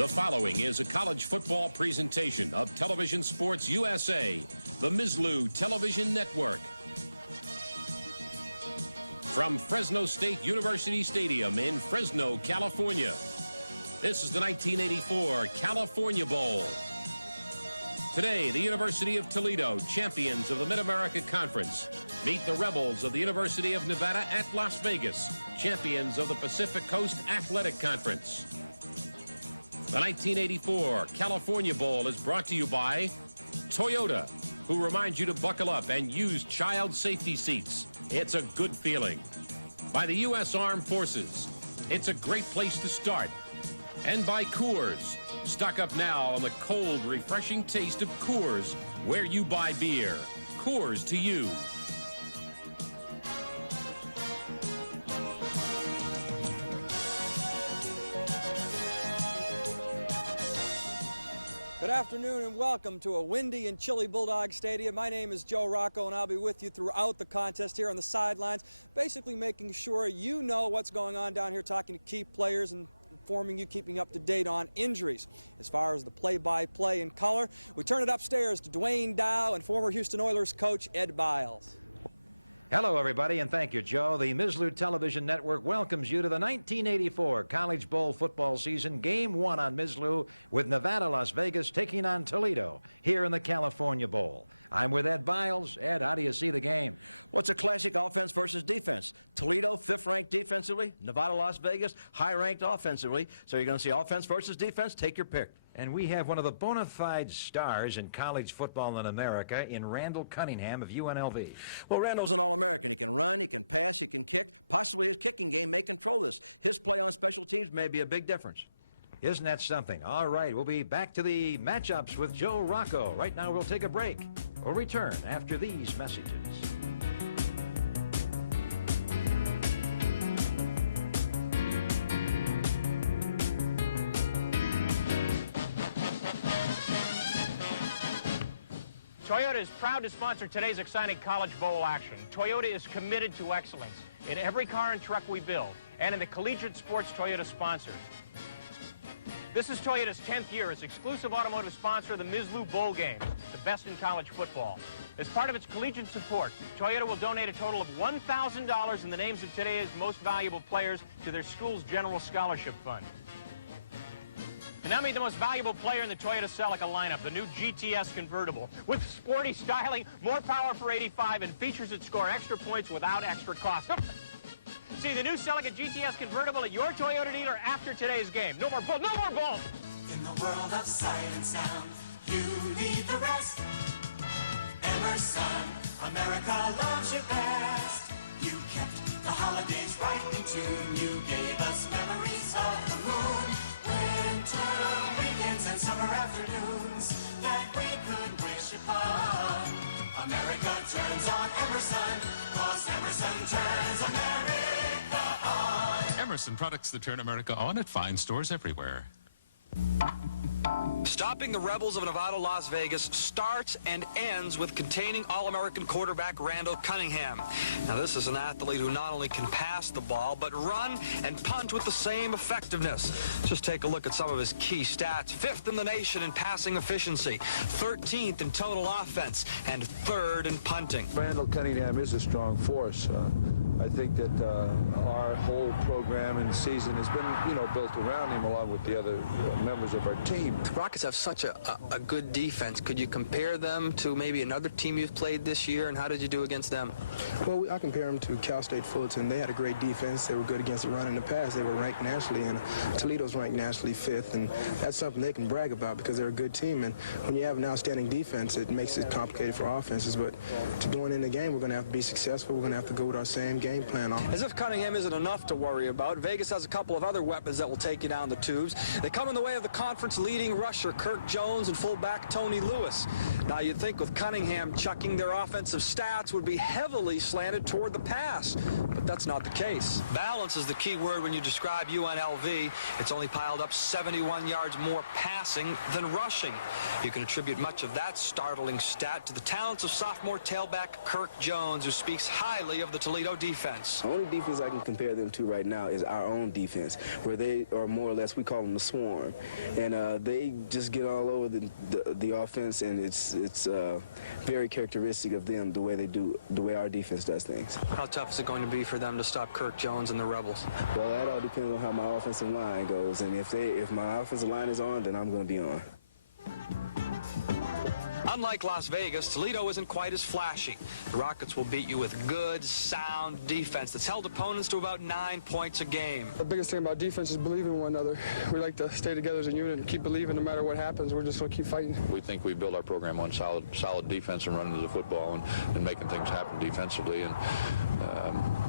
The following is a college football presentation of Television Sports USA, the Mizlu Television Network. From Fresno State University Stadium in Fresno, California, this is the 1984 California Bowl. Today, the University of Toledo, champion for the Mid-American Conference, beat the Rebels of the University of Nevada at Las Vegas, champions of the Pacific Coast Athletic Conference. 1984 California Bowl is sponsored by Toyota, who reminds you to buckle up and use child safety seats. It's a good feeling. By the U.S. Armed Forces, it's a great place to start. And by Coors, stock up now on the cold, refreshing taste of Coors, where you buy beer. Coors to you. To a windy and chilly Bulldog Stadium. My name is Joe Rocco, and I'll be with you throughout the contest here on the sidelines, basically making sure you know what's going on down here, talking to key players and keeping up to date on injuries. As far as the play-by-play color, we turn it upstairs to Gene Brown, Phoenix Oilers coach Ed Bile. The Mizlu Television Network welcomes you to the 1984 College Bowl football season, Game 1 on Mizlu, with Nevada, Las Vegas taking on Toledo here in the California Bowl. I'm with Ed Biles. Ed, how do you see the game? What's a classic offense versus defense? Toledo fifth-ranked defensively, Nevada, Las Vegas, high-ranked offensively. So you're going to see offense versus defense. Take your pick. And we have one of the bona fide stars in college football in America in Randall Cunningham of UNLV. Well, Randall's an All-American. These may be a big difference. Isn't that something? All right, we'll be back to the matchups with Joe Rocco. Right now, we'll take a break. We'll return after these messages. Toyota is proud to sponsor today's exciting College Bowl action. Toyota is committed to excellence in every car and truck we build, and in the collegiate sports Toyota sponsors. This is Toyota's 10th year as exclusive automotive sponsor of the Mizlu Bowl Games, the best in college football. As part of its collegiate support, Toyota will donate a total of $1,000 in the names of today's most valuable players to their school's general scholarship fund. And now meet the most valuable player in the Toyota Celica lineup, the new GTS convertible. With sporty styling, more power for 85, and features that score extra points without extra cost. See the new Celica GTS convertible at your Toyota dealer after today's game. No more bull, no more bull! In the world of sight and sound, you need the rest. Emerson, America loves you best. You kept the holidays right in tune. You gave us memories of the moon, winter weekends and summer afternoons that we could wish upon. America turns on Emerson, 'cause Emerson turns America on. Emerson, products that turn America on at fine stores everywhere. Stopping the Rebels of Nevada, Las Vegas starts and ends with containing All-American quarterback Randall Cunningham. Now, this is an athlete who not only can pass the ball, but run and punt with the same effectiveness. Just take a look at some of his key stats. 5th in the nation in passing efficiency, 13th in total offense, and 3rd in punting. Randall Cunningham is a strong force. I think that our whole program and season has been, built around him along with the other members of our team. The Rockets have such a good defense. Could you compare them to maybe another team you've played this year, and how did you do against them? Well, I compare them to Cal State Fullerton. They had a great defense. They were good against the run in the pass. They were ranked nationally, and Toledo's ranked nationally 5th, and that's something they can brag about because they're a good team. And when you have an outstanding defense, it makes it complicated for offenses. But to going in the game, we're going to have to be successful. We're going to have to go with our same game plan. As if Cunningham isn't enough to worry about, Vegas has a couple of other weapons that will take you down the tubes. They come in the way of the conference leading rusher Kirk Jones and fullback Tony Lewis. Now, you'd think with Cunningham chucking, their offensive stats would be heavily slanted toward the pass, but that's not the case. Balance is the key word when you describe UNLV. It's only piled up 71 yards more passing than rushing. You can attribute much of that startling stat to the talents of sophomore tailback Kirk Jones, who speaks highly of the Toledo defense. defense? The only defense I can compare them to right now is our own defense, where they are more or less, we call them the swarm. And they just get all over the offense, and it's very characteristic of them, the way our defense does things. How tough is it going to be for them to stop Kirk Jones and the Rebels? Well, that all depends on how my offensive line goes, and if my offensive line is on, then I'm going to be on. Unlike Las Vegas, Toledo isn't quite as flashy. The Rockets will beat you with good, sound defense that's held opponents to about 9 points a game. The biggest thing about defense is believing in one another. We like to stay together as a unit and keep believing no matter what happens. We're just going to keep fighting. We think we build our program on solid defense and running to the football and making things happen defensively.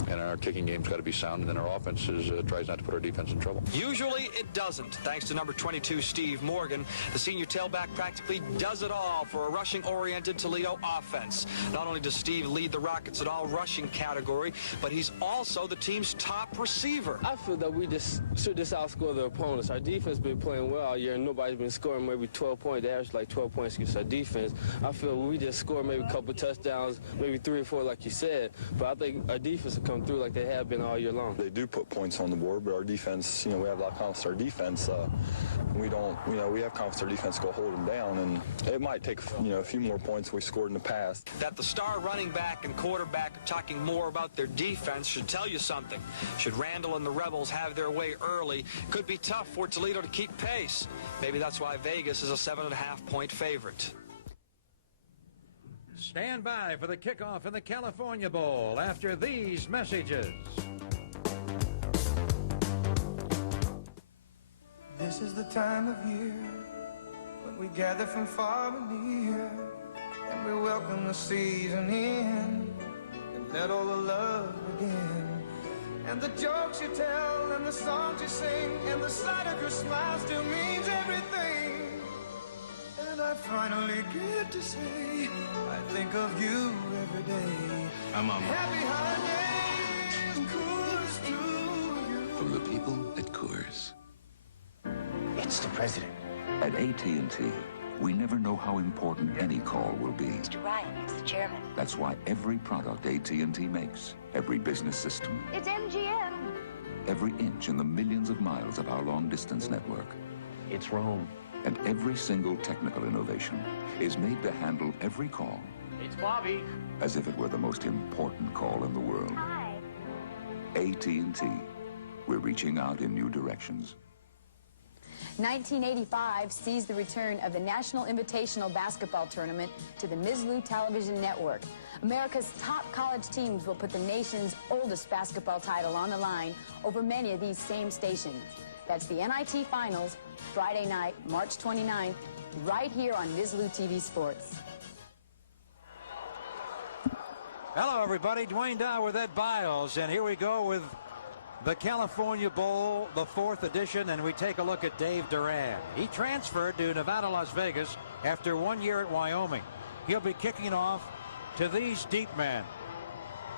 And our kicking game's got to be sound, and then our offense tries not to put our defense in trouble. Usually it doesn't. Thanks to number 22, Steve Morgan, the senior tailback practically does it all for a rushing-oriented Toledo offense. Not only does Steve lead the Rockets in all rushing category, but he's also the team's top receiver. I feel that we should outscore the opponents. Our defense been playing well all year, and nobody's been scoring maybe 12 points. They average like 12 points against our defense. I feel we just score maybe a couple touchdowns, maybe 3 or 4 like you said, but I think our defense will come through like they have been all year long. They do put points on the board, but our defense, we have a lot of confidence in our defense. We don't, we have confidence in our defense to go hold them down, and it might take, a few more points we scored in the past. That the star running back and quarterback are talking more about their defense should tell you something. Should Randall and the Rebels have their way early, could be tough for Toledo to keep pace. Maybe that's why Vegas is a 7.5-point favorite. Stand by for the kickoff in the California Bowl after these messages. This is the time of year when we gather from far and near, and we welcome the season in, and let all the love begin. And the jokes you tell, and the songs you sing, and the sight of your smile still means everything. And I finally get to say, I think of you every day. I'm on. Happy holidays, Coors to you. From the people at Coors. It's the president. At AT&T, we never know how important any call will be. Mr. Ryan, it's the chairman. That's why every product AT&T makes, every business system, It's MGM. every inch in the millions of miles of our long-distance network, It's Rome. and every single technical innovation is made to handle every call It's Bobby. as if it were the most important call in the world. Hi. AT&T. We're reaching out in new directions. 1985 sees the return of the National Invitational Basketball Tournament to the Mizlu Television Network. America's top college teams will put the nation's oldest basketball title on the line over many of these same stations. That's the NIT Finals, Friday night, March 29th, right here on Mizlu TV Sports. Hello, everybody. Dwayne Dow with Ed Biles, and here we go with the California Bowl, the 4th edition, and we take a look at Dave Duran. He transferred to Nevada, Las Vegas after 1 year at Wyoming. He'll be kicking off to these deep men,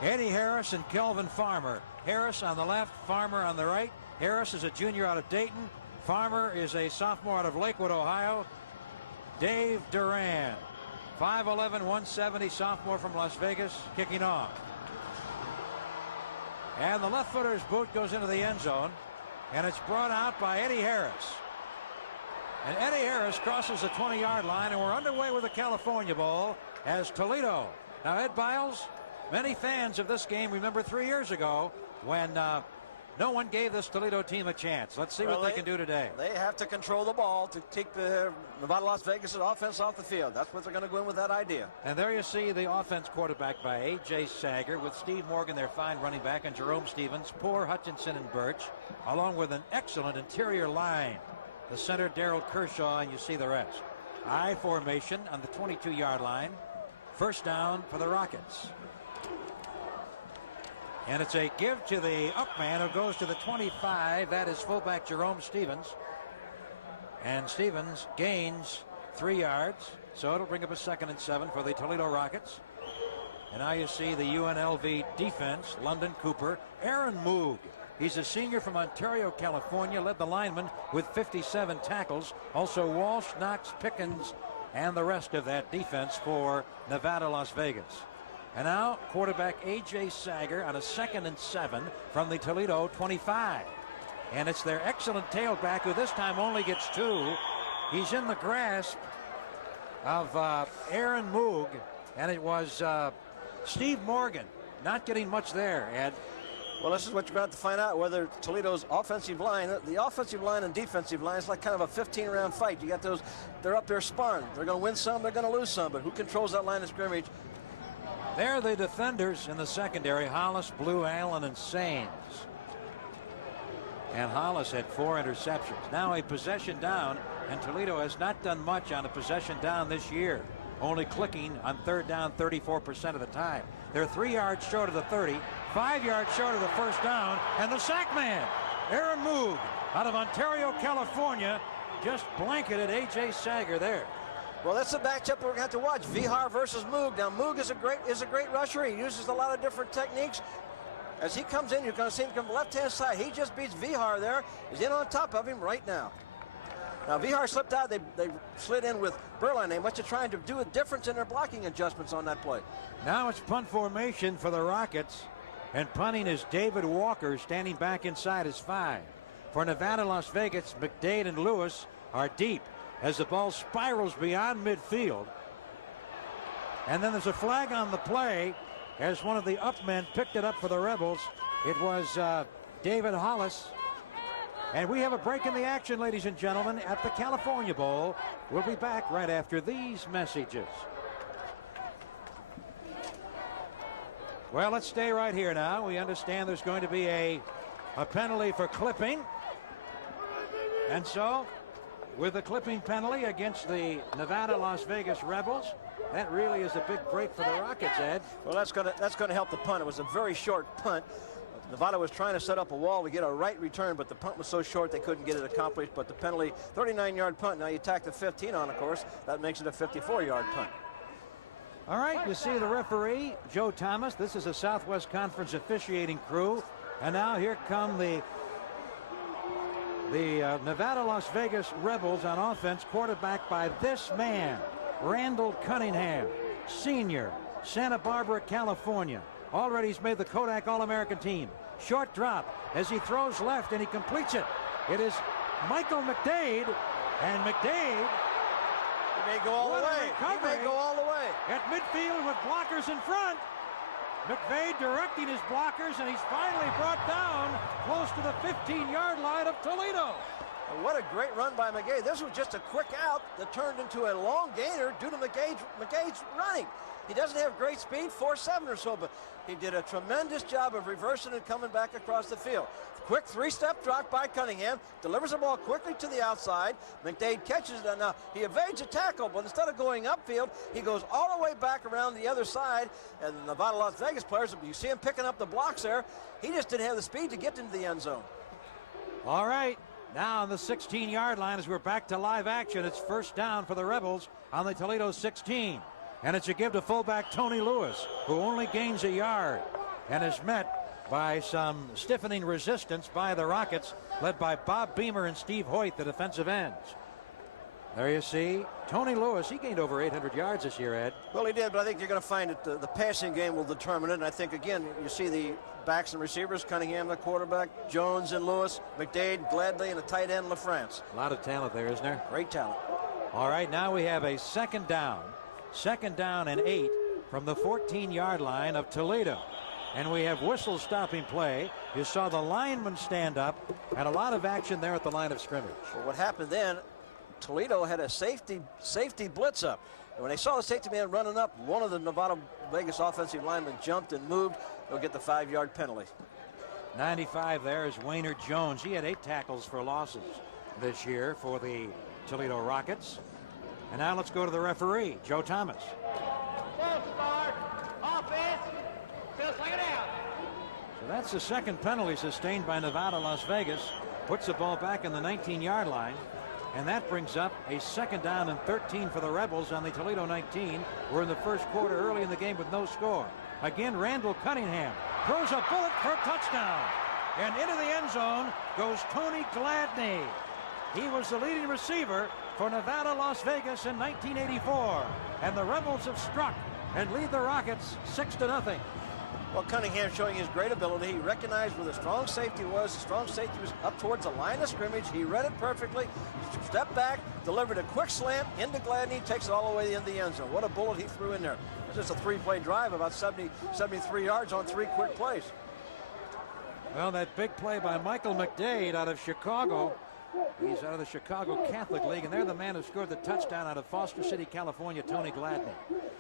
Eddie Harris and Kelvin Farmer. Harris on the left, Farmer on the right. Harris is a junior out of Dayton. Farmer is a sophomore out of Lakewood, Ohio. Dave Duran, 5'11", 170, sophomore from Las Vegas, kicking off. And the left footer's boot goes into the end zone, and it's brought out by Eddie Harris. And Eddie Harris crosses the 20-yard line, and we're underway with the California Bowl as Toledo. Now, Ed Biles, many fans of this game remember 3 years ago when no one gave this Toledo team a chance. Let's see what they can do today. They have to control the ball to take the Nevada Las Vegas offense off the field. That's what they're going to go in with, that idea. And there you see the offense quarterback by A.J. Sager with Steve Morgan, their fine running back, and Jerome Stevens, Poor, Hutchinson, and Birch, along with an excellent interior line. The center, Darrell Kershaw, and you see the rest. I formation on the 22-yard line. First down for the Rockets. And it's a give to the up man who goes to the 25. That is fullback Jerome Stevens. And Stevens gains 3 yards. So it'll bring up a 2nd and 7 for the Toledo Rockets. And now you see the UNLV defense. London Cooper. Aaron Moog. He's a senior from Ontario, California. Led the linemen with 57 tackles. Also Walsh, Knox, Pickens, and the rest of that defense for Nevada, Las Vegas. And now quarterback A.J. Sager on a 2nd and 7 from the Toledo 25. And it's their excellent tailback who this time only gets 2. He's in the grasp of Aaron Moog, and it was Steve Morgan not getting much there, Ed. Well, this is what you're going to have to find out, whether Toledo's offensive line, the offensive line and defensive line is like kind of a 15-round fight. You got those, they're up there sparring. They're going to win some, they're going to lose some, but who controls that line of scrimmage? They're the defenders in the secondary, Hollis, Blue, Allen, and Sains. And Hollis had 4 interceptions. Now a possession down, and Toledo has not done much on a possession down this year, only clicking on 3rd down 34% of the time. They're 3 yards short of the 30, 5 yards short of the first down, and the sack man, Aaron Moog, out of Ontario, California, just blanketed A.J. Sager there. Well, that's the matchup we're going to have to watch. Vihar versus Moog. Now, Moog is a great rusher. He uses a lot of different techniques. As he comes in, you're going to see him come left-hand side. He just beats Vihar there. He's in on top of him right now. Now, Vihar slipped out. They slid in with Berline. They must have trying to do a difference in their blocking adjustments on that play. Now it's punt formation for the Rockets. And punting is David Walker, standing back inside his 5. For Nevada, Las Vegas, McDade and Lewis are deep as the ball spirals beyond midfield. And then there's a flag on the play as one of the up men picked it up for the Rebels. It was David Hollis. And we have a break in the action, ladies and gentlemen, at the California Bowl. We'll be back right after these messages. Well, let's stay right here now. We understand there's going to be a penalty for clipping. And so, with the clipping penalty against the Nevada Las Vegas Rebels, that really is a big break for the Rockets, Ed. Well, that's going to help the punt. It was a very short punt. Nevada was trying to set up a wall to get a right return, but the punt was so short they couldn't get it accomplished. But the penalty, 39-yard punt. Now you tack the 15 on, of course. That makes it a 54-yard punt. All right, you see the referee, Joe Thomas. This is a Southwest Conference officiating crew. And now here come the Nevada Las Vegas Rebels on offense, quarterbacked by this man, Randall Cunningham, senior, Santa Barbara, California. Already he's made the Kodak All-American team. Short drop as he throws left and he completes it. It is Michael McDade, and McDade He may go all the way. He may go all the way. At midfield with blockers in front. McVade directing his blockers, and he's finally brought down close to the 15-yard line of Toledo. And what a great run by McGade. This was just a quick out that turned into a long gainer due to McGade's running. He doesn't have great speed, 4.7 or so, but he did a tremendous job of reversing and coming back across the field. Quick 3-step drop by Cunningham, delivers the ball quickly to the outside. McDade catches it, and now he evades a tackle, but instead of going upfield, he goes all the way back around the other side. And the Nevada Las Vegas players, you see him picking up the blocks there. He just didn't have the speed to get into the end zone. All right, now on the 16-yard line as we're back to live action, it's first down for the Rebels on the Toledo 16. And it's a give to fullback Tony Lewis, who only gains a yard and is met by some stiffening resistance by the Rockets, led by Bob Beamer and Steve Hoyt, the defensive ends. There you see Tony Lewis. He gained over 800 yards this year, Ed. Well, he did, but I think you're going to find that the passing game will determine it. And I think, again, you see the backs and receivers, Cunningham, the quarterback, Jones and Lewis, McDade, Gladley, and the tight end, LaFrance. A lot of talent there, isn't there? Great talent. All right, now we have a second down. Second down and 8 from the 14-yard line of Toledo. And we have whistle stopping play. You saw the lineman stand up, and a lot of action there at the line of scrimmage. Well, what happened then, Toledo had a safety blitz up. And when they saw the safety man running up, one of the Nevada Vegas offensive linemen jumped and moved. They'll get the 5-yard penalty. 95 there is Wayner Jones. He had 8 tackles for losses this year for the Toledo Rockets. And now let's go to the referee, Joe Thomas. So that's the second penalty sustained by Nevada Las Vegas. Puts the ball back in the 19-yard line. And that brings up a second down and 13 for the Rebels on the Toledo 19. We're in the first quarter, early in the game with no score. Again, Randall Cunningham throws a bullet for a touchdown. And into the end zone goes Tony Gladney. He was the leading receiver for Nevada Las Vegas in 1984. And the Rebels have struck and lead the Rockets 6-0. Well, Cunningham showing his great ability. He recognized where the strong safety was. The strong safety was up towards the line of scrimmage. He read it perfectly, stepped back, delivered a quick slant into Gladney, takes it all the way into the end zone. What a bullet he threw in there. It was just a 3-play drive, about 73 yards on 3 quick plays. Well, that big play by Michael McDade out of Chicago. He's out of the Chicago Catholic League, and they're the man who scored the touchdown out of Foster City, California, Tony Gladney.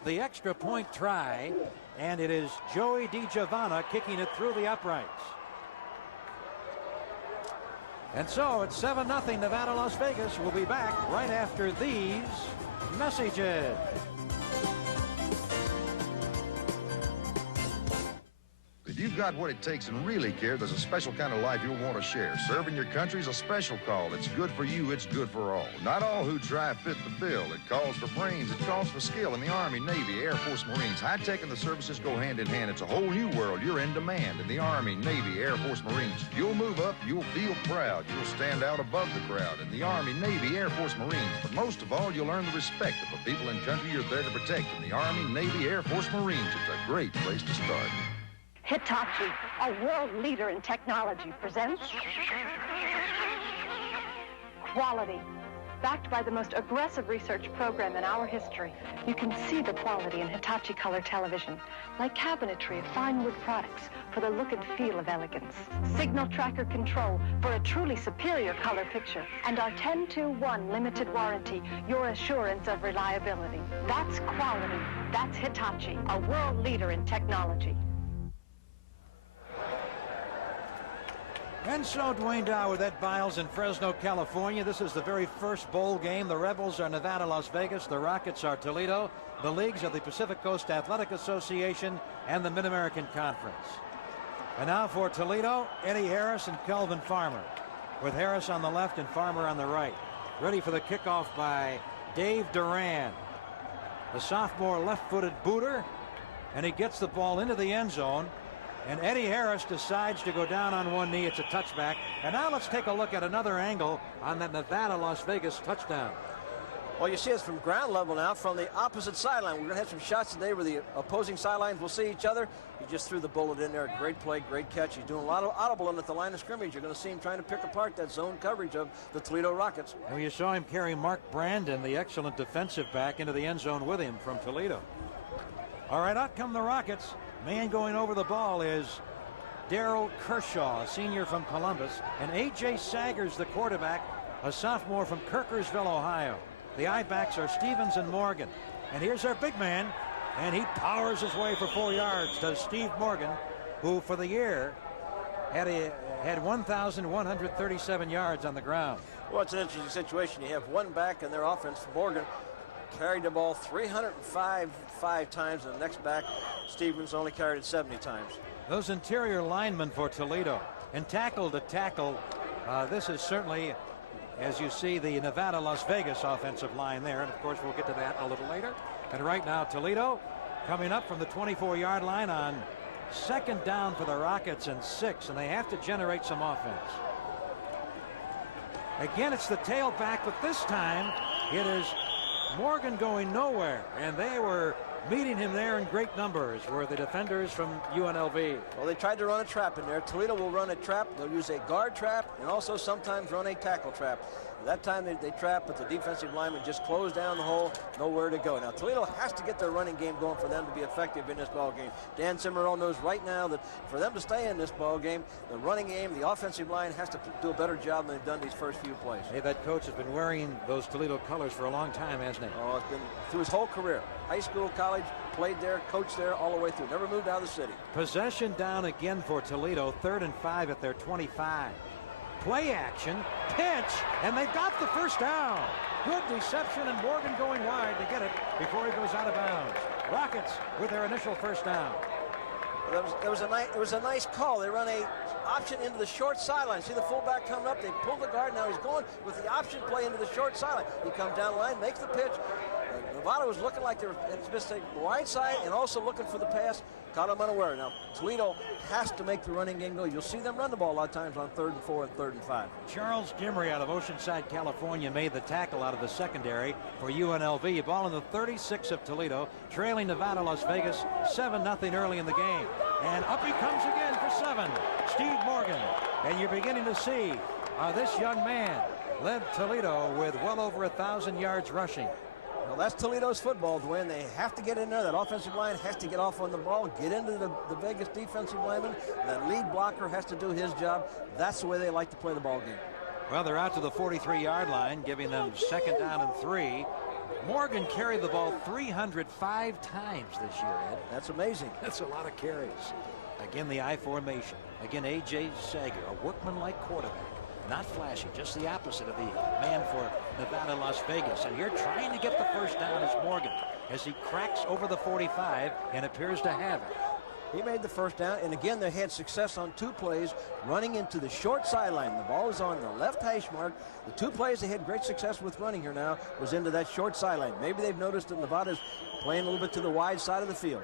The extra point try, and it is Joey DiGiovanna kicking it through the uprights. And so it's 7-0 Nevada, Las Vegas. We'll be back right after these messages. If you've got what it takes and really care, there's a special kind of life you'll want to share. Serving your country is a special call. It's good for you. It's good for all. Not all who try fit the bill. It calls for brains. It calls for skill in the Army, Navy, Air Force, Marines. High tech and the services go hand in hand. It's a whole new world. You're in demand in the Army, Navy, Air Force, Marines. You'll move up. You'll feel proud. You'll stand out above the crowd in the Army, Navy, Air Force, Marines. But most of all, you'll earn the respect of the people and country you're there to protect in the Army, Navy, Air Force, Marines. It's a great place to start. Hitachi, a world leader in technology, presents quality. Backed by the most aggressive research program in our history, you can see the quality in Hitachi color television, like cabinetry of fine wood products for the look and feel of elegance. Signal tracker control for a truly superior color picture, and our 10-to-1 limited warranty, your assurance of reliability. That's quality. That's Hitachi, a world leader in technology. And so Dwayne Dow with Ed Biles in Fresno, California. This is the very first bowl game. The Rebels are Nevada, Las Vegas. The Rockets are Toledo. The leagues are the Pacific Coast Athletic Association and the Mid-American Conference. And now for Toledo, Eddie Harris and Kelvin Farmer, with Harris on the left and Farmer on the right. Ready for the kickoff by Dave Duran, the sophomore left-footed booter, and he gets the ball into the end zone. And Eddie Harris decides to go down on one knee. It's a touchback. And now let's take a look at another angle on that Nevada-Las Vegas touchdown. Well, you see it's from ground level now, from the opposite sideline. We're going to have some shots today where the opposing sidelines will see each other. He just threw the bullet in there. Great play, great catch. He's doing a lot of audibling at the line of scrimmage. You're going to see him trying to pick apart that zone coverage of the Toledo Rockets. And you saw him carry Mark Brandon, the excellent defensive back, into the end zone with him from Toledo. All right, out come the Rockets. Man going over the ball is Daryl Kershaw, a senior from Columbus, and A.J. Saggers, the quarterback, a sophomore from Kirkersville, Ohio. The I-backs are Stevens and Morgan. And here's our big man, and he powers his way for 4 yards, does Steve Morgan, who for the year had 1,137 yards on the ground. Well, it's an interesting situation. You have one back in their offense. Morgan carried the ball 305 times, and the next back, Stevens, only carried it 70 times. Those interior linemen for Toledo, and tackle to tackle, this is certainly, as you see, the Nevada-Las Vegas offensive line there, and of course we'll get to that a little later. And right now Toledo coming up from the 24-yard line on second down for the Rockets and 6, and they have to generate some offense. Again, it's the tailback, but this time it is Morgan going nowhere, and they were meeting him there in great numbers were the defenders from UNLV. Well, they tried to run a trap in there. Toledo will run a trap. They'll use a guard trap and also sometimes run a tackle trap. That time they trap, but the defensive lineman just closed down the hole, nowhere to go. Now, Toledo has to get their running game going for them to be effective in this ball game. Dan Cimarron knows right now that for them to stay in this ball game, the running game, the offensive line has to do a better job than they've done these first few plays. Hey, that coach has been wearing those Toledo colors for a long time, hasn't he? Oh, it's been through his whole career. High school, college, played there, coached there all the way through. Never moved out of the city. Possession down again for Toledo, 3rd and 5 at their 25. Play action, pitch, and they've got the first down. Good deception, and Morgan going wide to get it before he goes out of bounds. Rockets with their initial first down. Well, it was a nice call. They run a option into the short sideline. See the fullback coming up. They pull the guard. Now he's going with the option play into the short sideline. He comes down the line, makes the pitch. Nevada was looking like they were missing the wide side and also looking for the pass. Caught them unaware. Now, Toledo has to make the running game go. You'll see them run the ball a lot of times on 3rd and 4 and 3rd and 5. Charles Gimry out of Oceanside, California, made the tackle out of the secondary for UNLV. Ball in the 36 of Toledo, trailing Nevada, Las Vegas 7-0 early in the game. And up he comes again for 7. Steve Morgan. And you're beginning to see how this young man led Toledo with well over 1,000 yards rushing. Well, that's Toledo's football, Dwayne. They have to get in there. That offensive line has to get off on the ball, get into the Vegas defensive lineman. That lead blocker has to do his job. That's the way they like to play the ball game. Well, they're out to the 43-yard line, giving them 2nd down and 3. Morgan carried the ball 305 times this year, Ed. That's amazing. That's a lot of carries. Again, the I formation. Again, A.J. Sager, a workmanlike quarterback. Not flashy, just the opposite of the man for Nevada, Las Vegas. And here trying to get the first down is Morgan as he cracks over the 45 and appears to have it. He made the first down, and again, they had success on 2 plays running into the short sideline. The ball is on the left hash mark. The 2 plays they had great success with running here now was into that short sideline. Maybe they've noticed that Nevada's playing a little bit to the wide side of the field.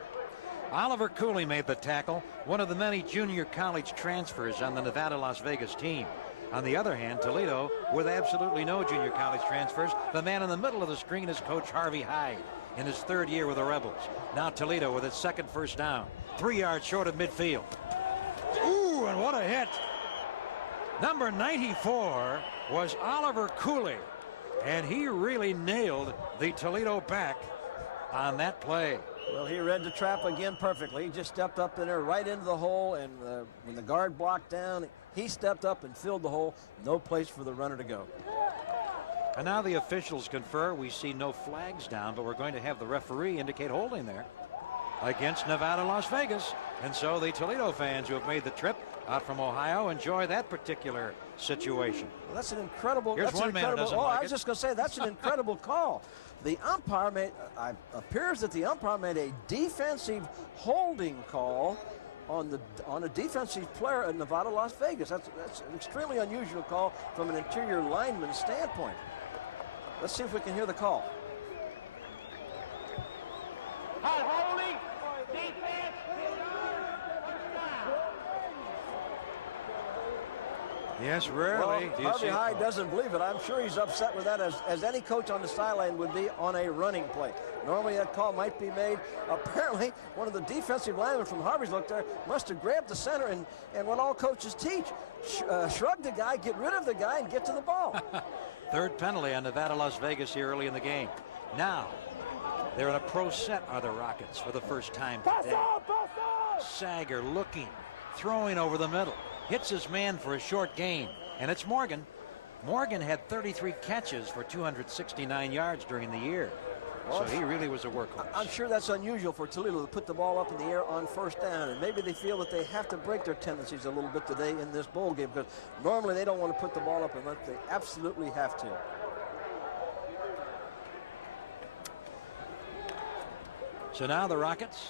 Oliver Cooley made the tackle, one of the many junior college transfers on the Nevada, Las Vegas team. On the other hand, Toledo, with absolutely no junior college transfers, the man in the middle of the screen is Coach Harvey Hyde in his 3rd year with the Rebels. Now Toledo with its 2nd first down, 3 yards short of midfield. Ooh, and what a hit. Number 94 was Oliver Cooley, and he really nailed the Toledo back on that play. Well, he read the trap again perfectly. He just stepped up in there right into the hole, and when the guard blocked down, he stepped up and filled the hole. No place for the runner to go. And now the officials confer. We see no flags down, but we're going to have the referee indicate holding there against Nevada, Las Vegas. And so the Toledo fans who have made the trip out from Ohio enjoy that particular situation. Well, that's an incredible. Here's that's one an man who incredible. doesn't like I was just going to say that's an incredible call. The umpire made. Appears that the umpire made a defensive holding call on a defensive player at Nevada, Las Vegas. That's an extremely unusual call from an interior lineman standpoint. Let's see if we can hear the call. Holding, defense, Yes, rarely Well, do you Harvey see a Hyde call. doesn't believe it. I'm sure he's upset with that, as any coach on the sideline would be on a running play. Normally that call might be made. Apparently, one of the defensive linemen from Harvey's look there must have grabbed the center and what all coaches teach. Shrug the guy, get rid of the guy, and get to the ball. 3rd penalty on Nevada, Las Vegas here early in the game. Now, they're in a pro set, are the Rockets, for the first time today. Sager looking, throwing over the middle. Hits his man for a short gain, and it's Morgan. Morgan had 33 catches for 269 yards during the year. So he really was a workhorse. I'm sure that's unusual for Toledo to put the ball up in the air on first down, and maybe they feel that they have to break their tendencies a little bit today in this bowl game, because normally they don't want to put the ball up unless they absolutely have to. So now the Rockets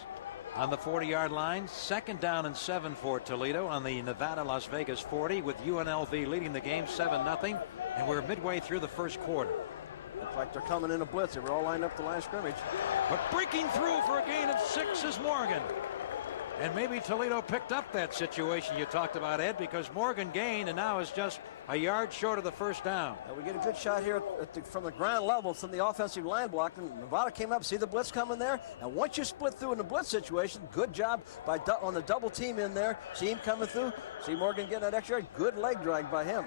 on the 40-yard line, 2nd down and 7 for Toledo on the Nevada, Las Vegas 40, with UNLV leading the game 7-0, and we're midway through the first quarter. Looks like they're coming in a blitz. They were all lined up the line of scrimmage. But breaking through for a gain of 6 is Morgan. And maybe Toledo picked up that situation you talked about, Ed, because Morgan gained and now is just a yard short of the first down. Now we get a good shot here from the ground level from the offensive line block. And Nevada came up, see the blitz coming there? And once you split through in the blitz situation, good job on the double team in there. See him coming through. See Morgan getting that extra. Good leg drag by him.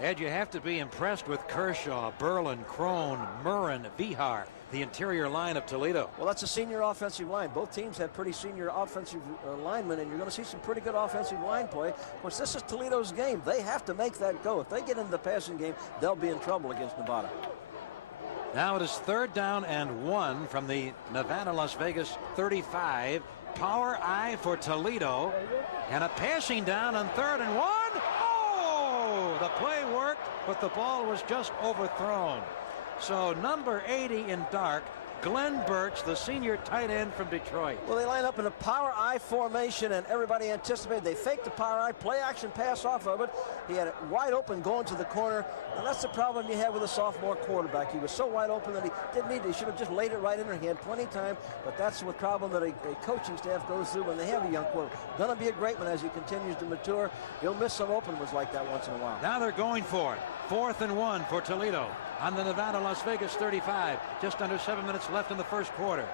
Ed, you have to be impressed with Kershaw, Berlin, Crone, Murrin, Vihar, the interior line of Toledo. Well, that's a senior offensive line. Both teams have pretty senior offensive linemen, and you're going to see some pretty good offensive line play. Of course, this is Toledo's game. They have to make that go. If they get into the passing game, they'll be in trouble against Nevada. Now it is 3rd down and 1 from the Nevada, Las Vegas 35. Power I for Toledo, and a passing down on 3rd and 1. The play worked, but the ball was just overthrown. So number 80 in dark Glenn Birch, the senior tight end from Detroit. Well, they line up in a power I formation, and everybody anticipated. They faked the power I, play action pass off of it. He had it wide open going to the corner, and that's the problem you have with a sophomore quarterback. He was so wide open that he didn't need to. He should have just laid it right in there. He had plenty of time, but that's the problem that a coaching staff goes through when they have a young quarterback. Going to be a great one as he continues to mature. He'll miss some open ones like that once in a while. Now they're going for it. 4th and 1 for Toledo on the Nevada-Las Vegas 35. Just under 7 minutes left in the first quarter.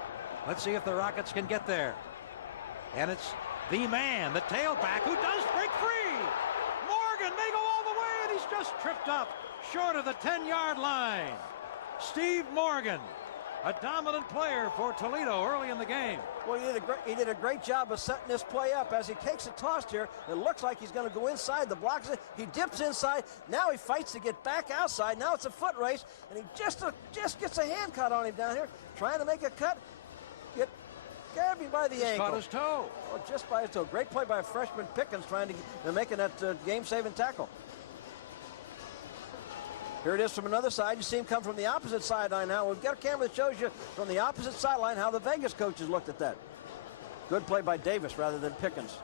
Let's see if the Rockets can get there. And it's the man, the tailback, who does break free. Morgan may go all the way, and he's just tripped up short of the 10-yard line. Steve Morgan, a dominant player for Toledo early in the game. Well, he did a great job of setting this play up. As he takes a toss here, it looks like he's going to go inside the blocks. He dips inside. Now he fights to get back outside. Now it's a foot race, and he just gets a hand cut on him down here, trying to make a cut. Grab him by the ankle. Caught his toe. Oh, just by his toe. Great play by freshman Pickens, trying to making that game-saving tackle. Here it is from another side. You see him come from the opposite sideline now. We've got a camera that shows you from the opposite sideline how the Vegas coaches looked at that. Good play by Davis rather than Pickens.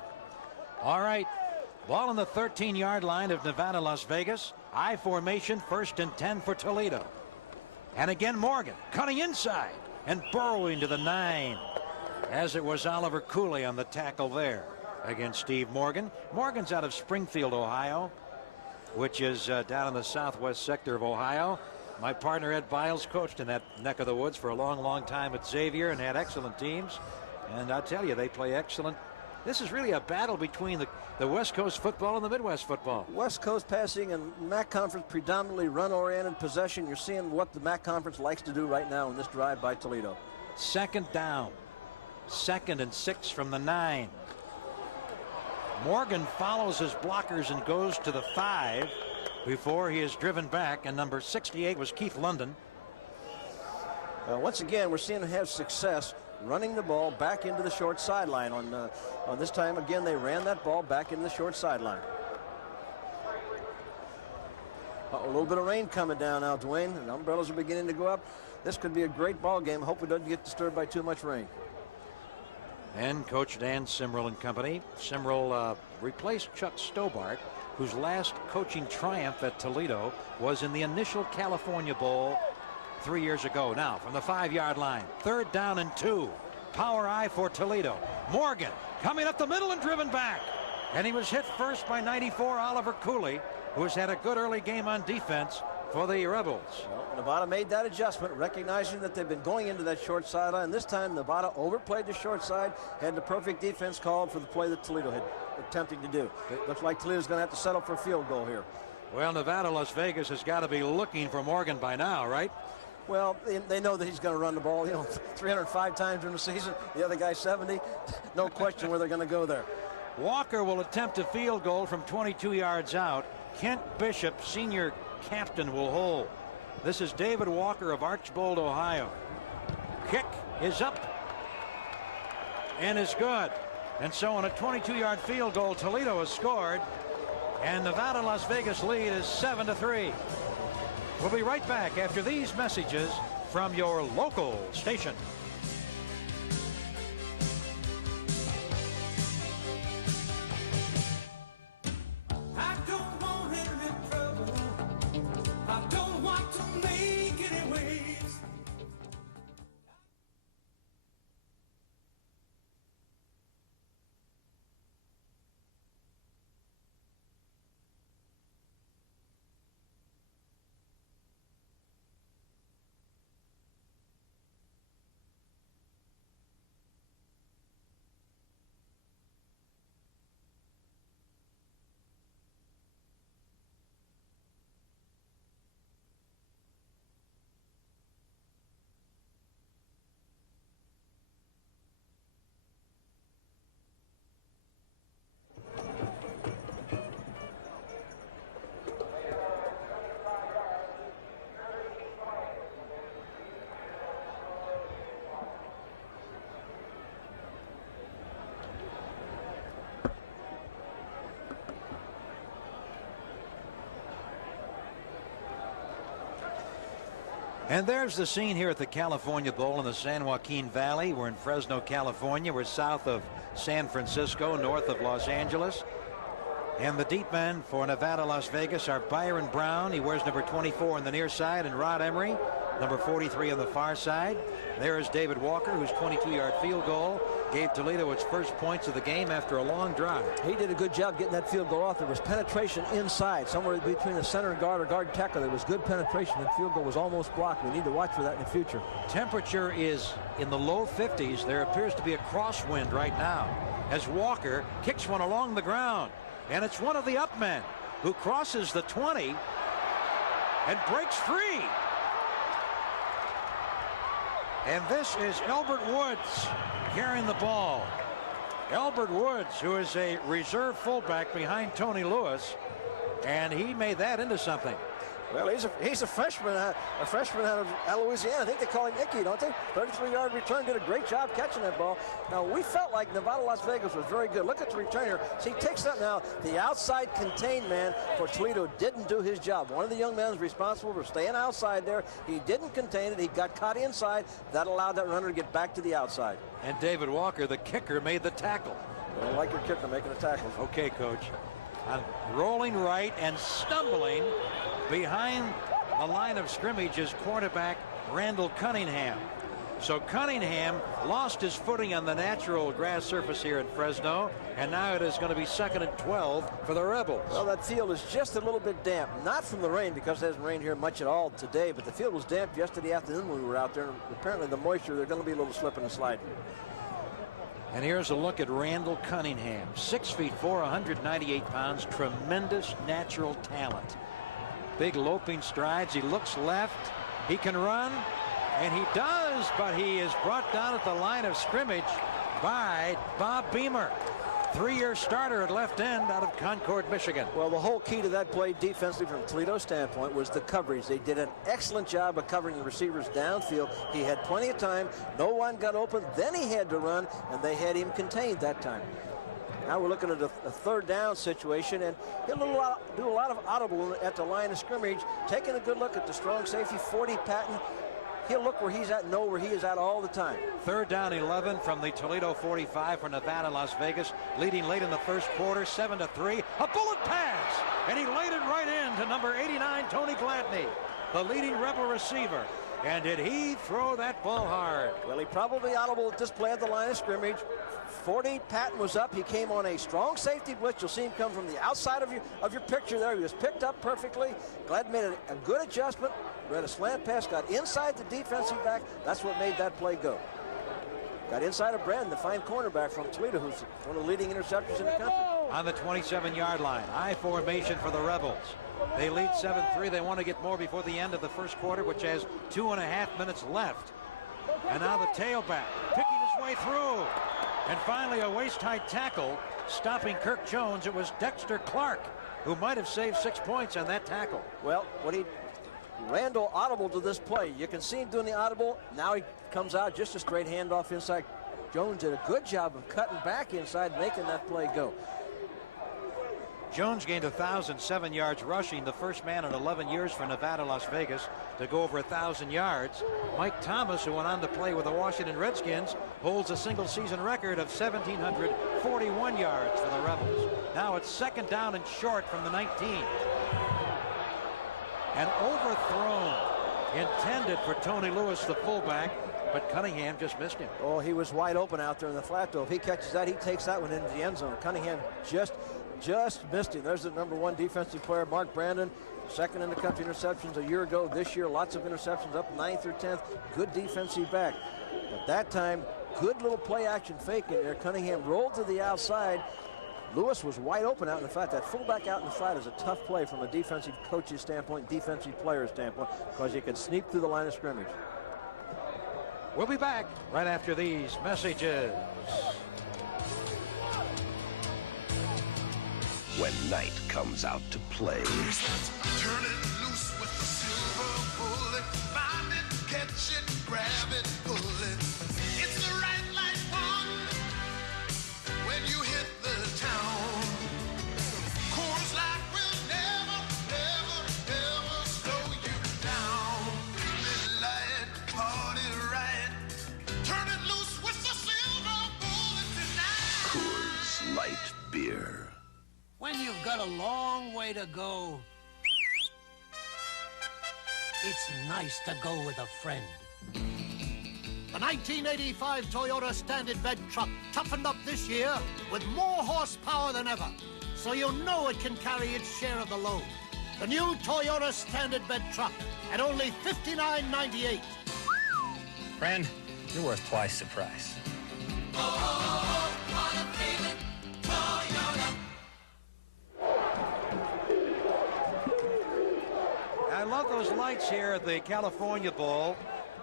All right. Ball on the 13-yard line of Nevada, Las Vegas. I formation, 1st and 10 for Toledo. And again, Morgan cutting inside and burrowing to the 9. As it was Oliver Cooley on the tackle there against Steve Morgan. Morgan's out of Springfield, Ohio, which is down in the southwest sector of Ohio. My partner Ed Biles coached in that neck of the woods for a long time at Xavier and had excellent teams. And I tell you, they play excellent. This is really a battle between the West Coast football and the Midwest football. West Coast passing and MAC Conference predominantly run-oriented possession. You're seeing what the MAC Conference likes to do right now in this drive by Toledo. 2nd down. 2nd and 6 from the 9. Morgan follows his blockers and goes to the 5 before he is driven back, and number 68 was Keith London. Once again, we're seeing him have success running the ball back into the short sideline. On this time, again, they ran that ball back into the short sideline. A little bit of rain coming down now, Dwayne, and umbrellas are beginning to go up. This could be a great ball game. Hope it doesn't get disturbed by too much rain. And Coach Dan Simrell and company. Simrell replaced Chuck Stobart, whose last coaching triumph at Toledo was in the initial California Bowl 3 years ago. Now from the 5-yard line, 3rd down and 2. Power I for Toledo. Morgan coming up the middle and driven back. And he was hit first by 94 Oliver Cooley, who has had a good early game on defense for the Rebels. Well, Nevada made that adjustment, recognizing that they've been going into that short sideline. This time Nevada overplayed the short side, had the perfect defense called for the play that Toledo had attempting to do. It looks like Toledo's going to have to settle for a field goal here. Well, Nevada, Las Vegas has got to be looking for Morgan by now, right? Well, they know that he's going to run the ball, 305 times during the season. The other guy 70. No question where they're going to go there. Walker will attempt a field goal from 22 yards out. Kent Bishop, senior captain, will hold. This is David Walker of Archbold, Ohio. Kick is up and is good. And so on a 22-yard field goal, Toledo has scored, and Nevada Las Vegas lead is 7-3. We'll be right back after these messages from your local station. And there's the scene here at the California Bowl in the San Joaquin Valley. We're in Fresno, California. We're south of San Francisco, north of Los Angeles. And the deep men for Nevada, Las Vegas are Byron Brown. He wears number 24 on the near side, and Rod Emery, number 43 on the far side. There is David Walker, whose 22-yard field goal gave Toledo its first points of the game after a long drive. He did a good job getting that field goal off. There was penetration inside, somewhere between the center and guard or guard tackle. There was good penetration. The field goal was almost blocked. We need to watch for that in the future. Temperature is in the low 50s. There appears to be a crosswind right now as Walker kicks one along the ground. And it's one of the up men who crosses the 20 and breaks free. And this is Elbert Woods carrying the ball. Elbert Woods, who is a reserve fullback behind Tony Lewis, and he made that into something. Well, he's a freshman out of Louisiana. I think they call him Icky, don't they? 33-yard return, did a great job catching that ball. Now, we felt like Nevada, Las Vegas was very good. Look at the returner. See, he takes that now. The outside contained man for Toledo didn't do his job. One of the young men is responsible for staying outside there. He didn't contain it. He got caught inside. That allowed that runner to get back to the outside. And David Walker, the kicker, made the tackle. I don't like your kicker making a tackle. Okay, Coach. I'm rolling right and stumbling behind the line of scrimmage is quarterback Randall Cunningham. So Cunningham lost his footing on the natural grass surface here in Fresno, and now it is going to be 2nd and 12 for the Rebels. Well, that field is just a little bit damp, not from the rain because it hasn't rained here much at all today, but the field was damp yesterday afternoon when we were out there. Apparently the moisture, they're going to be a little slipping and sliding. And here's a look at Randall Cunningham, 6 feet 4, 198 pounds, tremendous natural talent. Big loping strides. He looks left. He can run, and he does, but he is brought down at the line of scrimmage by Bob Beamer, 3-year starter at left end out of Concord, Michigan. Well, the whole key to that play defensively from Toledo's standpoint was the coverage. They did an excellent job of covering the receivers downfield. He had plenty of time. No one got open. Then he had to run, and they had him contained that time. Now we're looking at a third down situation, and he'll do a lot of audible at the line of scrimmage, taking a good look at the strong safety, 40 Patton. He'll look where he's at, know where he is at all the time. 3rd down 11 from the Toledo 45 for Nevada, Las Vegas, leading late in the first quarter, 7-3. A bullet pass, and he laid it right in to number 89, Tony Gladney, the leading Rebel receiver. And did he throw that ball hard? Well, he probably audible at this play at the line of scrimmage. 40 Patton was up. He came on a strong safety blitz. You'll see him come from the outside of your picture there. He was picked up perfectly. Glad made a good adjustment. Read a slant pass, got inside the defensive back. That's what made that play go. Got inside of Brandon, the fine cornerback from Toledo, who's one of the leading interceptors in the country. On the 27-yard line, I formation for the Rebels. They lead 7-3. They want to get more before the end of the first quarter, which has 2.5 minutes left. And now the tailback picking his way through. And finally a waist-high tackle stopping Kirk Jones. It was Dexter Clark who might have saved 6 points on that tackle. Well, Randall audible to this play. You can see him doing the audible. Now he comes out, just a straight handoff inside. Jones did a good job of cutting back inside, making that play go. Jones gained 1,007 yards rushing, the first man in 11 years for Nevada, Las Vegas to go over 1,000 yards. Mike Thomas, who went on to play with the Washington Redskins, holds a single season record of 1,741 yards for the Rebels. Now it's 2nd down and short from the 19. And overthrown, intended for Tony Lewis, the fullback, but Cunningham just missed him. Oh, he was wide open out there in the flat, though. If he catches that, he takes that one into the end zone. Cunningham just missed him. There's the number 1 defensive player, Mark Brandon, 2nd in the country interceptions a year ago. This year, lots of interceptions, up 9th or 10th. Good defensive back. But that time, good little play action fake in there. Cunningham rolled to the outside. Lewis was wide open out. In fact, that fullback out in the flat is a tough play from a defensive coach's standpoint, defensive player's standpoint, because you can sneak through the line of scrimmage. We'll be back right after these messages. When night comes out to play. Turn it loose with the silver bullet. Find it, catch it, grab it, pull it. It's the right light one when you hit the town. Coors Light will never, never, never slow you down. way to go. It's nice to go with a friend. The 1985 Toyota Standard Bed truck toughened up this year with more horsepower than ever, so you'll know it can carry its share of the load. The new Toyota Standard Bed truck at only $59.98. Friend, you're worth twice the price. I love those lights here at the California Bowl.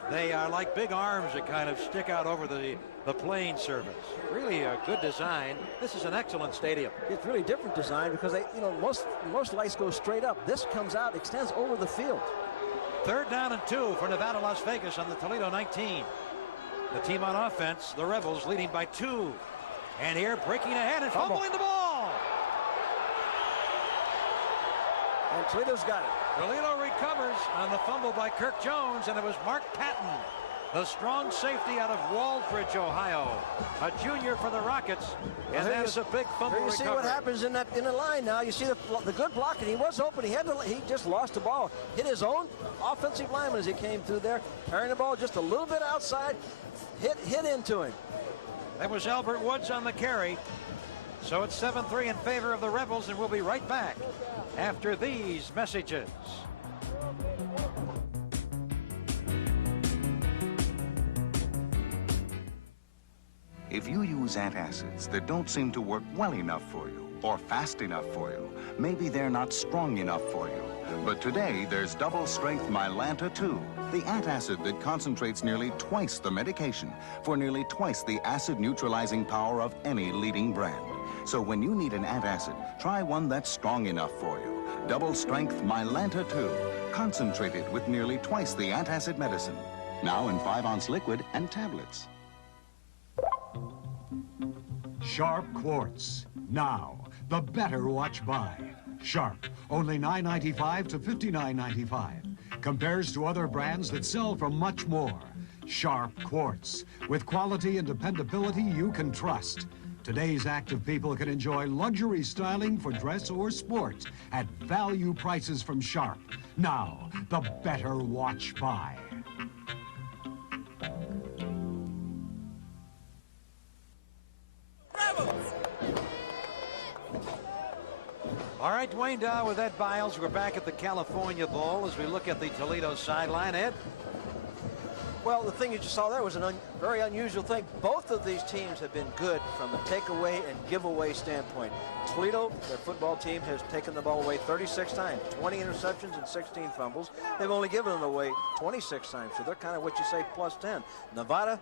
They are like big arms that kind of stick out over the plane surface. Really a good design. This is an excellent stadium. It's really different design because they, most lights go straight up. This comes out, extends over the field. 3rd down and 2 for Nevada, Las Vegas on the Toledo 19. The team on offense, the Rebels, leading by 2. And here, breaking ahead and fumbling the ball. And Toledo's got it. Toledo recovers on the fumble by Kirk Jones, and it was Mark Patton, the strong safety out of Waldbridge, Ohio, a junior for the Rockets, and that is a big fumble recovery. You see what happens in the line now. You see the good blocking. He was open. He just lost the ball. Hit his own offensive lineman as he came through there, carrying the ball just a little bit outside. Hit into him. That was Albert Woods on the carry. So it's 7-3 in favor of the Rebels, and we'll be right back after these messages. If you use antacids that don't seem to work well enough for you or fast enough for you, maybe they're not strong enough for you. But today, there's double-strength Mylanta 2, the antacid that concentrates nearly twice the medication for nearly twice the acid-neutralizing power of any leading brand. So when you need an antacid, try one that's strong enough for you. Double-strength Mylanta 2, concentrated with nearly twice the antacid medicine. Now in 5-ounce liquid and tablets. Sharp Quartz. Now, the better watch buy. Sharp, only $9.95 to $59.95. Compares to other brands that sell for much more. Sharp Quartz, with quality and dependability you can trust. Today's active people can enjoy luxury styling for dress or sport at value prices from Sharp. Now, the better watch buy. All right, Dwayne Dow with Ed Biles. We're back at the California Bowl as we look at the Toledo sideline. Ed? Well, the thing you just saw there was a very unusual thing. Both of these teams have been good from a takeaway and giveaway standpoint. Toledo, their football team, has taken the ball away 36 times, 20 interceptions and 16 fumbles. They've only given them away 26 times, so they're kind of what you say plus 10. Nevada,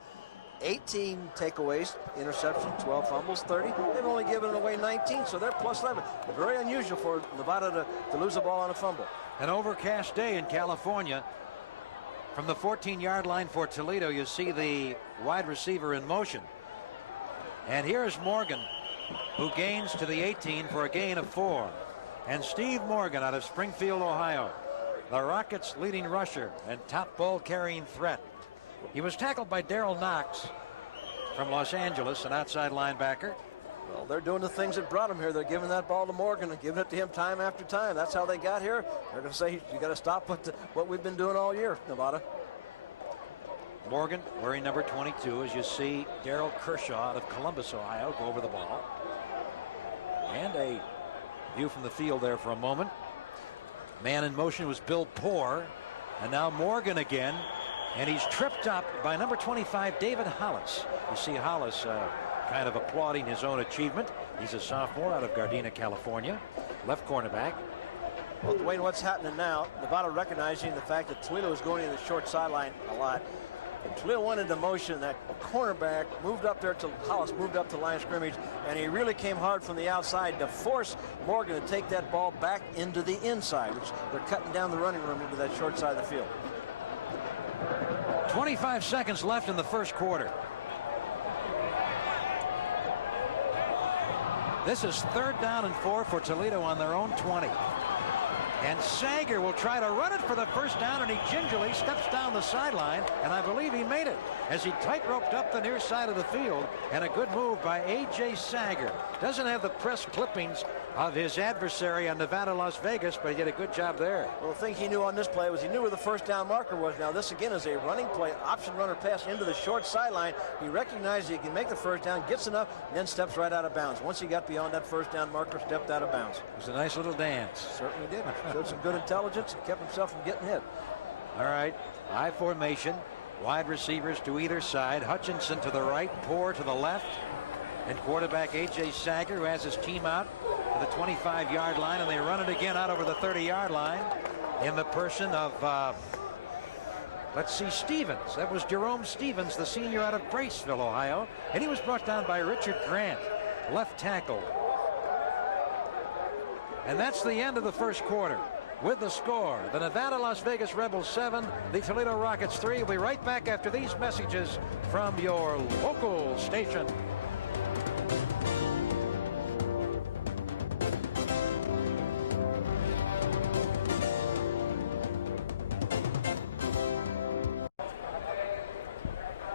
18 takeaways, interceptions, 12 fumbles, 30. They've only given it away 19, so they're plus 11. Very unusual for Nevada to lose a ball on a fumble. An overcast day in California. From the 14-yard line for Toledo, you see the wide receiver in motion. And here's Morgan, who gains to the 18 for a gain of 4. And Steve Morgan out of Springfield, Ohio, the Rockets' leading rusher and top ball-carrying threat. He was tackled by Darrell Knox from Los Angeles, an outside linebacker. Well, they're doing the things that brought him here. They're giving that ball to Morgan and giving it to him time after time. That's how they got here. They're going to say, you got to stop what we've been doing all year, Nevada. Morgan wearing number 22, as you see Darrell Kershaw out of Columbus, Ohio, go over the ball. And a view from the field there for a moment. Man in motion was Bill Poor. And now Morgan again. And he's tripped up by number 25, David Hollis. You see Hollis kind of applauding his own achievement. He's a sophomore out of Gardena, California. Left cornerback. Well, Dwayne, what's happening now, Nevada recognizing the fact that Toledo is going to the short sideline a lot. Toledo went into motion. That cornerback moved up there to Hollis, moved up to line of scrimmage, and he really came hard from the outside to force Morgan to take that ball back into the inside, which they're cutting down the running room into that short side of the field. 25 seconds left in the first quarter. This is 3rd down and 4 for Toledo on their own 20. And Sager will try to run it for the first down, and he gingerly steps down the sideline, and I believe he made it as he tight-roped up the near side of the field. And a good move by A.J. Sager. Doesn't have the press clippings of his adversary on Nevada, Las Vegas, but he did a good job there. Well, the thing he knew on this play was he knew where the first down marker was. Now, this again is a running play, option runner pass into the short sideline. He recognized he can make the first down, gets enough, and then steps right out of bounds. Once he got beyond that first down marker, stepped out of bounds. It was a nice little dance. Certainly did. Showed some good intelligence and kept himself from getting hit. All right, I formation, wide receivers to either side. Hutchinson to the right, Poor to the left, and quarterback A.J. Sager, who has his team out to the 25-yard line, and they run it again out over the 30-yard line in the person of, let's see, Stevens. That was Jerome Stevens, the senior out of Braceville, Ohio, and he was brought down by Richard Grant, left tackle. And that's the end of the first quarter. With the score, the Nevada Las Vegas Rebels 7, the Toledo Rockets 3. We'll be right back after these messages from your local station.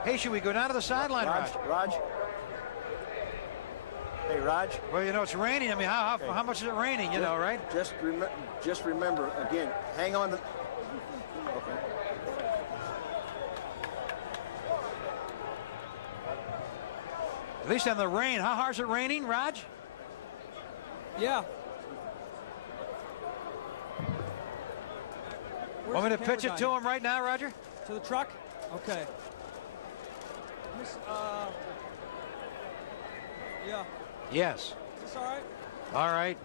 Hey, should we go down to the sideline, Raj? Hey, Raj. Well, you know, it's raining. I mean, how much is it raining, you know, right? Just remember, again, hang on to... Okay. At least on the rain. How hard is it raining, Raj? Yeah. Want me to pitch it to him right now, Roger? To the truck? Okay. Yeah. Yes. Is this all right? All right.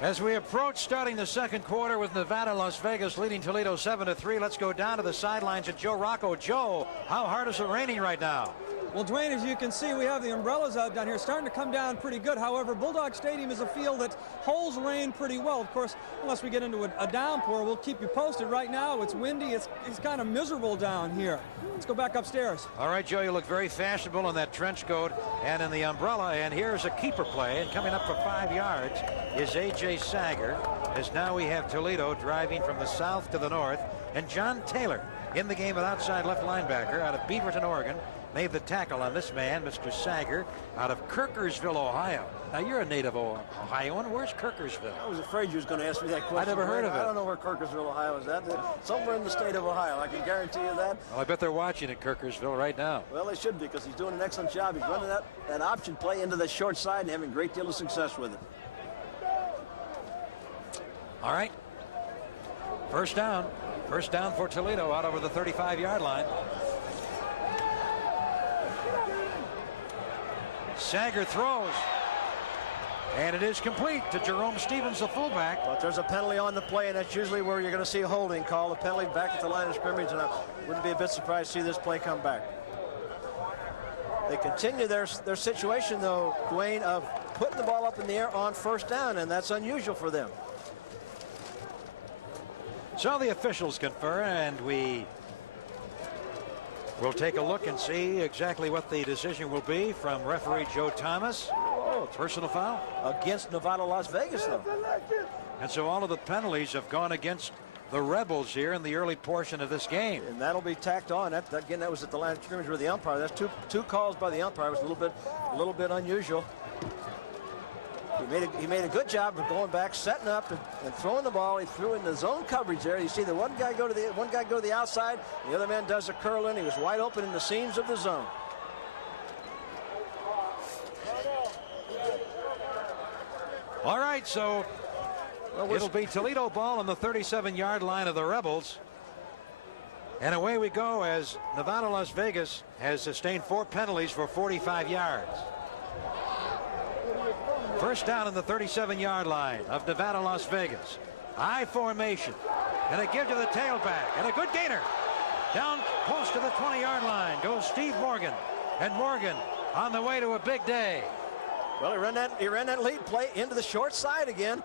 As we approach starting the second quarter with Nevada, Las Vegas leading Toledo 7-3, let's go down to the sidelines at Joe Rocco. Joe, how hard is it raining right now? Well, Dwayne, as you can see, we have the umbrellas out down here starting to come down pretty good. However, Bulldog Stadium is a field that holds rain pretty well. Of course, unless we get into a downpour, we'll keep you posted. Right now, it's windy. It's kind of miserable down here. Let's go back upstairs. All right, Joe, you look very fashionable in that trench coat and in the umbrella. And here's a keeper play. And coming up for 5 yards is A.J. Sager, as now we have Toledo driving from the south to the north. And John Taylor in the game, an outside left linebacker out of Beaverton, Oregon, made the tackle on this man, Mr. Sager, out of Kirkersville, Ohio. Now, you're a native Ohioan. Where's Kirkersville? I was afraid you was going to ask me that question. I never heard of it. I don't know where Kirkersville, Ohio is at. Somewhere in the state of Ohio. I can guarantee you that. Well, I bet they're watching at Kirkersville right now. Well, they should be, because he's doing an excellent job. He's running that option play into the short side and having a great deal of success with it. All right. First down. First down for Toledo out over the 35-yard line. Sager throws, and it is complete to Jerome Stevens, the fullback. But there's a penalty on the play, and that's usually where you're going to see a holding call. A penalty back at the line of scrimmage, and I wouldn't be a bit surprised to see this play come back. They continue their situation, though, Dwayne, of putting the ball up in the air on first down, and that's unusual for them. So the officials confer, and we'll take a look and see exactly what the decision will be from referee Joe Thomas. Oh, personal foul? Against Nevada, Las Vegas, though. And so all of the penalties have gone against the Rebels here in the early portion of this game. And that'll be tacked on. Again, that was at the line of scrimmage with the umpire. That's two calls by the umpire. It was a little bit unusual. He made a good job of going back, setting up, and throwing the ball. He threw in the zone coverage there. You see the one guy go to the outside, the other man does a curl in. He was wide open in the seams of the zone. All right, so it'll be Toledo ball on the 37-yard line of the Rebels. And away we go, as Nevada, Las Vegas has sustained 4 penalties for 45 yards. First down on the 37-yard line of Nevada, Las Vegas. I formation. And a give to the tailback. And a good gainer. Down close to the 20-yard line goes Steve Morgan. And Morgan on the way to a big day. Well, he ran that lead play into the short side again.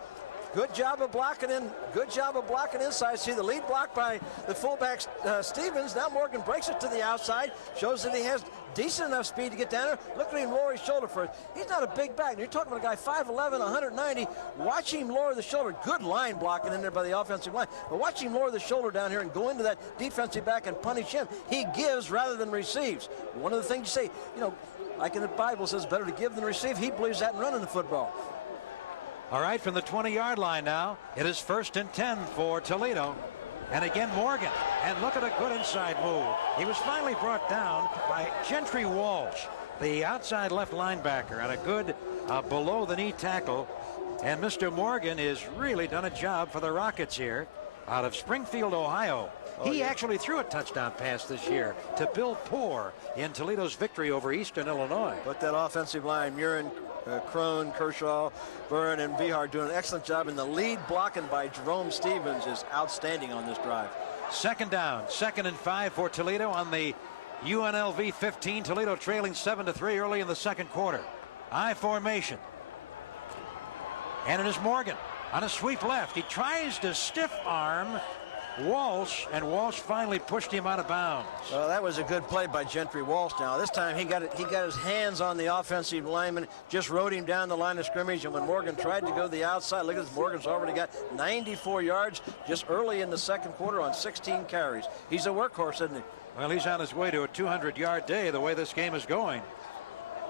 Good job of blocking in. Good job of blocking inside. See the lead block by the fullback Stevens. Now Morgan breaks it to the outside. Shows that he has decent enough speed to get down there. Look at him lower his shoulder first. He's not a big back. You're talking about a guy 5'11", 190. Watch him lower the shoulder. Good line blocking in there by the offensive line. But watch him lower the shoulder down here and go into that defensive back and punish him. He gives rather than receives. One of the things you say, you know, like in the Bible says, better to give than receive. He believes that in running the football. All right, from the 20-yard line now, it is 1st and 10 for Toledo. And again, Morgan. And look at a good inside move. He was finally brought down by Gentry Walsh, the outside left linebacker, and a good below-the-knee tackle. And Mr. Morgan has really done a job for the Rockets here out of Springfield, Ohio. He actually threw a touchdown pass this year to Bill Poor in Toledo's victory over Eastern Illinois. But that offensive line, Murin, Crone, Kershaw, Byrne, and Vihar doing an excellent job. And the lead blocking by Jerome Stevens is outstanding on this drive. 2nd down, 2nd and 5 for Toledo on the UNLV 15. Toledo trailing 7-3 early in the 2nd quarter. I formation. And it is Morgan on a sweep left. He tries to stiff arm Walsh, and Walsh finally pushed him out of bounds. Well, that was a good play by Gentry Walsh. Now this time he got his hands on the offensive lineman, just rode him down the line of scrimmage, and when Morgan tried to go to the outside, look at this, Morgan's already got 94 yards just early in the 2nd quarter on 16 carries. He's a workhorse, isn't he? Well, he's on his way to a 200-yard day the way this game is going.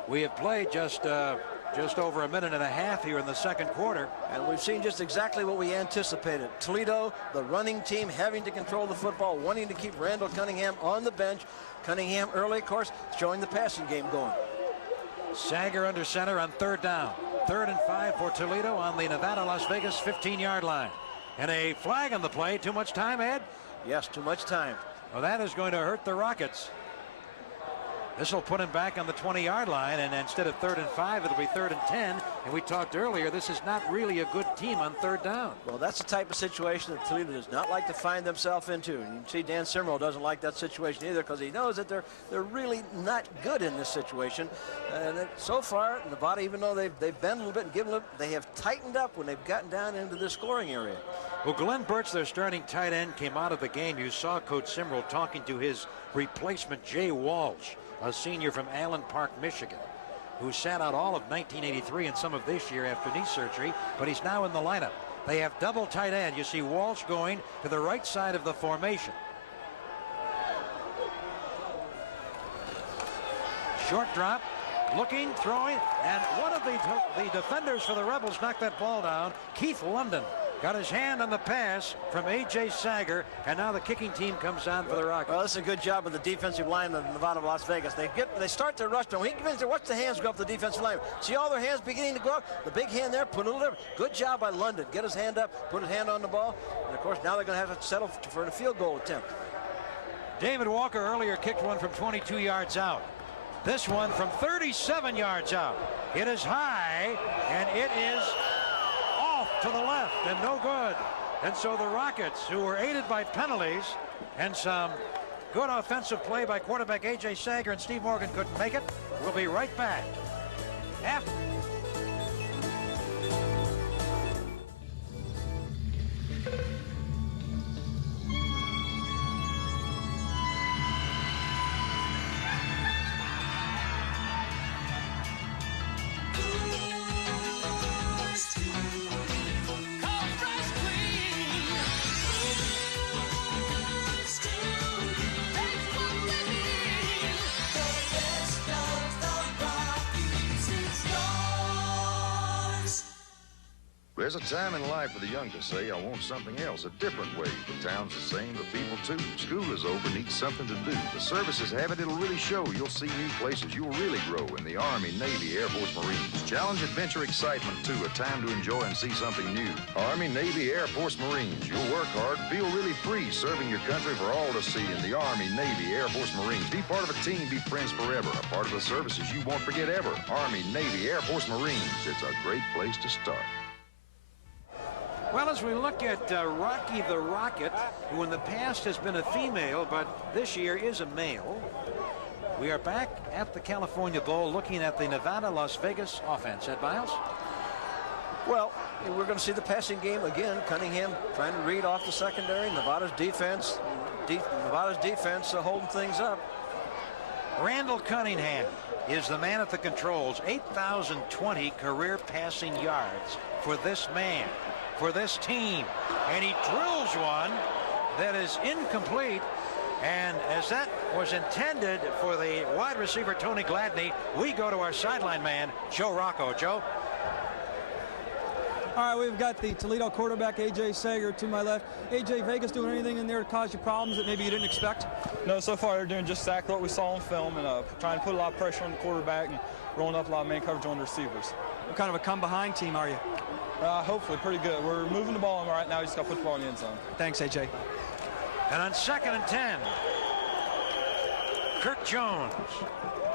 We have played just over a minute and a half here in the 2nd quarter. And we've seen just exactly what we anticipated. Toledo, the running team, having to control the football, wanting to keep Randall Cunningham on the bench. Cunningham early, of course, showing the passing game going. Sager under center on 3rd down. 3rd and 5 for Toledo on the Nevada-Las Vegas 15-yard line. And a flag on the play. Too much time, Ed? Yes, too much time. Well, that is going to hurt the Rockets. This will put him back on the 20-yard line, and instead of 3rd and 5, it'll be 3rd and 10. And we talked earlier, this is not really a good team on 3rd down. Well, that's the type of situation that Toledo does not like to find themselves into. And you can see Dan Simmerl doesn't like that situation either, because he knows that they're really not good in this situation. And so far, Nevada, even though they've bent a little bit and given a little, they have tightened up when they've gotten down into the scoring area. Well, Glenn Birch, their starting tight end, came out of the game. You saw Coach Simmerl talking to his replacement, Jay Walsh, a senior from Allen Park, Michigan, who sat out all of 1983 and some of this year after knee surgery, but he's now in the lineup. They have double tight end. You see Walsh going to the right side of the formation. Short drop, looking, throwing, and one of the defenders for the Rebels knocked that ball down. Keith London got his hand on the pass from A.J. Sager, and now the kicking team comes on for the Rockets. Well, this is a good job of the defensive lineman of Nevada, Las Vegas. They start their rush. When he comes in there, watch the hands go up the defensive lineman. See all their hands beginning to go up? The big hand there, put a little. Good job by London. Get his hand up, put his hand on the ball. And, of course, now they're going to have to settle for a field goal attempt. David Walker earlier kicked one from 22 yards out. This one from 37 yards out. It is high, and it is to the left and no good. And so the Rockets, who were aided by penalties and some good offensive play by quarterback A.J. Sager and Steve Morgan, couldn't make it. We'll be right back after. There's a time in life for the young to say, I want something else, a different way. The town's the same, the people too. School is over, need something to do. The services have it, it'll really show. You'll see new places, you'll really grow in the Army, Navy, Air Force, Marines. Challenge, adventure, excitement too, a time to enjoy and see something new. Army, Navy, Air Force, Marines. You'll work hard, feel really free, serving your country for all to see in the Army, Navy, Air Force, Marines. Be part of a team, be friends forever. A part of the services you won't forget ever. Army, Navy, Air Force, Marines. It's a great place to start. Well, as we look at Rocky the Rocket, who in the past has been a female, but this year is a male, we are back at the California Bowl looking at the Nevada-Las Vegas offense. Ed Miles? Well, we're going to see the passing game again. Cunningham trying to read off the secondary. Nevada's defense holding things up. Randall Cunningham is the man at the controls. 8,020 career passing yards for this man, for this team. And he drills one that is incomplete. And as that was intended for the wide receiver, Tony Gladney, we go to our sideline man, Joe Rocco. Joe? All right, we've got the Toledo quarterback, A.J. Sager, to my left. A.J., Vegas doing anything in there to cause you problems that maybe you didn't expect? No, so far they're doing just exactly what we saw on film and trying to put a lot of pressure on the quarterback and rolling up a lot of man coverage on the receivers. What kind of a come-behind team are you? Hopefully pretty good. We're moving the ball right now. We just got to put the ball in the end zone. Thanks, A.J. And on 2nd and 10, Kirk Jones,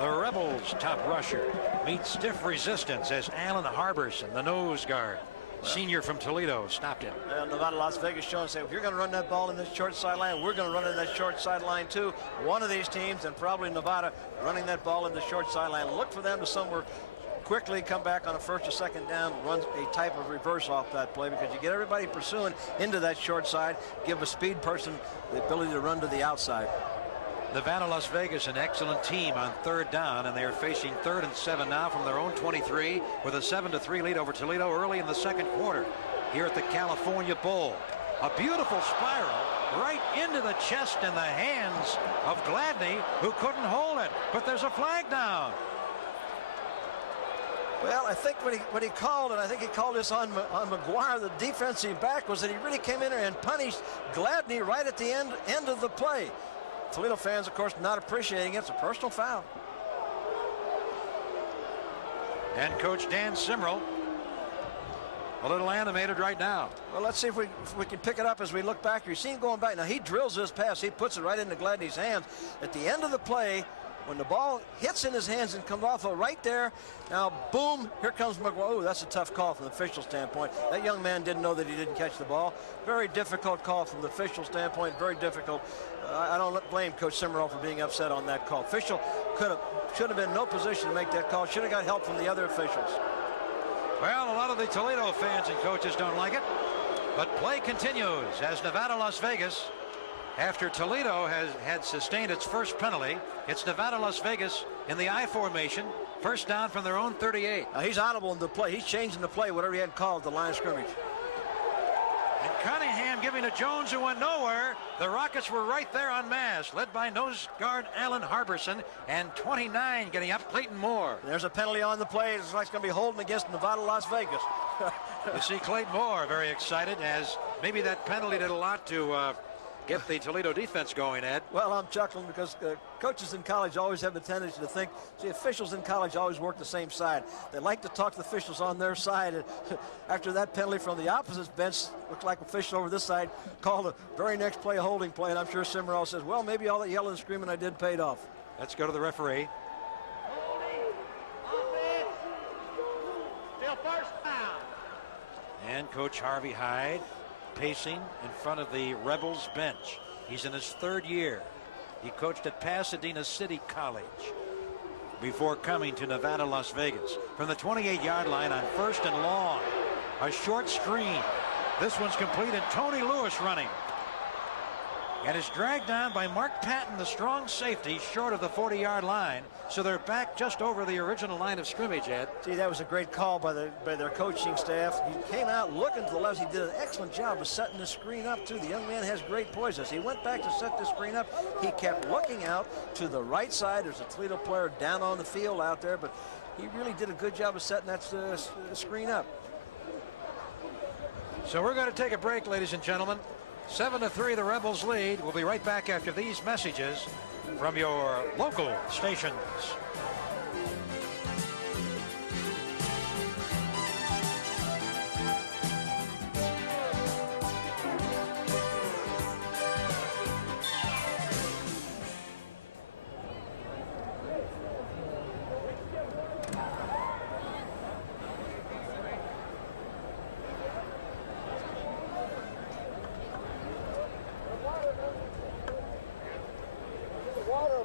the Rebels' top rusher, meets stiff resistance as Alan Harbison, the nose guard, senior from Toledo, stopped him. Nevada, Las Vegas showing, say, if you're going to run that ball in this short sideline, we're going to run it in that short sideline too. One of these teams, and probably Nevada, running that ball in the short sideline. Look for them to somewhere quickly come back on a 1st or 2nd down, run a type of reverse off that play, because you get everybody pursuing into that short side, give a speed person the ability to run to the outside. Nevada, Las Vegas, an excellent team on 3rd down, and they are facing 3rd and 7 now from their own 23 with a 7-3 lead over Toledo early in the 2nd quarter here at the California Bowl. A beautiful spiral right into the chest and the hands of Gladney, who couldn't hold it, but there's a flag down. Well, I think what he called, and I think he called this on McGuire, the defensive back, was that he really came in there and punished Gladney right at the end of the play. Toledo fans, of course, not appreciating it. It's a personal foul. And Coach Dan Simrel, a little animated right now. Well, let's see if we can pick it up as we look back. You see him going back. Now, he drills this pass. He puts it right into Gladney's hands. At the end of the play, when the ball hits in his hands and comes off right there, now, boom, here comes McGuire. Oh, that's a tough call from the official standpoint. That young man didn't know that he didn't catch the ball. Very difficult call from the official standpoint, very difficult. I don't blame Coach Simrel for being upset on that call. Official should have been in no position to make that call. Should have got help from the other officials. Well, a lot of the Toledo fans and coaches don't like it, but play continues as Nevada, Las Vegas, after Toledo had sustained its first penalty, it's Nevada, Las Vegas in the I formation, 1st down from their own 38. Now he's audible in the play. He's changing the play, whatever he had called the line of scrimmage. And Cunningham giving to Jones, who went nowhere. The Rockets were right there en masse, led by nose guard Alan Harbison, and 29 getting up Clayton Moore. There's a penalty on the play. It's like it's going to be holding against Nevada, Las Vegas. You see Clayton Moore very excited, as maybe that penalty did a lot to get the Toledo defense going, Ed. Well, I'm chuckling because coaches in college always have the tendency to think, see, officials in college always work the same side. They like to talk to the officials on their side. And after that penalty from the opposite bench, looks like official over this side called the very next play a holding play, and I'm sure Simrel says, well, maybe all that yelling and screaming I did paid off. Let's go to the referee. Still 1st down. And Coach Harvey Hyde pacing in front of the Rebels bench. He's in his 3rd year. He coached at Pasadena City College before coming to Nevada, Las Vegas. From the 28-yard line on 1st and long, a short screen. This one's complete, and Tony Lewis running. And is dragged down by Mark Patton, the strong safety, short of the 40-yard line. So they're back just over the original line of scrimmage, Ed. See, that was a great call by their coaching staff. He came out looking to the left. He did an excellent job of setting the screen up, too. The young man has great poise. As he went back to set the screen up, he kept looking out to the right side. There's a Toledo player down on the field out there, but he really did a good job of setting that screen up. So we're going to take a break, ladies and gentlemen. 7-3, the Rebels lead. We'll be right back after these messages from your local stations.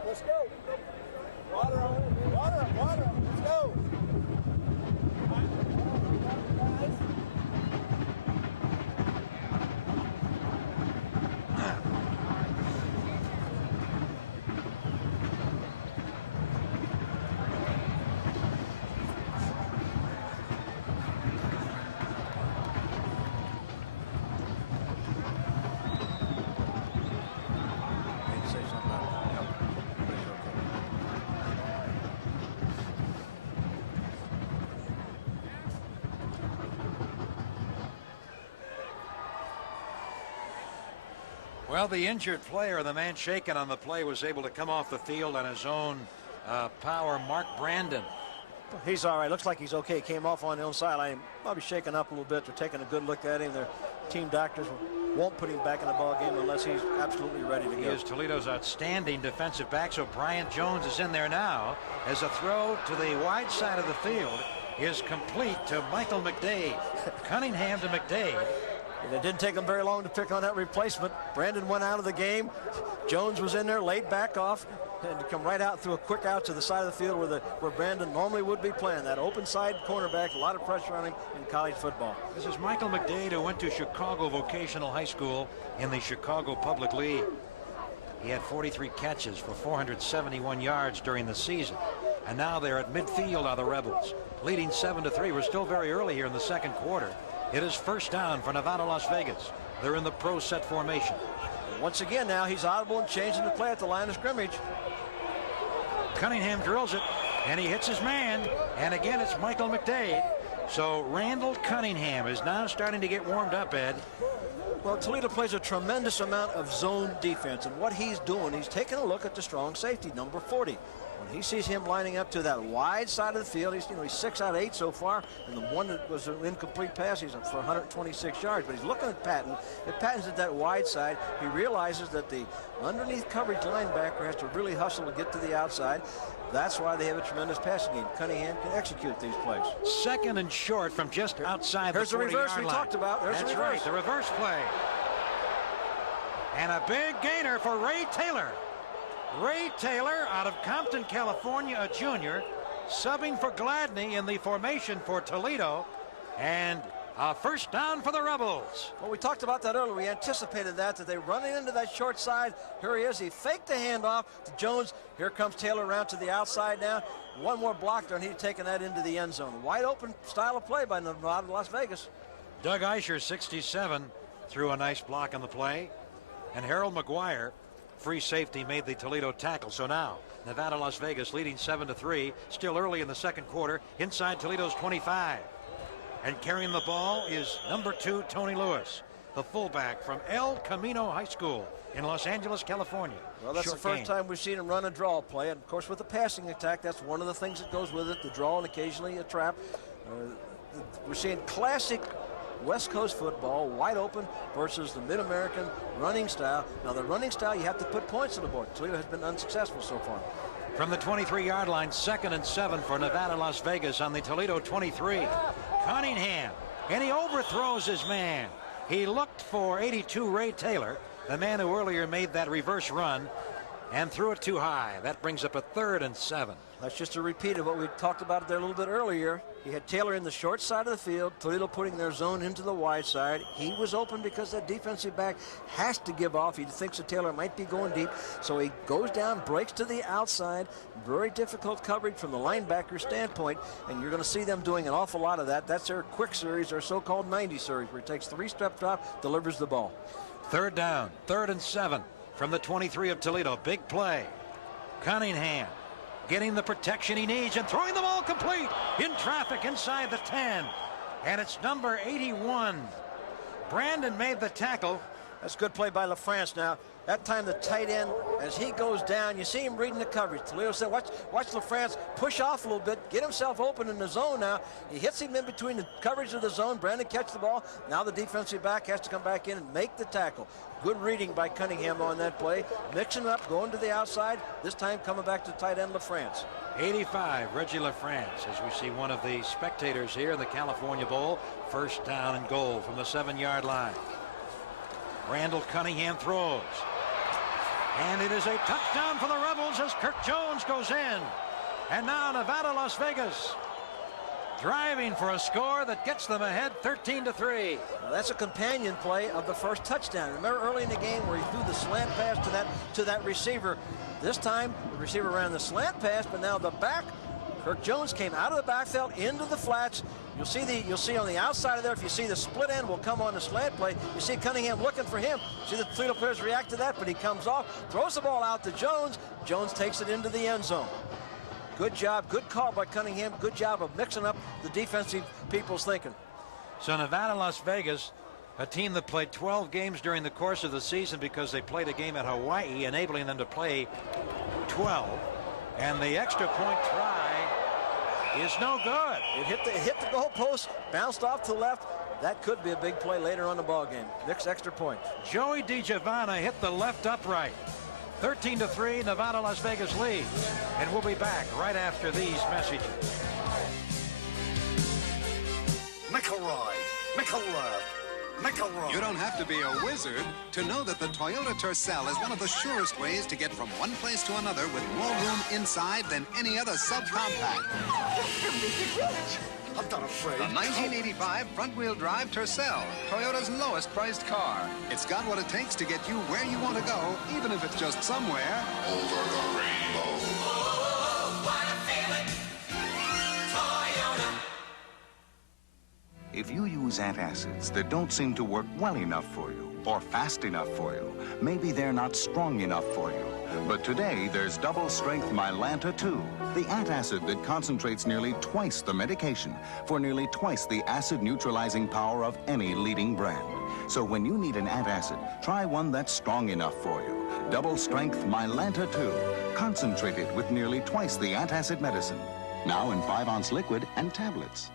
Let's go. Water on. Well, the injured player, the man shaken on the play, was able to come off the field on his own power. Mark Brandon. He's all right. Looks like he's okay. Came off on the own sideline. Probably shaken up a little bit. They're taking a good look at him. Their team doctors won't put him back in the ball game unless he's absolutely ready to go. He is Toledo's outstanding defensive back. So Bryant Jones is in there now as a throw to the wide side of the field is complete to Michael McDade. Cunningham to McDade. And it didn't take him very long to pick on that replacement. Brandon went out of the game. Jones was in there, laid back off, and to come right out through a quick out to the side of the field where Brandon normally would be playing. That open side cornerback, a lot of pressure on him in college football. This is Michael McDade, who went to Chicago Vocational High School in the Chicago Public League. He had 43 catches for 471 yards during the season. And now they're at midfield are the Rebels, leading 7-3. We're still very early here in the second quarter. It is first down for Nevada, Las Vegas. They're in the pro set formation. Once again now he's audible and changing the play at the line of scrimmage. Cunningham drills it, and he hits his man. And again, it's Michael McDade. So Randall Cunningham is now starting to get warmed up, Ed. Well, Toledo plays a tremendous amount of zone defense, and what he's doing, he's taking a look at the strong safety, number 40. When he sees him lining up to that wide side of the field, he's 6 out of 8 so far, and the one that was an incomplete pass, he's up for 126 yards. But he's looking at Patton. If Patton's at that wide side, he realizes that the underneath coverage linebacker has to really hustle to get to the outside. That's why they have a tremendous passing game. Cunningham can execute these plays. Second and short from just outside the 40-yard line. There's the reverse we talked about. There's That's the reverse. Right, the reverse play. And a big gainer for Ray Taylor. Ray Taylor out of Compton, California, a junior, subbing for Gladney in the formation for Toledo. And a first down for the Rebels. Well, we talked about that earlier. We anticipated that they running into that short side. Here he is. He faked the handoff to Jones. Here comes Taylor around to the outside now. One more block there, and he's taking that into the end zone. Wide open style of play by Nevada, Las Vegas. Doug Eicher, 67, threw a nice block on the play. And Harold McGuire, free safety, made the Toledo tackle. So now Nevada, Las Vegas leading 7-3. Still early in the second quarter. Inside Toledo's 25. And carrying the ball is number 2, Tony Lewis, the fullback from El Camino High School in Los Angeles, California. Well, that's the first time we've seen him run a draw play. And, of course, with the passing attack, that's one of the things that goes with it, the draw and occasionally a trap. We're seeing classic West Coast football, wide open versus the Mid-American running style. Now, the running style, you have to put points on the board. Toledo has been unsuccessful so far. From the 23-yard line, 2nd and 7 for Nevada, Las Vegas on the Toledo 23. Cunningham, and he overthrows his man. He looked for 82 Ray Taylor, the man who earlier made that reverse run, and threw it too high. That brings up a 3rd and 7. That's just a repeat of what we talked about there a little bit earlier. He had Taylor in the short side of the field, Toledo putting their zone into the wide side. He was open because that defensive back has to give off. He thinks that Taylor might be going deep, so he goes down, breaks to the outside. Very difficult coverage from the linebacker standpoint, and you're going to see them doing an awful lot of that. That's their quick series, their so-called 90 series, where he takes 3-step drop, delivers the ball. 3rd down, 3rd and 7 from the 23 of Toledo. Big play. Cunningham getting the protection he needs and throwing the ball complete in traffic inside the 10. And it's number 81. Brandon made the tackle. That's good play by LaFrance now. That time the tight end, as he goes down, you see him reading the coverage. Toledo said, watch LaFrance push off a little bit, get himself open in the zone now. He hits him in between the coverage of the zone. Brandon catches the ball. Now the defensive back has to come back in and make the tackle. Good reading by Cunningham on that play. Mixing up, going to the outside. This time coming back to tight end LaFrance. 85, Reggie LaFrance, as we see one of the spectators here in the California Bowl. First down and goal from the 7-yard line. Randall Cunningham throws. And it is a touchdown for the Rebels as Kirk Jones goes in. And now Nevada, Las Vegas driving for a score that gets them ahead 13-3. Now that's a companion play of the first touchdown. Remember early in the game where he threw the slant pass to that receiver. This time the receiver ran the slant pass, but now the back, Kirk Jones came out of the backfield into the flats. You'll see on the outside of there, if you see the split end will come on the slant play. You see Cunningham looking for him. See the Toledo players react to that, but he comes off, throws the ball out to Jones. Jones takes it into the end zone. Good job, good call by Cunningham. Good job of mixing up the defensive people's thinking. So Nevada, Las Vegas A team that played 12 games during the course of the season because they played a game at Hawaii, enabling them to play 12. And the extra point try is no good. It hit the goal post, bounced off to the left. That could be a big play later on the ball game. Next extra point. Joey DiGiovanna hit the left upright. 13-3, Nevada, Las Vegas leads. And we'll be back right after these messages. McElroy, McElroy. You don't have to be a wizard to know that the Toyota Tercel is one of the surest ways to get from one place to another with more room inside than any other subcompact. I'm not afraid. The 1985 front-wheel drive Tercel, Toyota's lowest priced car. It's got what it takes to get you where you want to go, even if it's just somewhere over the rainbow. Oh, what a feeling. Toyota. If you use antacids that don't seem to work well enough for you or fast enough for you, maybe they're not strong enough for you. But today, there's double-strength Mylanta 2, the antacid that concentrates nearly twice the medication for nearly twice the acid-neutralizing power of any leading brand. So when you need an antacid, try one that's strong enough for you. Double-strength Mylanta 2, concentrated with nearly twice the antacid medicine. Now in 5-ounce liquid and tablets.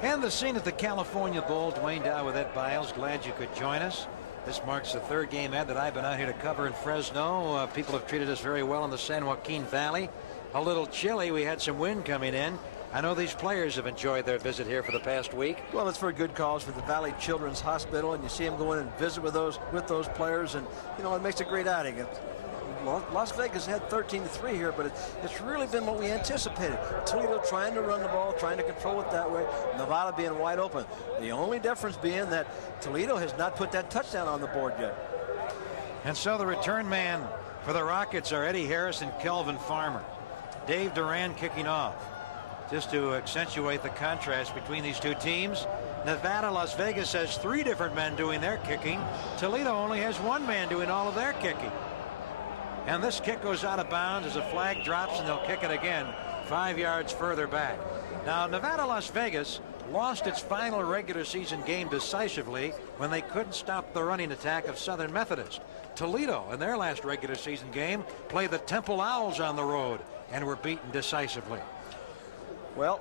And the scene at the California Bowl. Dwayne Dow with Ed Biles. Glad you could join us. This marks the third game, Ed, that I've been out here to cover in Fresno. People have treated us very well in the San Joaquin Valley. A little chilly. We had some wind coming in. I know these players have enjoyed their visit here for the past week. Well, it's for a good cause for the Valley Children's Hospital, and you see them go in and visit with those players, and you know it makes a great outing. Las Vegas had 13-3 here, but it's really been what we anticipated. Toledo trying to run the ball, trying to control it that way. Nevada being wide open. The only difference being that Toledo has not put that touchdown on the board yet. And so the return man for the Rockets are Eddie Harris and Kelvin Farmer. Dave Duran kicking off. Just to accentuate the contrast between these two teams, Nevada, Las Vegas has 3 different men doing their kicking. Toledo only has 1 man doing all of their kicking. And this kick goes out of bounds as a flag drops, and they'll kick it again 5 yards further back. Now, Nevada, Las Vegas lost its final regular season game decisively when they couldn't stop the running attack of Southern Methodist. Toledo, in their last regular season game, played the Temple Owls on the road and were beaten decisively. Well,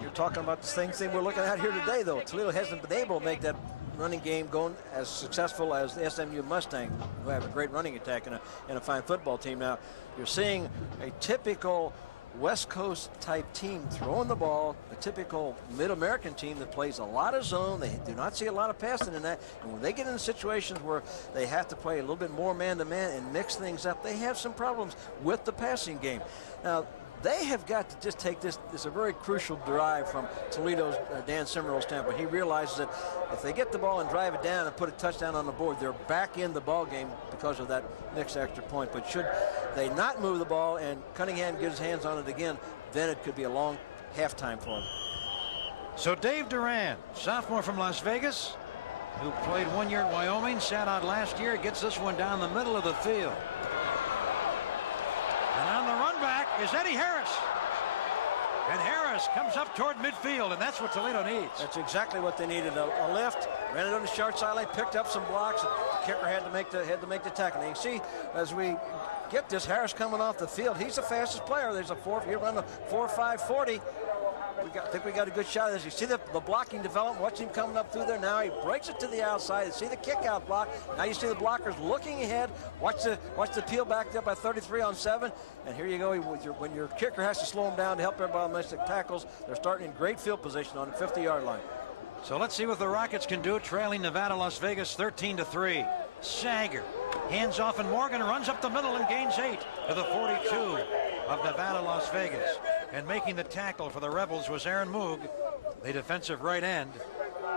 you're talking about the same thing we're looking at here today, though. Toledo hasn't been able to make that running game going as successful as the SMU Mustang, who have a great running attack and a fine football team. Now, you're seeing a typical West Coast type team throwing the ball, a typical Mid-American team that plays a lot of zone. They do not see a lot of passing in that. And when they get into situations where they have to play a little bit more man-to-man and mix things up, they have some problems with the passing game. Now, they have got to just take this. It's a very crucial drive from Toledo's Dan Simmerall's standpoint. He realizes that if they get the ball and drive it down and put a touchdown on the board, they're back in the ball game because of that next extra point. But should they not move the ball and Cunningham get his hands on it again, then it could be a long halftime for him. So Dave Duran, sophomore from Las Vegas, who played 1 year at Wyoming, sat out last year, gets this one down the middle of the field. And on the run back is Eddie Harris. And Harris comes up toward midfield, and that's what Toledo needs. That's exactly what they needed. A lift, ran it on the short sideline, picked up some blocks, and the kicker had to make the tackle. And you see, as we get this, Harris coming off the field, he's the fastest player. There's he'll run a 4.5 I think we got a good shot of this. You see the blocking develop. Watch him coming up through there. Now he breaks it to the outside. You see the kick out block. Now you see the blockers looking ahead. Watch the peel back there by 33 on 7. And here you go. When your kicker has to slow him down to help everybody make the tackles, they're starting in great field position on the 50-yard line. So let's see what the Rockets can do, trailing Nevada, Las Vegas 13-3. Sager hands off, and Morgan runs up the middle and gains 8 to the 42 of Nevada, Las Vegas. And making the tackle for the Rebels was Aaron Moog, the defensive right end.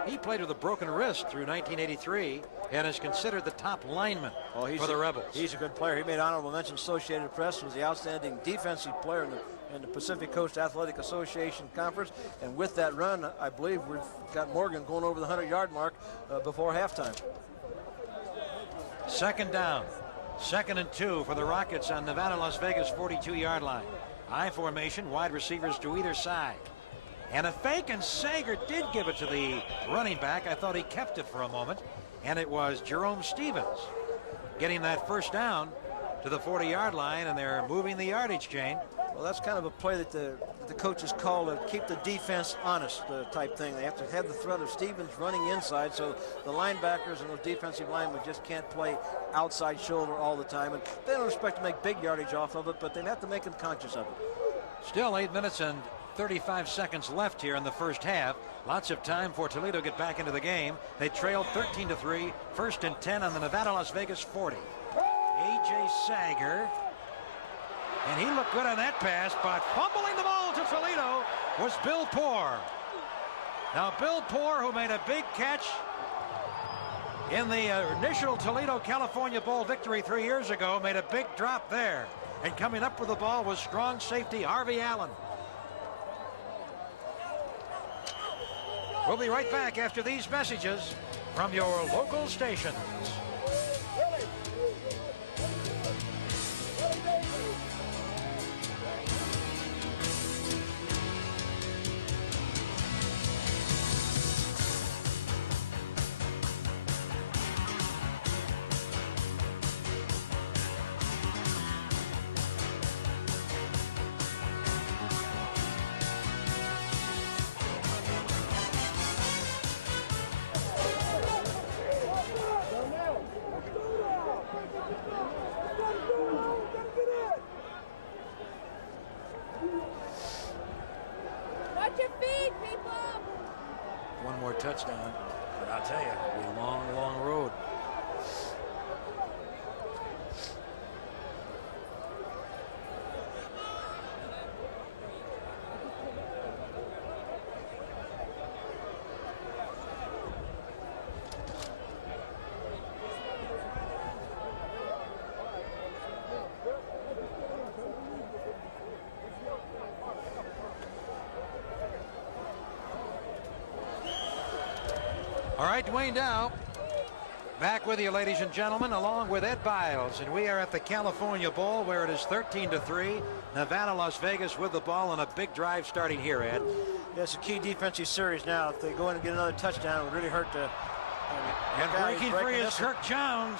He played with a broken wrist through 1983 and is considered the top lineman for the Rebels. He's a good player. He made honorable mention. Associated Press was the outstanding defensive player in the Pacific Coast Athletic Association Conference. And with that run, I believe we've got Morgan going over the 100-yard mark before halftime. Second down. 2nd and 2 for the Rockets on Nevada, Las Vegas 42-yard line. I formation, wide receivers to either side. And a fake, and Sager did give it to the running back. I thought he kept it for a moment. And it was Jerome Stevens getting that first down to the 40-yard line, and they're moving the yardage chain. Well, that's kind of a play that the coaches call to keep the defense honest type thing. They have to have the threat of Stevens running inside, so the linebackers and those defensive linemen just can't play outside shoulder all the time. And they don't expect to make big yardage off of it, but they have to make them conscious of it. Still 8 minutes and 35 seconds left here in the first half. Lots of time for Toledo to get back into the game. They trailed 13-3, 1st and 10 on the Nevada-Las Vegas 40. A.J. Sager, and he looked good on that pass, but fumbling the ball to Toledo was Bill Poor. Now, Bill Poor, who made a big catch in the initial Toledo California Bowl victory 3 years ago, made a big drop there. And coming up with the ball was strong safety Harvey Allen. We'll be right back after these messages from your local stations. Touchdown, but I'll tell you, it'll be a long, long road. All right, Dwayne Dow back with you, ladies and gentlemen, along with Ed Biles, and we are at the California Bowl where it is 13-3. Nevada, Las Vegas with the ball and a big drive starting here, Ed. Yeah, it's a key defensive series now. If they go in and get another touchdown, it would really hurt the. And breaking free is Kirk Jones.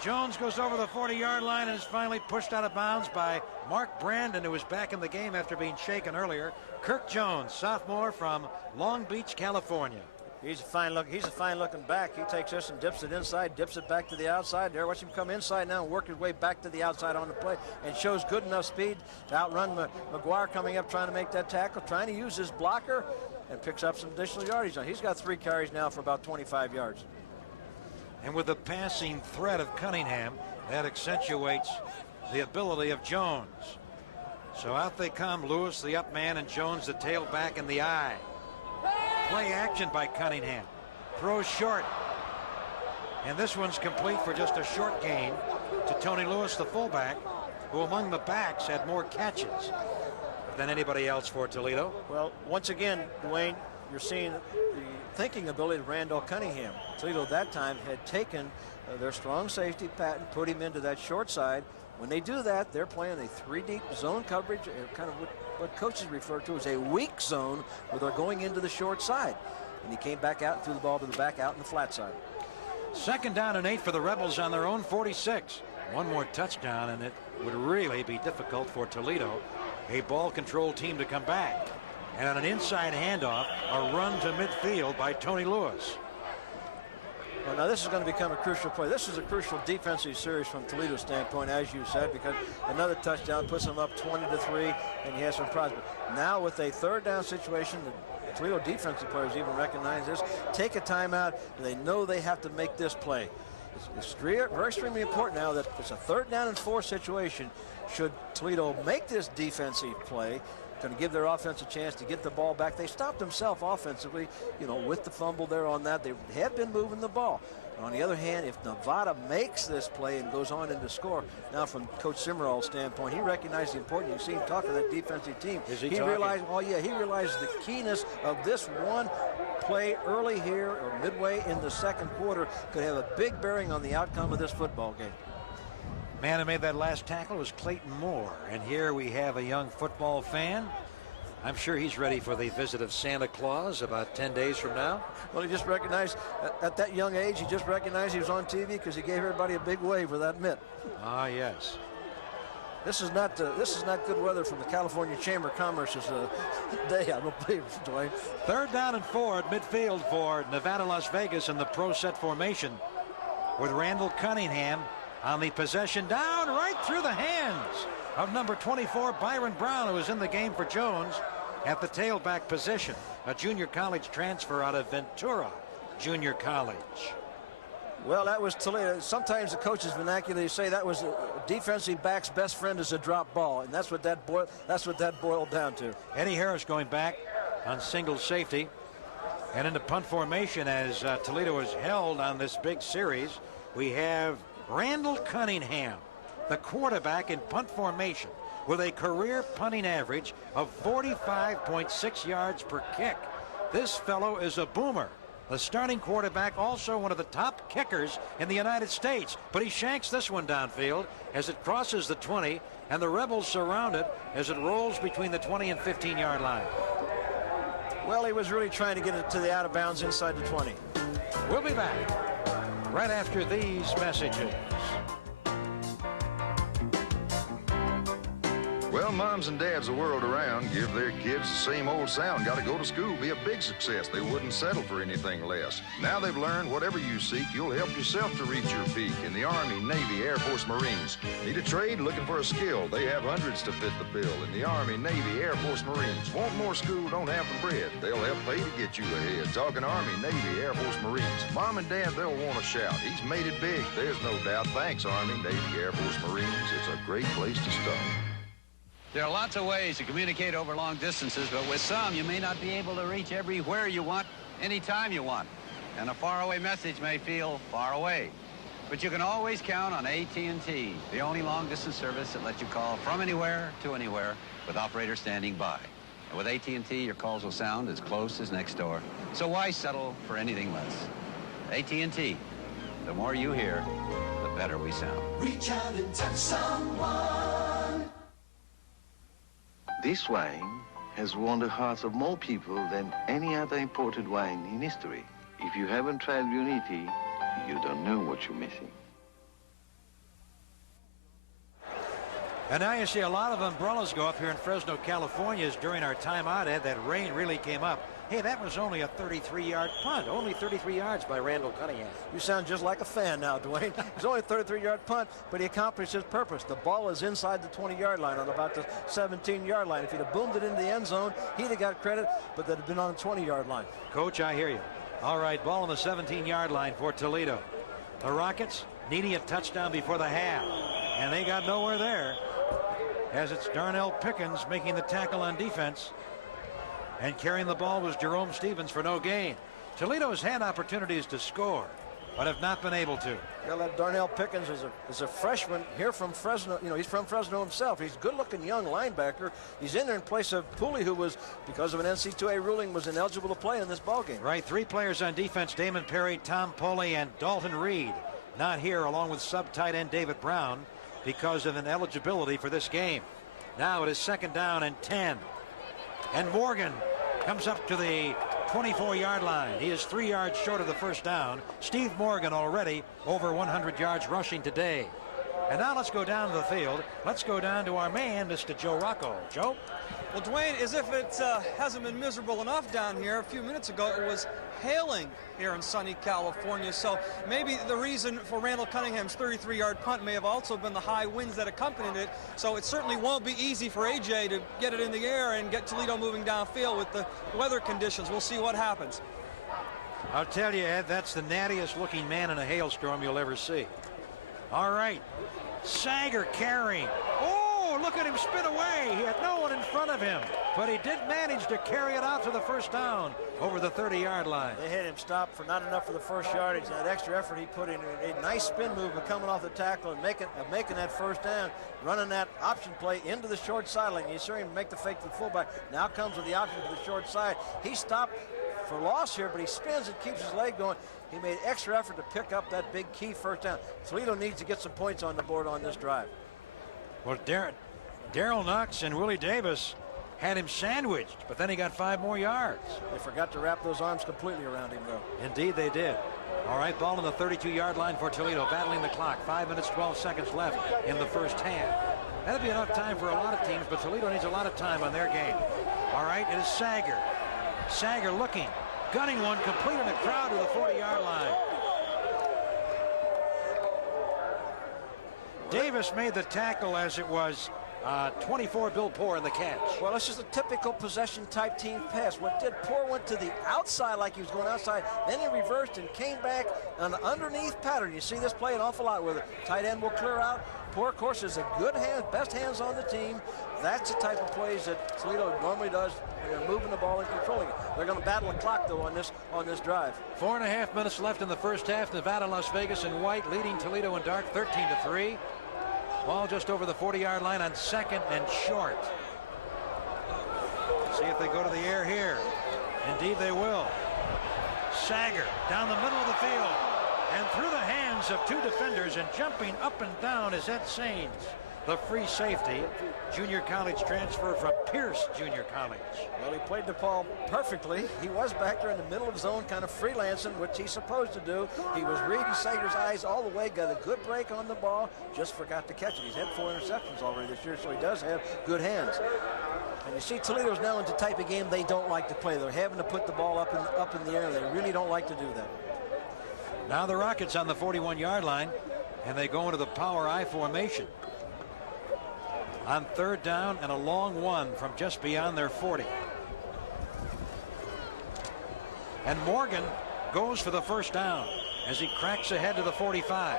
Jones goes over the 40-yard line and is finally pushed out of bounds by Mark Brandon, who was back in the game after being shaken earlier. Kirk Jones, sophomore from Long Beach, California. He's a fine looking back. He takes this and dips it inside, dips it back to the outside. There, watch him come inside now and work his way back to the outside on the play, and shows good enough speed to outrun McGuire coming up trying to make that tackle, trying to use his blocker, and picks up some additional yardage. He's got 3 carries now for about 25 yards. And with the passing threat of Cunningham, that accentuates the ability of Jones. So out they come, Lewis the up man and Jones the tailback in the eye. Play action by Cunningham. Throws short. And this one's complete for just a short gain to Tony Lewis, the fullback, who among the backs had more catches than anybody else for Toledo. Well, once again, Dwayne, you're seeing the thinking ability of Randall Cunningham. Toledo that time had taken their strong safety, Patton, put him into that short side. When they do that, they're playing a 3-deep zone coverage, kind of what coaches refer to as a weak zone, where they're going into the short side. And he came back out and threw the ball to the back out in the flat side. 2nd down and 8 for the Rebels on their own 46. One more touchdown and it would really be difficult for Toledo, a ball control team, to come back. And on an inside handoff, a run to midfield by Tony Lewis. Well, now this is going to become a crucial play. This is a crucial defensive series from Toledo's standpoint, as you said, because another touchdown puts them up 20-3, and he has some problems. Now with a 3rd down situation, the Toledo defensive players even recognize this. Take a timeout. They know they have to make this play. It's very extremely important now that it's a 3rd down and 4 situation. Should Toledo make this defensive play, going to give their offense a chance to get the ball back. They stopped themselves offensively, with the fumble there on that. They have been moving the ball. But on the other hand, if Nevada makes this play and goes on into score, now from Coach Simmerall's standpoint, he recognized the importance. You see him talking to that defensive team. He realized the keenness of this one play early here or midway in the 2nd quarter could have a big bearing on the outcome of this football game. Man who made that last tackle was Clayton Moore. And here we have a young football fan. I'm sure he's ready for the visit of Santa Claus about 10 days from now. Well, he just recognized, at that young age, he just recognized he was on TV because he gave everybody a big wave with that mitt. Ah, yes. This is not good weather from the California Chamber of Commerce's day, I don't believe, Dwayne. 3rd down and 4 at midfield for Nevada, Las Vegas in the pro set formation with Randall Cunningham on the possession, down right through the hands of number 24, Byron Brown, who was in the game for Jones at the tailback position, a junior college transfer out of Ventura Junior College. Well, that was Toledo. Sometimes the coaches vernacular say that was a defensive back's best friend is a drop ball, and that's what that boiled down to. Eddie Harris going back on single safety and into punt formation as Toledo is held on this big series. We have Randall Cunningham, the quarterback in punt formation, with a career punting average of 45.6 yards per kick. This fellow is a boomer. The starting quarterback, also one of the top kickers in the United States, but he shanks this one downfield as it crosses the 20, and the Rebels surround it as it rolls between the 20 and 15-yard line. Well, he was really trying to get it to the out of bounds inside the 20. We'll be back right after these messages. Well, moms and dads the world around give their kids the same old sound. Got to go to school, be a big success. They wouldn't settle for anything less. Now they've learned whatever you seek, you'll help yourself to reach your peak in the Army, Navy, Air Force, Marines. Need a trade? Looking for a skill? They have hundreds to fit the bill in the Army, Navy, Air Force, Marines. Want more school? Don't have the bread. They'll help pay to get you ahead. Talking Army, Navy, Air Force, Marines. Mom and dad, they'll want to shout. He's made it big. There's no doubt. Thanks, Army, Navy, Air Force, Marines. It's a great place to start. There are lots of ways to communicate over long distances, but with some, you may not be able to reach everywhere you want, anytime you want. And a faraway message may feel far away. But you can always count on AT&T, the only long-distance service that lets you call from anywhere to anywhere with operators standing by. And with AT&T, your calls will sound as close as next door. So why settle for anything less? AT&T, the more you hear, the better we sound. Reach out and touch someone. This wine has won the hearts of more people than any other imported wine in history. If you haven't tried Unity, you don't know what you're missing. And now you see a lot of umbrellas go up here in Fresno, California, as during our timeout, Ed, that rain really came up. Hey, that was only a 33-yard punt. Only 33 yards by Randall Cunningham. You sound just like a fan now, Dwayne. It was only a 33-yard punt, but he accomplished his purpose. The ball is inside the 20-yard line on about the 17-yard line. If he'd have boomed it into the end zone, he'd have got credit, but that had been on the 20-yard line. Coach, I hear you. All right, ball on the 17-yard line for Toledo. The Rockets needing a touchdown before the half, and they got nowhere there, as it's Darnell Pickens making the tackle on defense. And carrying the ball was Jerome Stevens for no gain. Toledo has had opportunities to score, but have not been able to. Well, that Darnell Pickens is a freshman here from Fresno. You know, he's from Fresno himself. He's a good-looking young linebacker. He's in there in place of Pooley, who was, because of an NC2A ruling, was ineligible to play in this ballgame. Right, 3 players on defense, Damon Perry, Tom Poley, and Dalton Reed. Not here, along with sub-tight end David Brown, because of ineligibility for this game. Now it is 2nd down and 10. And Morgan comes up to the 24-yard line. He is 3 yards short of the first down. Steve Morgan already over 100 yards rushing today. And now let's go down to the field. Let's go down to our man, Mr. Joe Rocco. Joe? Well, Dwayne, as if it hasn't been miserable enough down here, a few minutes ago it was hailing here in sunny California. So maybe the reason for Randall Cunningham's 33-yard punt may have also been the high winds that accompanied it. So it certainly won't be easy for AJ to get it in the air and get Toledo moving downfield with the weather conditions. We'll see what happens. I'll tell you, Ed, that's the nattiest looking man in a hailstorm you'll ever see. All right. Sager carrying. Oh, look at him spin away. He had no one in front of him, but he did manage to carry it out to the first down over the 30-yard line. They had him stopped for not enough for the first yardage. That extra effort he put in, a nice spin movement coming off the tackle and making that first down, running that option play into the short sideline. You saw him make the fake to the fullback. Now comes with the option to the short side. He stopped for loss here, but he spins and keeps his leg going. He made extra effort to pick up that big key first down. Toledo needs to get some points on the board on this drive. Well, Daryl Knox and Willie Davis had him sandwiched, but then he got 5 more yards. They forgot to wrap those arms completely around him, though. Indeed, they did. All right, ball on the 32-yard line for Toledo, battling the clock. 5 minutes, 12 seconds left in the first half. That'll be enough time for a lot of teams, but Toledo needs a lot of time on their game. All right, it is Sager. Sager looking, gunning one, complete in the crowd to the 40-yard line. Davis made the tackle as it was 24 Bill Poor in the catch. Well, it's just a typical possession type team pass. What did Poor went to the outside like he was going outside, then he reversed and came back on the underneath pattern. You see this play an awful lot where the tight end will clear out. Poor, of course, is a good hand, best hands on the team. That's the type of plays that Toledo normally does when they're moving the ball and controlling it. They're going to battle the clock, though, on this drive. 4.5 minutes left in the first half. Nevada, Las Vegas, and White leading Toledo in dark 13-3. Ball just over the 40-yard line on 2nd and short. See if they go to the air here. Indeed, they will. Sager down the middle of the field and through the hands of 2 defenders, and jumping up and down is Ed Saines, the free safety, junior college transfer from Pierce Junior College. Well, he played the ball perfectly. He was back there in the middle of his zone, kind of freelancing, which he's supposed to do. He was reading Sager's eyes all the way, got a good break on the ball, just forgot to catch it. He's had 4 interceptions already this year, so he does have good hands. And you see Toledo's now into the type of game they don't like to play. They're having to put the ball up in the air. They really don't like to do that. Now the Rockets on the 41-yard line, and they go into the power I formation. On 3rd down and a long one from just beyond their 40. And Morgan goes for the first down as he cracks ahead to the 45.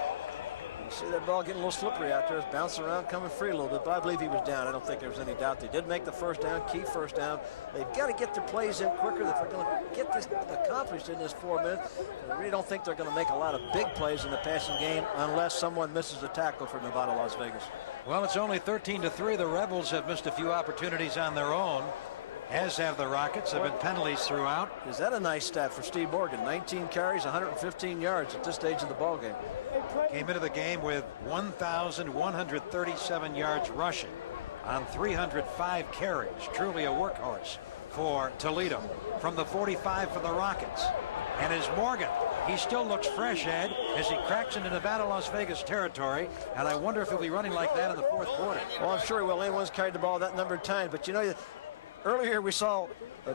You see that ball getting a little slippery out there. It's bouncing around, coming free a little bit, but I believe he was down. I don't think there was any doubt. They did make the first down, key first down. They've got to get their plays in quicker if they're going to get this accomplished in this 4 minutes. I really don't think they're going to make a lot of big plays in the passing game unless someone misses a tackle for Nevada, Las Vegas. Well, it's only 13-3. The Rebels have missed a few opportunities on their own, as have the Rockets. There have been penalties throughout. Is that a nice stat for Steve Morgan? 19 carries, 115 yards at this stage of the ball game. Came into the game with 1,137 yards rushing on 305 carries. Truly a workhorse for Toledo. From the 45 for the Rockets. And as Morgan, he still looks fresh, Ed, as he cracks into Nevada, Las Vegas territory. And I wonder if he'll be running like that in the 4th quarter. Well, I'm sure he will. Anyone's carried the ball that number of times. But, you know, earlier we saw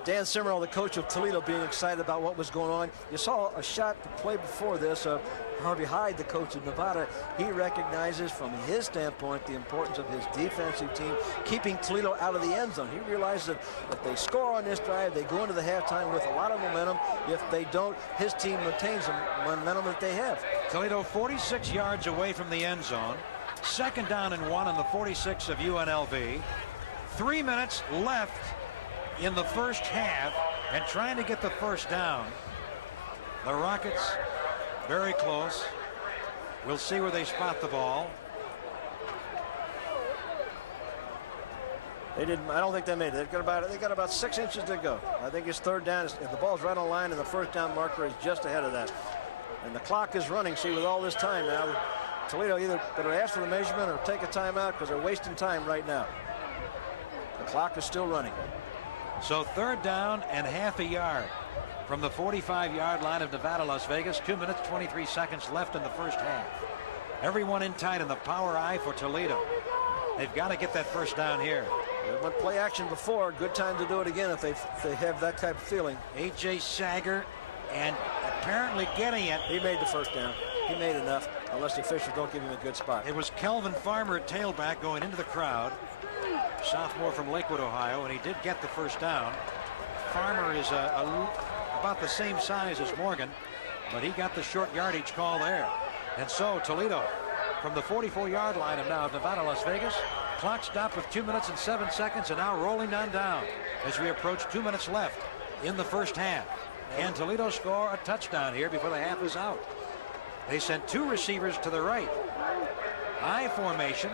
Dan Simmerall, the coach of Toledo, being excited about what was going on. You saw a shot to play before this of Harvey Hyde, the coach of Nevada. He recognizes from his standpoint the importance of his defensive team keeping Toledo out of the end zone. He realizes that if they score on this drive, they go into the halftime with a lot of momentum. If they don't, his team maintains the momentum that they have. Toledo 46 yards away from the end zone. 2nd down and 1 on the 46 of UNLV. 3 minutes left in the first half and trying to get the first down. The Rockets very close. We'll see where they spot the ball. They didn't. I don't think they made it. They got about 6 inches to go. I think it's 3rd down. The ball's right on line, and the first down marker is just ahead of that. And the clock is running. See, with all this time now, Toledo either better ask for the measurement or take a timeout because they're wasting time right now. The clock is still running. So 3rd down and half a yard from the 45-yard line of Nevada, Las Vegas. 2 minutes, 23 seconds left in the first half. Everyone in tight in the power I for Toledo. They've got to get that first down here. They went play action before. Good time to do it again if they have that type of feeling. A.J. Sager, and apparently getting it. He made the first down. He made enough, unless the officials don't give him a good spot. It was Kelvin Farmer at tailback going into the crowd. Sophomore from Lakewood, Ohio, and he did get the first down. Farmer is about the same size as Morgan, but he got the short yardage call there. And so Toledo from the 44-yard line of now Nevada, Las Vegas. Clock stopped with 2 minutes and 7 seconds and now rolling on down as we approach 2 minutes left in the first half. Can Toledo score a touchdown here before the half is out? They sent 2 receivers to the right. I formation.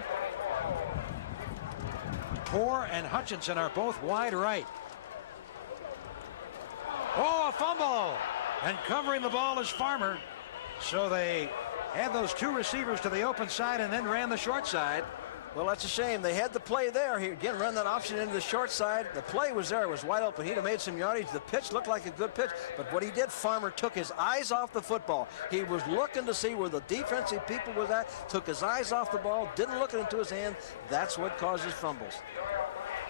Poor and Hutchinson are both wide right. Oh, a fumble. And covering the ball is Farmer. So they had those two receivers to the open side and then ran the short side. Well, that's a shame. They had the play there. He again run that option into the short side. The play was there. It was wide open. He'd have made some yardage. The pitch looked like a good pitch. But what he did, Farmer took his eyes off the football. He was looking to see where the defensive people was at, took his eyes off the ball, didn't look into his hand. That's what causes fumbles.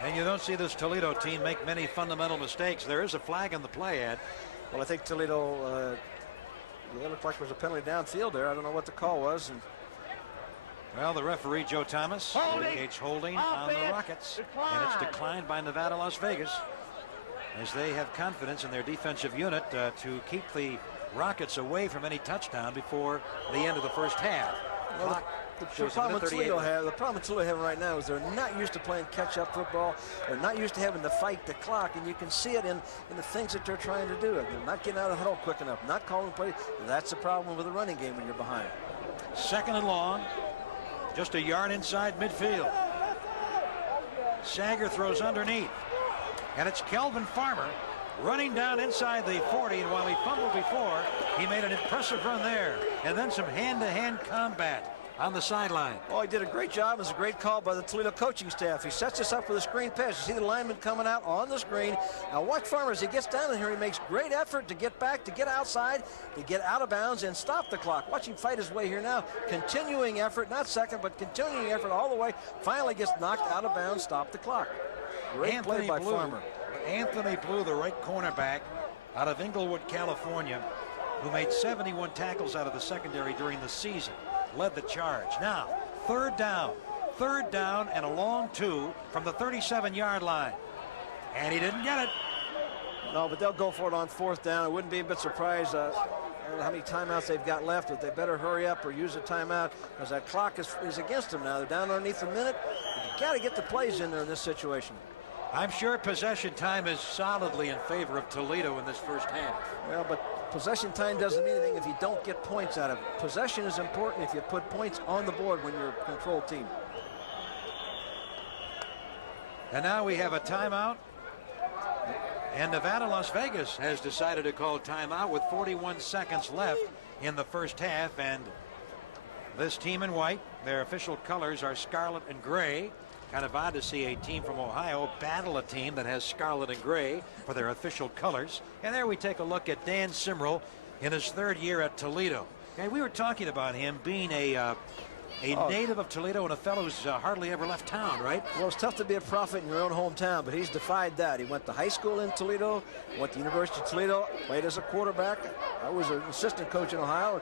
And you don't see this Toledo team make many fundamental mistakes. There is a flag on the play, Ed. Well, I think Toledo, it looked like there was a penalty downfield there. I don't know what the call was. And well, the referee, Joe Thomas, indicates holding on the Rockets. And it's declined by Nevada, Las Vegas, as they have confidence in their defensive unit to keep the Rockets away from any touchdown before the end of the first half. Well, the problem Toledo have right now is they're not used to playing catch-up football. They're not used to having to fight the clock, and you can see it in the things that they're trying to do. They're not getting out of the huddle quick enough, not calling plays. That's the problem with the running game when you're behind. Second and long. Just a yard inside midfield. Sager throws underneath. And it's Kelvin Farmer running down inside the 40. And while he fumbled before, he made an impressive run there. And then some hand-to-hand combat on the sideline. Oh, he did a great job. It was a great call by the Toledo coaching staff. He sets us up with a screen pass. You see the lineman coming out on the screen. Now watch Farmer as he gets down in here. He makes great effort to get back, to get outside, to get out of bounds and stop the clock. Watch him fight his way here now. Continuing effort, not second, but continuing effort all the way. Finally gets knocked out of bounds, stop the clock. Great play by Farmer. Anthony Blue, the right cornerback out of Inglewood, California, who made 71 tackles out of the secondary during the season, led the charge. Now, third down and a long two from the 37-yard line. And he didn't get it. No, but they'll go for it on fourth down. I wouldn't be a bit surprised I don't know how many timeouts they've got left, but they better hurry up or use a timeout because that clock is against them now. They're down underneath a minute. You got to get the plays in there in this situation. I'm sure possession time is solidly in favor of Toledo in this first half. Well, but possession time doesn't mean anything if you don't get points out of it. Possession is important if you put points on the board when you're a control team. And now we have a timeout. And Nevada, Las Vegas has decided to call timeout with 41 seconds left in the first half. And this team in white, their official colors are scarlet and gray. Kind of odd to see a team from Ohio battle a team that has scarlet and gray for their official colors. And there we take a look at Dan Simrel in his third year at Toledo. And we were talking about him being a native of Toledo and a fellow who's hardly ever left town, right? Well, it's tough to be a prophet in your own hometown, but he's defied that. He went to high school in Toledo, went to University of Toledo, played as a quarterback. I was an assistant coach in Ohio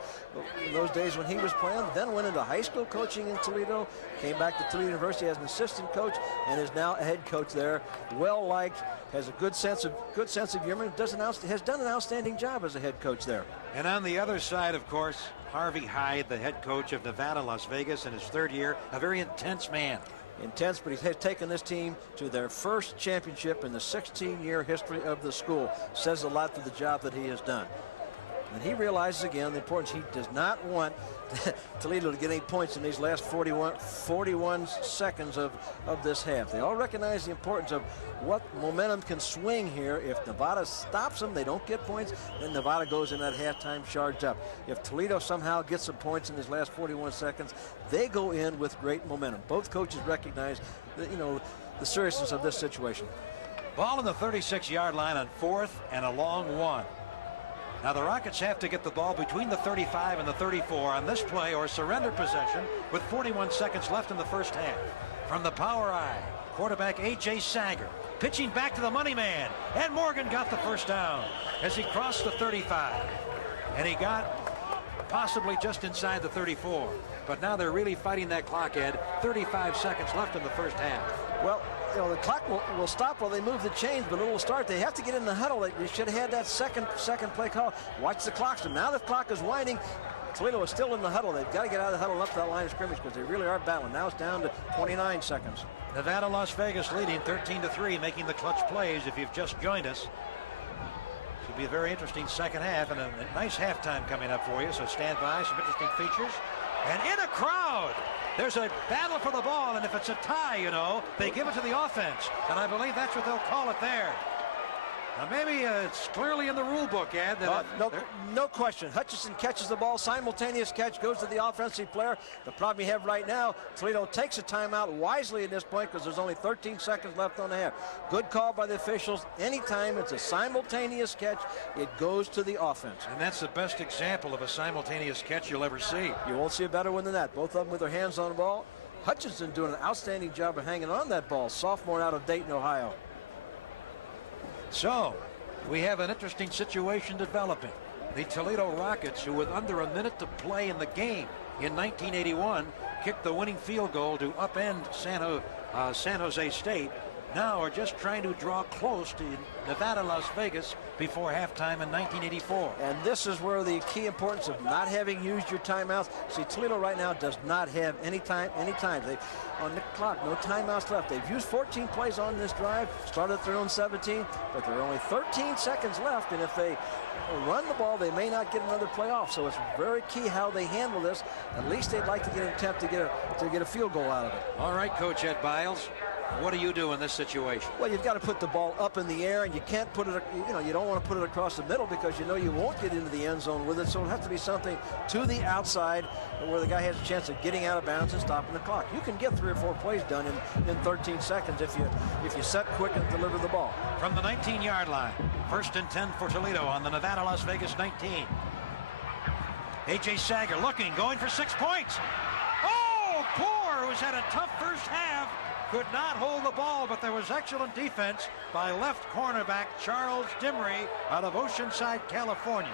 in those days when he was playing, then went into high school coaching in Toledo, came back to Toledo University as an assistant coach, and is now a head coach there. Well liked, has a good sense of humor, has done an outstanding job as a head coach there. And on the other side, of course, Harvey Hyde, the head coach of Nevada, Las Vegas in his third year, a very intense man. Intense, but he has taken this team to their first championship in the 16-year history of the school. Says a lot for the job that he has done. And he realizes again the importance. He does not want Toledo to get any points in these last 41 seconds of this half. They all recognize the importance of what momentum can swing here. If Nevada stops them, they don't get points, then Nevada goes in that halftime charged up. If Toledo somehow gets some points in these last 41 seconds, they go in with great momentum. Both coaches recognize the seriousness of this situation. Ball on the 36-yard line on fourth and a long one. Now the Rockets have to get the ball between the 35 and the 34 on this play or surrender possession with 41 seconds left in the first half. From the power eye, quarterback A.J. Sager pitching back to the money man. Ed Morgan got the first down as he crossed the 35. And he got possibly just inside the 34. But now they're really fighting that clock, Ed. 35 seconds left in the first half. Well, the clock will stop while they move the chains, but it will start. They have to get in the huddle. They should have had that second play call. Watch the clock. So now the clock is winding. Toledo is still in the huddle. They've got to get out of the huddle up to that line of scrimmage because they really are battling. Now it's down to 29 seconds. Nevada, Las Vegas leading 13-3, making the clutch plays if you've just joined us. Should be a very interesting second half and a nice halftime coming up for you. So stand by, some interesting features. And in a crowd, there's a battle for the ball, and if it's a tie, they give it to the offense. And I believe that's what they'll call it there. Now maybe it's clearly in the rule book, Ed. That no question. Hutchinson catches the ball, simultaneous catch, goes to the offensive player. The problem you have right now, Toledo takes a timeout wisely at this point because there's only 13 seconds left on the half. Good call by the officials. Anytime it's a simultaneous catch, it goes to the offense. And that's the best example of a simultaneous catch you'll ever see. You won't see a better one than that. Both of them with their hands on the ball. Hutchinson doing an outstanding job of hanging on that ball. Sophomore out of Dayton, Ohio. So, we have an interesting situation developing. The Toledo Rockets, who with under a minute to play in the game in 1981, kicked the winning field goal to upend San Jose State, now are just trying to draw close to Nevada, Las Vegas before halftime in 1984. And this is where the key importance of not having used your timeouts. See, Toledo right now does not have any time. They on the clock, no timeouts left. They've used 14 plays on this drive, started at their own 17, but there are only 13 seconds left, and if they run the ball, they may not get another play off. So it's very key how they handle this. At least they'd like to get an attempt to get a field goal out of it. All right, Coach Ed Biles. What do you do in this situation? Well, you've got to put the ball up in the air, and you can't put it, you don't want to put it across the middle because you know you won't get into the end zone with it. So it'll have to be something to the outside where the guy has a chance of getting out of bounds and stopping the clock. You can get 3 or 4 plays done in 13 seconds if you set quick and deliver the ball. From the 19-yard line, 1st and 10 for Toledo on the Nevada, Las Vegas 19. A.J. Sager looking, going for 6 points. Oh, Poor, who's had a tough first half, could not hold the ball, but there was excellent defense by left cornerback Charles Dimry out of Oceanside, California.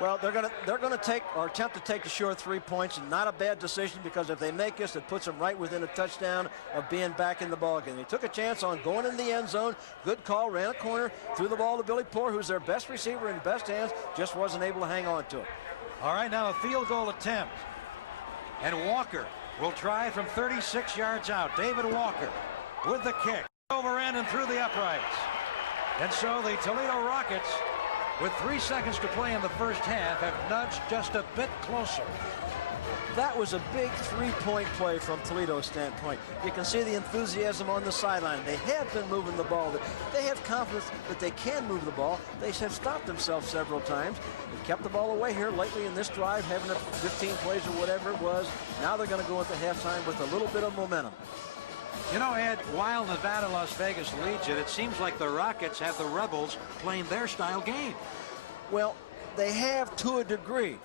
Well, they're going to take or attempt to take the short 3 points, and not a bad decision because if they make this, it puts them right within a touchdown of being back in the ball game. They took a chance on going in the end zone. Good call, ran a corner, threw the ball to Billy Poor, who's their best receiver in best hands, just wasn't able to hang on to it. All right, now a field goal attempt, and Walker will try from 36 yards out. David Walker with the kick. Over end and through the uprights. And so the Toledo Rockets, with 3 seconds to play in the first half, have nudged just a bit closer. That was a big 3-point play from Toledo's standpoint. You can see the enthusiasm on the sideline. They have been moving the ball. They have confidence that they can move the ball. They have stopped themselves several times. They kept the ball away here lately in this drive, having 15 plays or whatever it was. Now they're going to go into halftime with a little bit of momentum. You know, Ed, while Nevada, Las Vegas leads it seems like the Rockets have the Rebels playing their style game. Well, they have to a degree.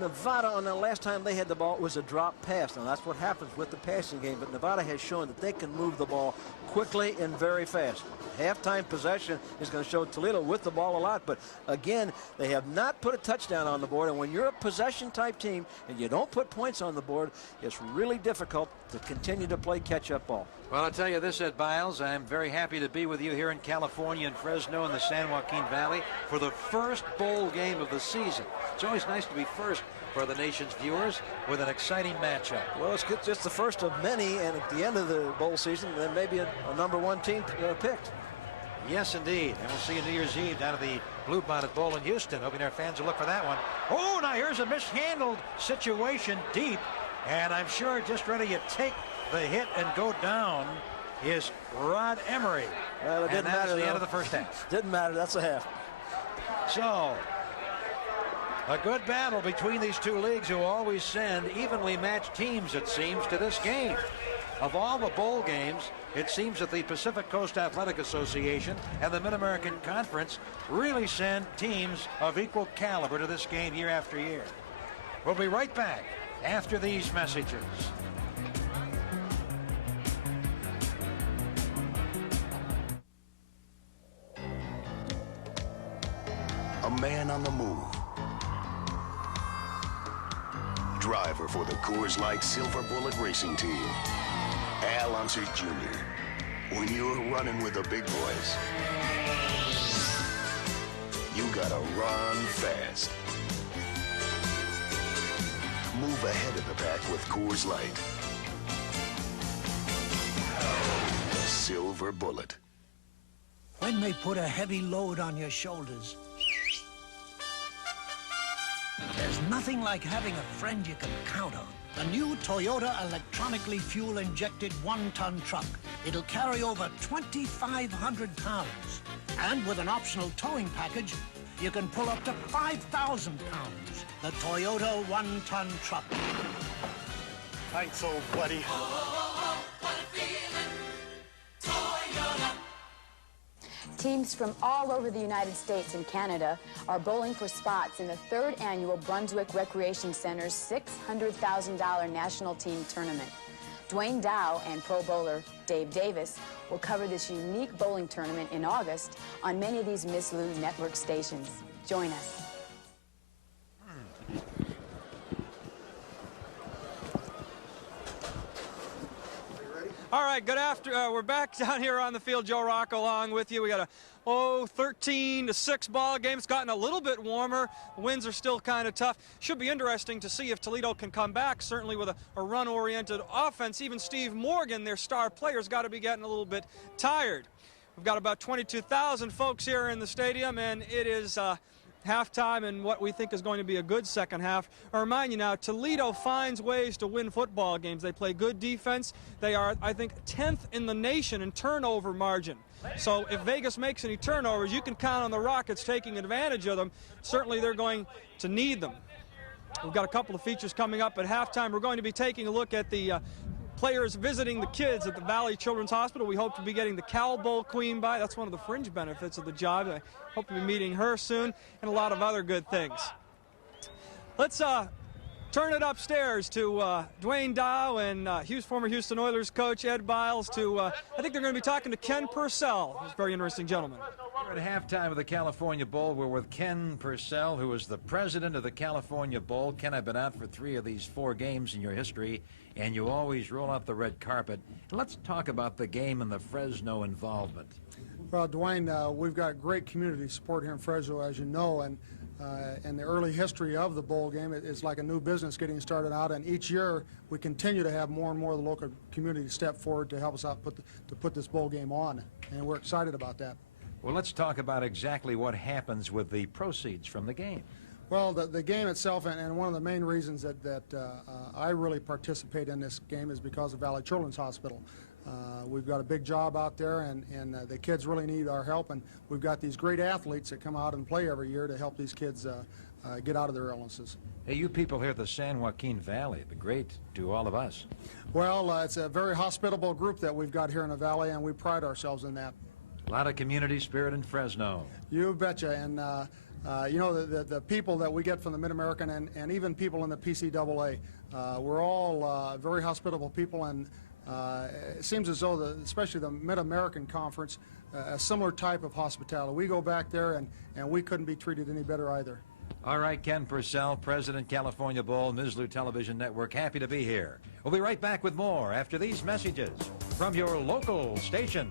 Nevada, on the last time they had the ball, was a drop pass. Now, that's what happens with the passing game, but Nevada has shown that they can move the ball quickly and very fast. Halftime possession is going to show Toledo with the ball a lot, but again, they have not put a touchdown on the board, and when you're a possession-type team and you don't put points on the board, it's really difficult to continue to play catch-up ball. Well, I'll tell you this, Ed Biles, I'm very happy to be with you here in California, in Fresno, in the San Joaquin Valley, for the first bowl game of the season. It's always nice to be first for the nation's viewers with an exciting matchup. Well, it's just the first of many, and at the end of the bowl season, then maybe a #1 team picked. Yes, indeed. And we'll see you New Year's Eve down at the Blue Bonnet Bowl in Houston. Hoping our fans will look for that one. Oh, now here's a mishandled situation deep, and I'm sure just ready to take the hit and go down is Rod Emery. Well, it didn't matter. That's the end of the first half. Didn't matter. That's a half. So, a good battle between these two leagues who always send evenly matched teams, it seems, to this game. Of all the bowl games, it seems that the Pacific Coast Athletic Association and the Mid-American Conference really send teams of equal caliber to this game year after year. We'll be right back after these messages. A man on the move. Driver for the Coors Light Silver Bullet Racing Team. Al Unser Jr. When you're running with the big boys, you gotta run fast. Move ahead of the pack with Coors Light. The Silver Bullet. When they put a heavy load on your shoulders, there's nothing like having a friend you can count on. The new Toyota electronically fuel-injected 1-ton truck. It'll carry over 2,500 pounds. And with an optional towing package, you can pull up to 5,000 pounds. The Toyota one-ton truck. Thanks, old buddy. Teams from all over the United States and Canada are bowling for spots in the 3rd annual Brunswick Recreation Center's $600,000 national team tournament. Dwayne Dow and pro bowler Dave Davis will cover this unique bowling tournament in August on many of these Miss Lou network stations. Join us. All right, good after. We're back down here on the field. Joe Rocco along with you. We got a 13-6 ball game. It's gotten a little bit warmer. The winds are still kind of tough. Should be interesting to see if Toledo can come back, certainly with a run-oriented offense. Even Steve Morgan, their star player, has got to be getting a little bit tired. We've got about 22,000 folks here in the stadium, and it is halftime in what we think is going to be a good second half. I remind you now, Toledo finds ways to win football games. They play good defense. They are, I think, 10th in the nation in turnover margin. So if Vegas makes any turnovers, you can count on the Rockets taking advantage of them. Certainly they're going to need them. We've got a couple of features coming up at halftime. We're going to be taking a look at the players visiting the kids at the Valley Children's Hospital. We hope to be getting the Cow Bowl Queen by. That's one of the fringe benefits of the job. I hope to be meeting her soon, and a lot of other good things. Let's turn it upstairs to Dwayne Dow and former Houston Oilers coach Ed Biles. I think they're going to be talking to Ken Purcell. He's a very interesting gentleman. We're at halftime of the California Bowl. We're with Ken Purcell, who is the president of the California Bowl. Ken, I've been out for 3 of these 4 games in your history, and you always roll out the red carpet. Let's talk about the game and the Fresno involvement. Well, Dwayne, we've got great community support here in Fresno, as you know, and the early history of the bowl game is like a new business getting started out, and each year we continue to have more and more of the local community step forward to help us out to put this bowl game on, and we're excited about that. Well, let's talk about exactly what happens with the proceeds from the game. Well, the game itself, and one of the main reasons that I really participate in this game is because of Valley Children's Hospital. We've got a big job out there, and the kids really need our help, and we've got these great athletes that come out and play every year to help these kids get out of their illnesses. Hey, you people here at the San Joaquin Valley have been great to all of us. Well, it's a very hospitable group that we've got here in the Valley, and we pride ourselves in that. A lot of community spirit in Fresno. You betcha, and you know, the people that we get from the Mid-American and even people in the PCAA, we're all very hospitable people, and it seems as though, especially the Mid-American Conference, a similar type of hospitality. We go back there, and we couldn't be treated any better either. All right, Ken Purcell, President, California Bowl, Ms. Lou Television Network, happy to be here. We'll be right back with more after these messages from your local station.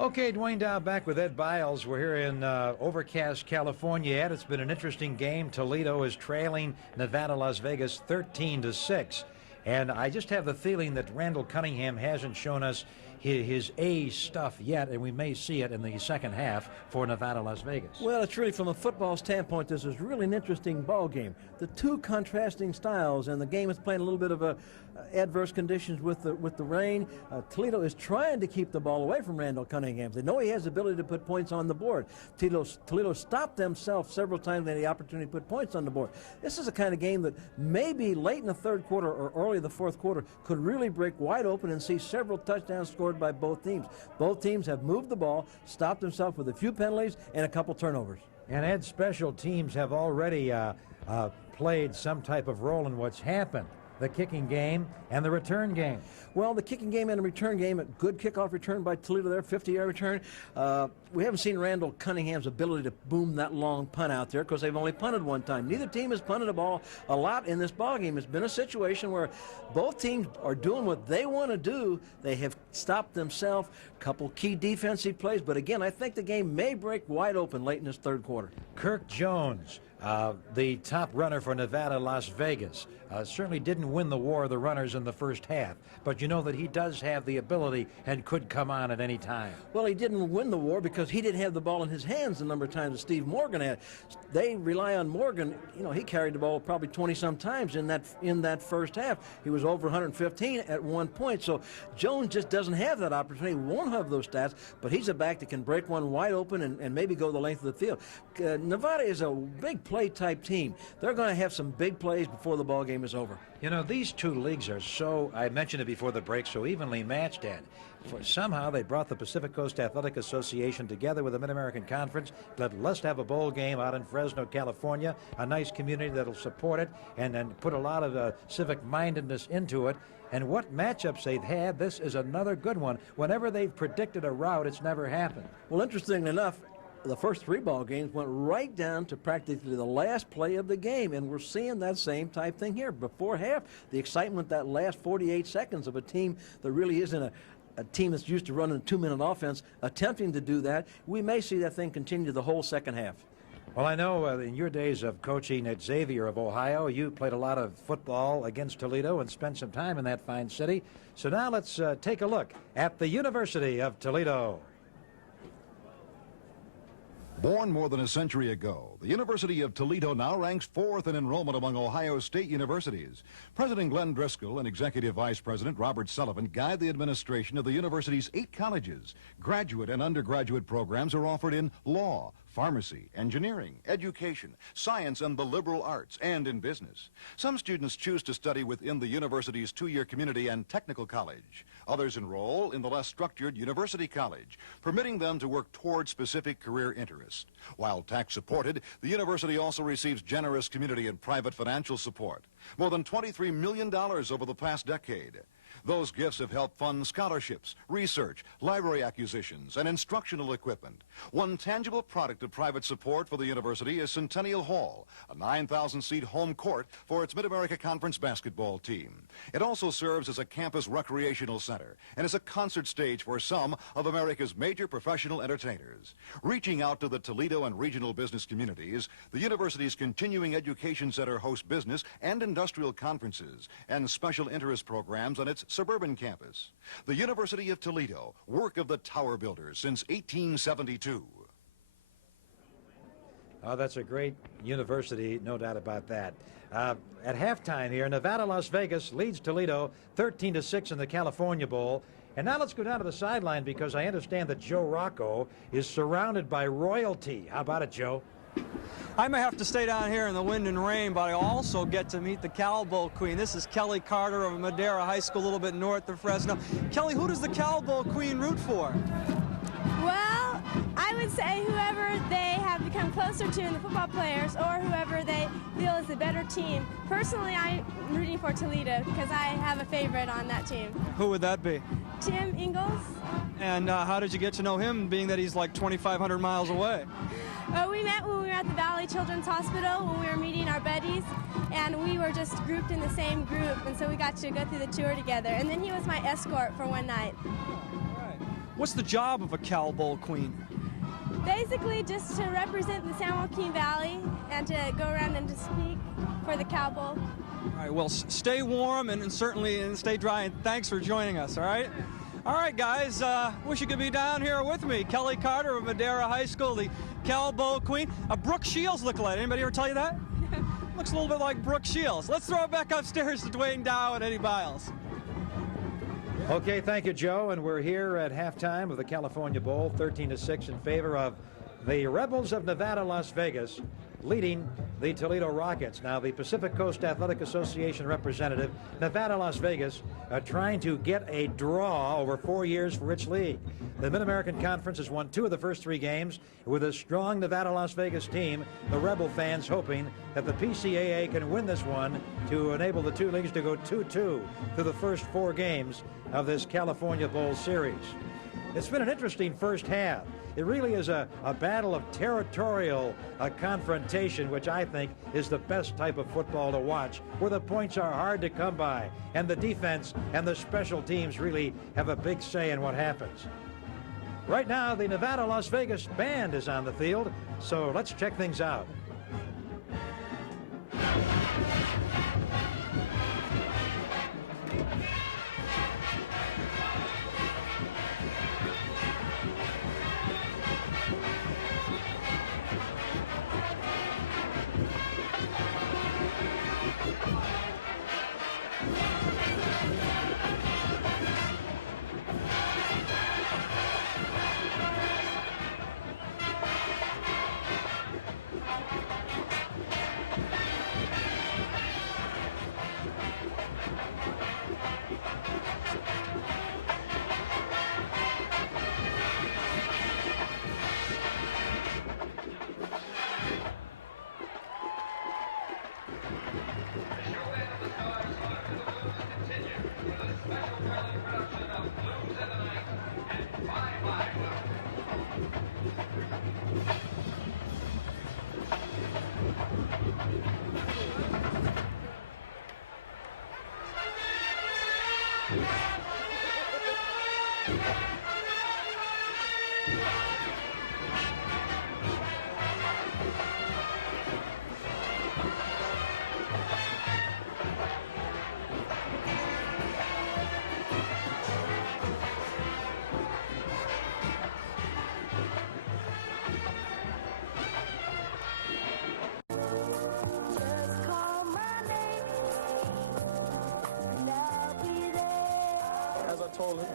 Okay, Dwayne Dow back with Ed Biles. We're here in overcast California. Ed, it's been an interesting game. Toledo is trailing Nevada, Las Vegas 13-6. And I just have the feeling that Randall Cunningham hasn't shown us his A stuff yet, and we may see it in the second half for Nevada, Las Vegas. Well, it's really, from a football standpoint, this is really an interesting ball game. The two contrasting styles, and the game is playing a little bit of adverse conditions with the rain. Toledo is trying to keep the ball away from Randall Cunningham. They know he has the ability to put points on the board. Toledo stopped themselves several times when they had the opportunity to put points on the board. This is a kind of game that maybe late in the third quarter or early in the fourth quarter could really break wide open and see several touchdowns scored by both teams. Both teams have moved the ball, stopped themselves with a few penalties and a couple turnovers. And Ed, special teams have already played some type of role in what's happened. The kicking game and the return game. Well, the kicking game and the return game, a good kickoff return by Toledo there, 50-yard return. We haven't seen Randall Cunningham's ability to boom that long punt out there because they've only punted one time. Neither team has punted the ball a lot in this ball game. It's been a situation where both teams are doing what they want to do. They have stopped themselves, a couple key defensive plays. But again, I think the game may break wide open late in this third quarter. Kirk Jones, the top runner for Nevada, Las Vegas, certainly didn't win the war of the runners in the first half, but you know that he does have the ability and could come on at any time. Well, he didn't win the war because he didn't have the ball in his hands the number of times that Steve Morgan had. They rely on Morgan. You know, he carried the ball probably 20-some times in that first half. He was over 115 at one point, so Jones just doesn't have that opportunity. He won't have those stats, but he's a back that can break one wide open and maybe go the length of the field. Nevada is a big play-type team. They're going to have some big plays before the ball game is over. You know, these two leagues are so, I mentioned it before the break, so evenly matched, Ed. Somehow they brought the Pacific Coast Athletic Association together with the Mid-American Conference. Let's have a bowl game out in Fresno, California, a nice community that'll support it and put a lot of civic-mindedness into it. And what matchups they've had, this is another good one. Whenever they've predicted a route, it's never happened. Well, interestingly enough, the first three ball games went right down to practically the last play of the game, and we're seeing that same type thing here. Before half, the excitement, that last 48 seconds of a team that really isn't a team that's used to running a 2-minute offense, attempting to do that, we may see that thing continue the whole second half. Well, I know in your days of coaching at Xavier of Ohio, you played a lot of football against Toledo and spent some time in that fine city. So now let's take a look at the University of Toledo. Born more than a century ago, the University of Toledo now ranks 4th in enrollment among Ohio State universities. President Glenn Driscoll and Executive Vice President Robert Sullivan guide the administration of the university's 8 colleges. Graduate and undergraduate programs are offered in law, pharmacy, engineering, education, science, and the liberal arts, and in business. Some students choose to study within the university's 2-year community and technical college. Others enroll in the less structured university college, permitting them to work toward specific career interests. While tax-supported, the university also receives generous community and private financial support. More than $23 million over the past decade. Those gifts have helped fund scholarships, research, library acquisitions, and instructional equipment. One tangible product of private support for the university is Centennial Hall, a 9,000-seat home court for its Mid-America Conference basketball team. It also serves as a campus recreational center and is a concert stage for some of America's major professional entertainers. Reaching out to the Toledo and regional business communities, the university's Continuing Education Center hosts business and industrial conferences and special interest programs on its suburban campus. The University of Toledo, work of the Tower Builders since 1872. Oh, that's a great university, no doubt about that. At halftime here, Nevada, Las Vegas leads Toledo 13-6 in the California Bowl. And now let's go down to the sideline because I understand that Joe Rocco is surrounded by royalty. How about it, Joe? I may have to stay down here in the wind and rain, but I also get to meet the Cowboy Queen. This is Kelly Carter of Madera High School, a little bit north of Fresno. Kelly, who does the Cowboy Queen root for? Well, I would say whoever they have become closer to in the football players or whoever they feel is the better team. Personally, I'm rooting for Toledo because I have a favorite on that team. Who would that be? Tim Ingles. And how did you get to know him, being that he's like 2,500 miles away? We met when we were at the Valley Children's Hospital when we were meeting our buddies, and we were just grouped in the same group, and so we got to go through the tour together. And then he was my escort for one night. What's the job of a Cal Bowl queen? Basically, just to represent the San Joaquin Valley and to go around and to speak for the Cal Bowl. All right, well, stay warm and certainly stay dry, and thanks for joining us, all right? All right, guys, wish you could be down here with me. Kelly Carter of Madera High School, the Cal Bowl queen. Brooke Shields lookalike. Anybody ever tell you that? Looks a little bit like Brooke Shields. Let's throw it back upstairs to Dwayne Dow and Eddie Biles. Okay, thank you, Joe. And we're here at halftime of the California Bowl, 13-6 in favor of the Rebels of Nevada, Las Vegas, leading the Toledo Rockets. Now, the Pacific Coast Athletic Association representative, Nevada, Las Vegas, trying to get a draw over 4 years for its league. The Mid-American Conference has won 2 of the first 3 games. With a strong Nevada, Las Vegas team, the Rebel fans hoping that the PCAA can win this one to enable the 2 leagues to go 2-2 through the first 4 games of this California Bowl series. It's been an interesting first half. It really is a battle of territorial confrontation, which I think is the best type of football to watch, where the points are hard to come by, and the defense and the special teams really have a big say in what happens. Right now, the Nevada Las Vegas band is on the field, so let's check things out.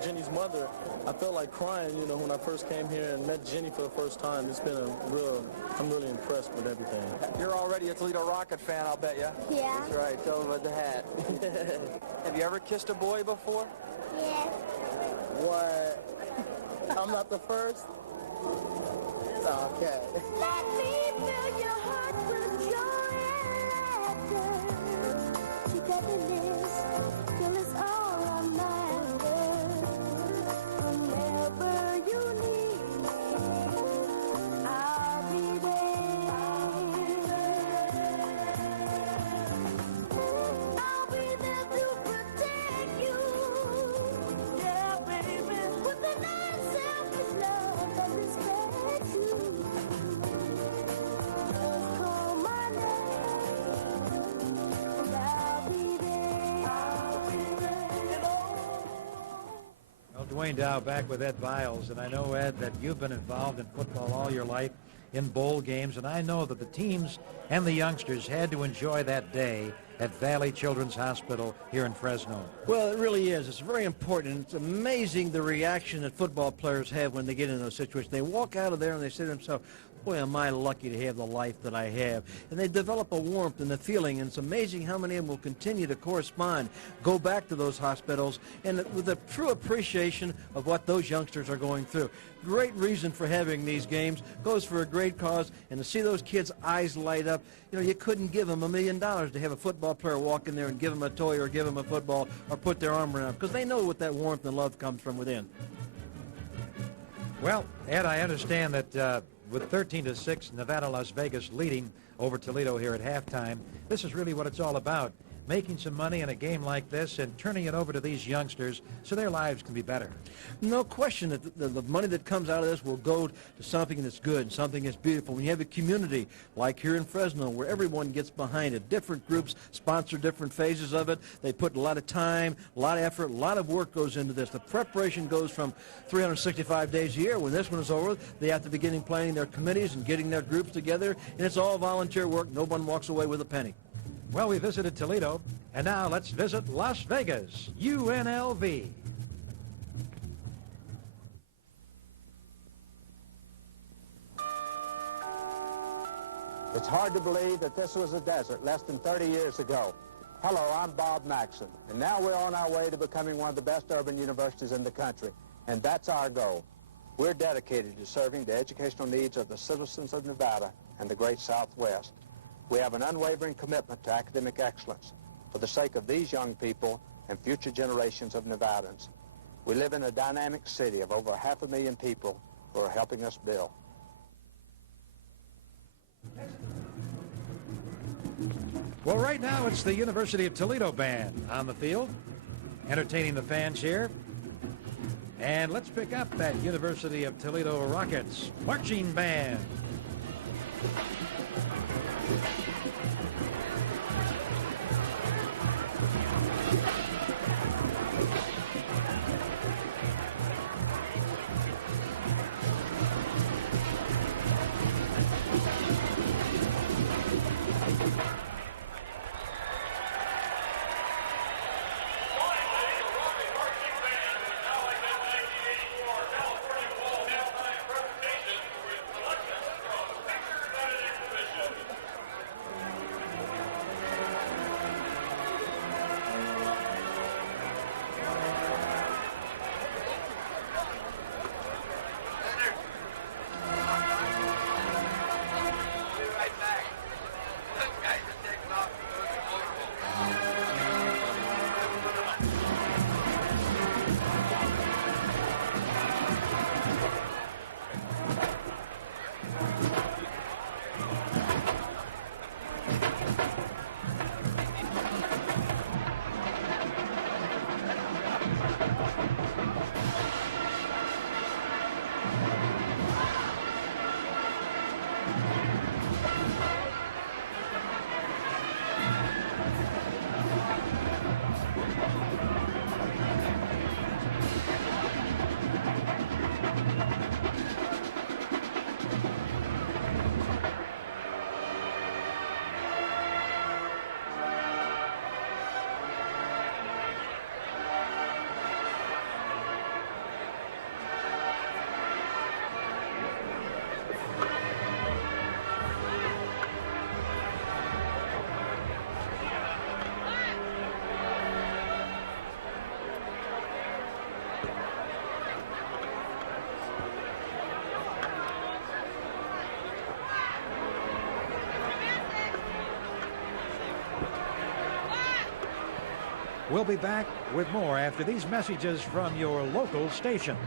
Jenny's mother, I felt like crying, you know, when I first came here and met Jenny for the first time. It's been I'm really impressed with everything. You're already a Toledo Rocket fan, I'll bet you. Yeah. That's right, tell them about the hat. Have you ever kissed a boy before? Yes. What? I'm not the first? Okay. Let me fill your heart with joy and laughter. Togetherness, till it's all that matters. Whenever you need me, I'll be there. I'll be there to protect you. Yeah, baby, with an unselfish love and respect you. Just call my name, and I'll be there. I'll be there. Well, Dwayne Dow back with Ed Biles, and I know, Ed, that you've been involved in football all your life in bowl games, and I know that the teams and the youngsters had to enjoy that day at Valley Children's Hospital here in Fresno. Well, it really is. It's very important. It's amazing the reaction that football players have when they get in those situations. They walk out of there and they say to themselves, boy, am I lucky to have the life that I have. And they develop a warmth and a feeling, and it's amazing how many of them will continue to correspond, go back to those hospitals, and with a true appreciation of what those youngsters are going through. Great reason for having these games, goes for a great cause, and to see those kids' eyes light up, you know, you couldn't give them $1 million to have a football player walk in there and give them a toy or give them a football or put their arm around them, because they know what that warmth and love comes from within. Well, Ed, I understand that with 13-6, Nevada, Las Vegas leading over Toledo here at halftime, this is really what it's all about. making some money in a game like this and turning it over to these youngsters so their lives can be better. No question that the money that comes out of this will go to something that's good, something that's beautiful. When you have a community like here in Fresno where everyone gets behind it, different groups sponsor different phases of it. They put a lot of time, a lot of effort, a lot of work goes into this. The preparation goes from 365 days a year. When this one is over, they have to be planning their committees and getting their groups together, and it's all volunteer work. No one walks away with a penny. Well, we visited Toledo, and now let's visit Las Vegas, UNLV. It's hard to believe that this was a desert less than 30 years ago. Hello, I'm Bob Maxson, and now we're on our way to becoming one of the best urban universities in the country, and that's our goal. We're dedicated to serving the educational needs of the citizens of Nevada and the great Southwest. We have an unwavering commitment to academic excellence for the sake of these young people and future generations of Nevadans. We live in a dynamic city of over 500,000 people who are helping us build. Well, right now it's the University of Toledo band on the field, entertaining the fans here. And let's pick up that University of Toledo Rockets marching band. We'll be back with more after these messages from your local station.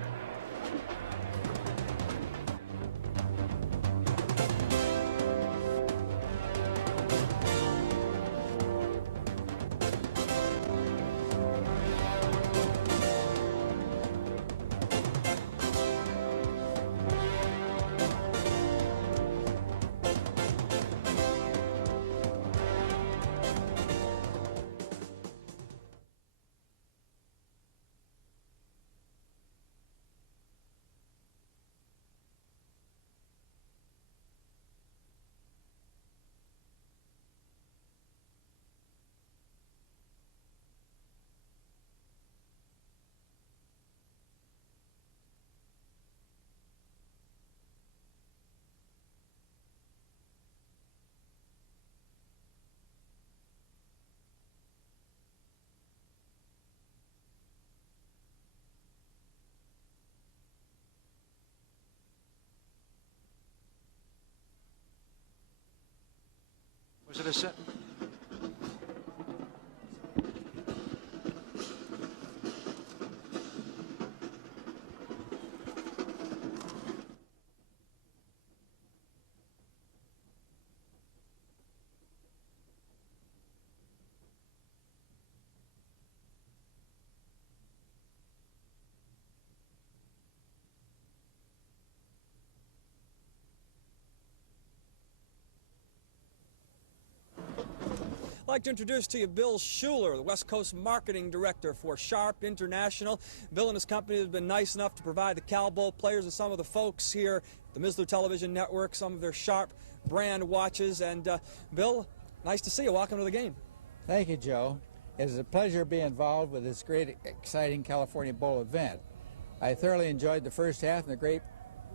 Was it a set? I'd like to introduce to you Bill Schuler, the West Coast Marketing Director for Sharp International. Bill and his company have been nice enough to provide the Cal Bowl players and some of the folks here at the Mizlu Television Network some of their Sharp brand watches. And Bill, nice to see you. Welcome to the game. Thank you, Joe. It's a pleasure to be involved with this great, exciting California Bowl event. I thoroughly enjoyed the first half and the great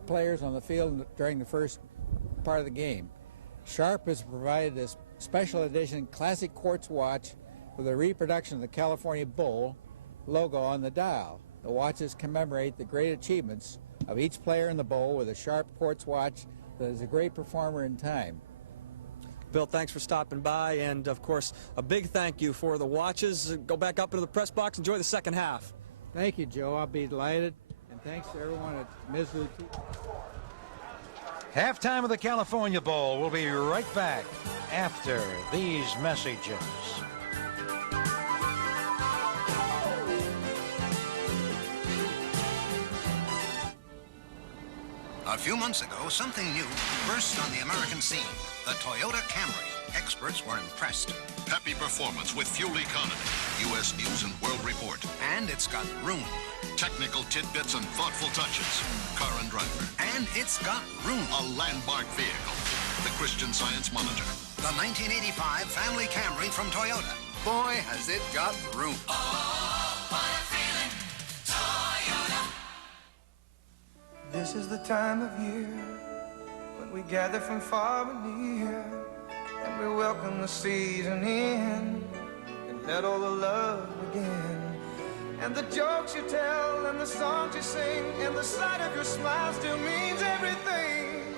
players on the field during the first part of the game. Sharp has provided this special edition classic quartz watch with a reproduction of the California Bowl logo on the dial. The watches commemorate the great achievements of each player in the bowl with a Sharp quartz watch that is a great performer in time. Bill, thanks for stopping by, and of course, a big thank you for the watches. Go back up into the press box. Enjoy the second half. Thank you, Joe. I'll be delighted, and thanks to everyone at Mizlu. Halftime of the California Bowl. We'll be right back after these messages. A few months ago, something new burst on the American scene. The Toyota Camry. Experts were impressed. Happy performance with fuel economy. U.S. News and World Report. And it's got room. Technical tidbits and thoughtful touches. Car and Driver. And it's got room. A landmark vehicle. The Christian Science Monitor. The 1985 Family Camry from Toyota. Boy, has it got room. Oh, what a feeling. Toyota. This is the time of year when we gather from far and near, and we welcome the season in and let all the love begin. And the jokes you tell and the songs you sing and the sight of your smile still means everything.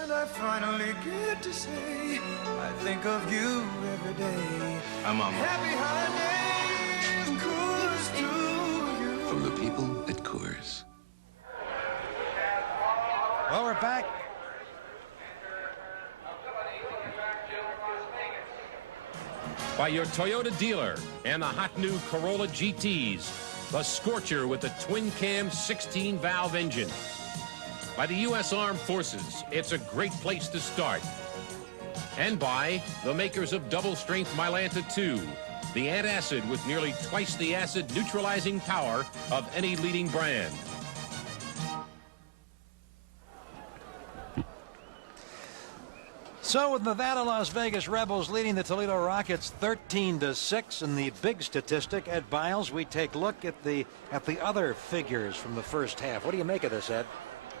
And I finally get to say I think of you every day. I'm on. Happy holidays, Coors to you. From the people at Coors. Well, we're back. By your Toyota dealer and the hot new Corolla GTs, the Scorcher with the twin-cam 16-valve engine. By the U.S. Armed Forces, it's a great place to start. And by the makers of double-strength Mylanta 2, the antacid with nearly twice the acid-neutralizing power of any leading brand. So with Nevada, Las Vegas Rebels leading the Toledo Rockets 13-6, and the big statistic, Ed Biles, we take a look at the other figures from the first half. What do you make of this, Ed?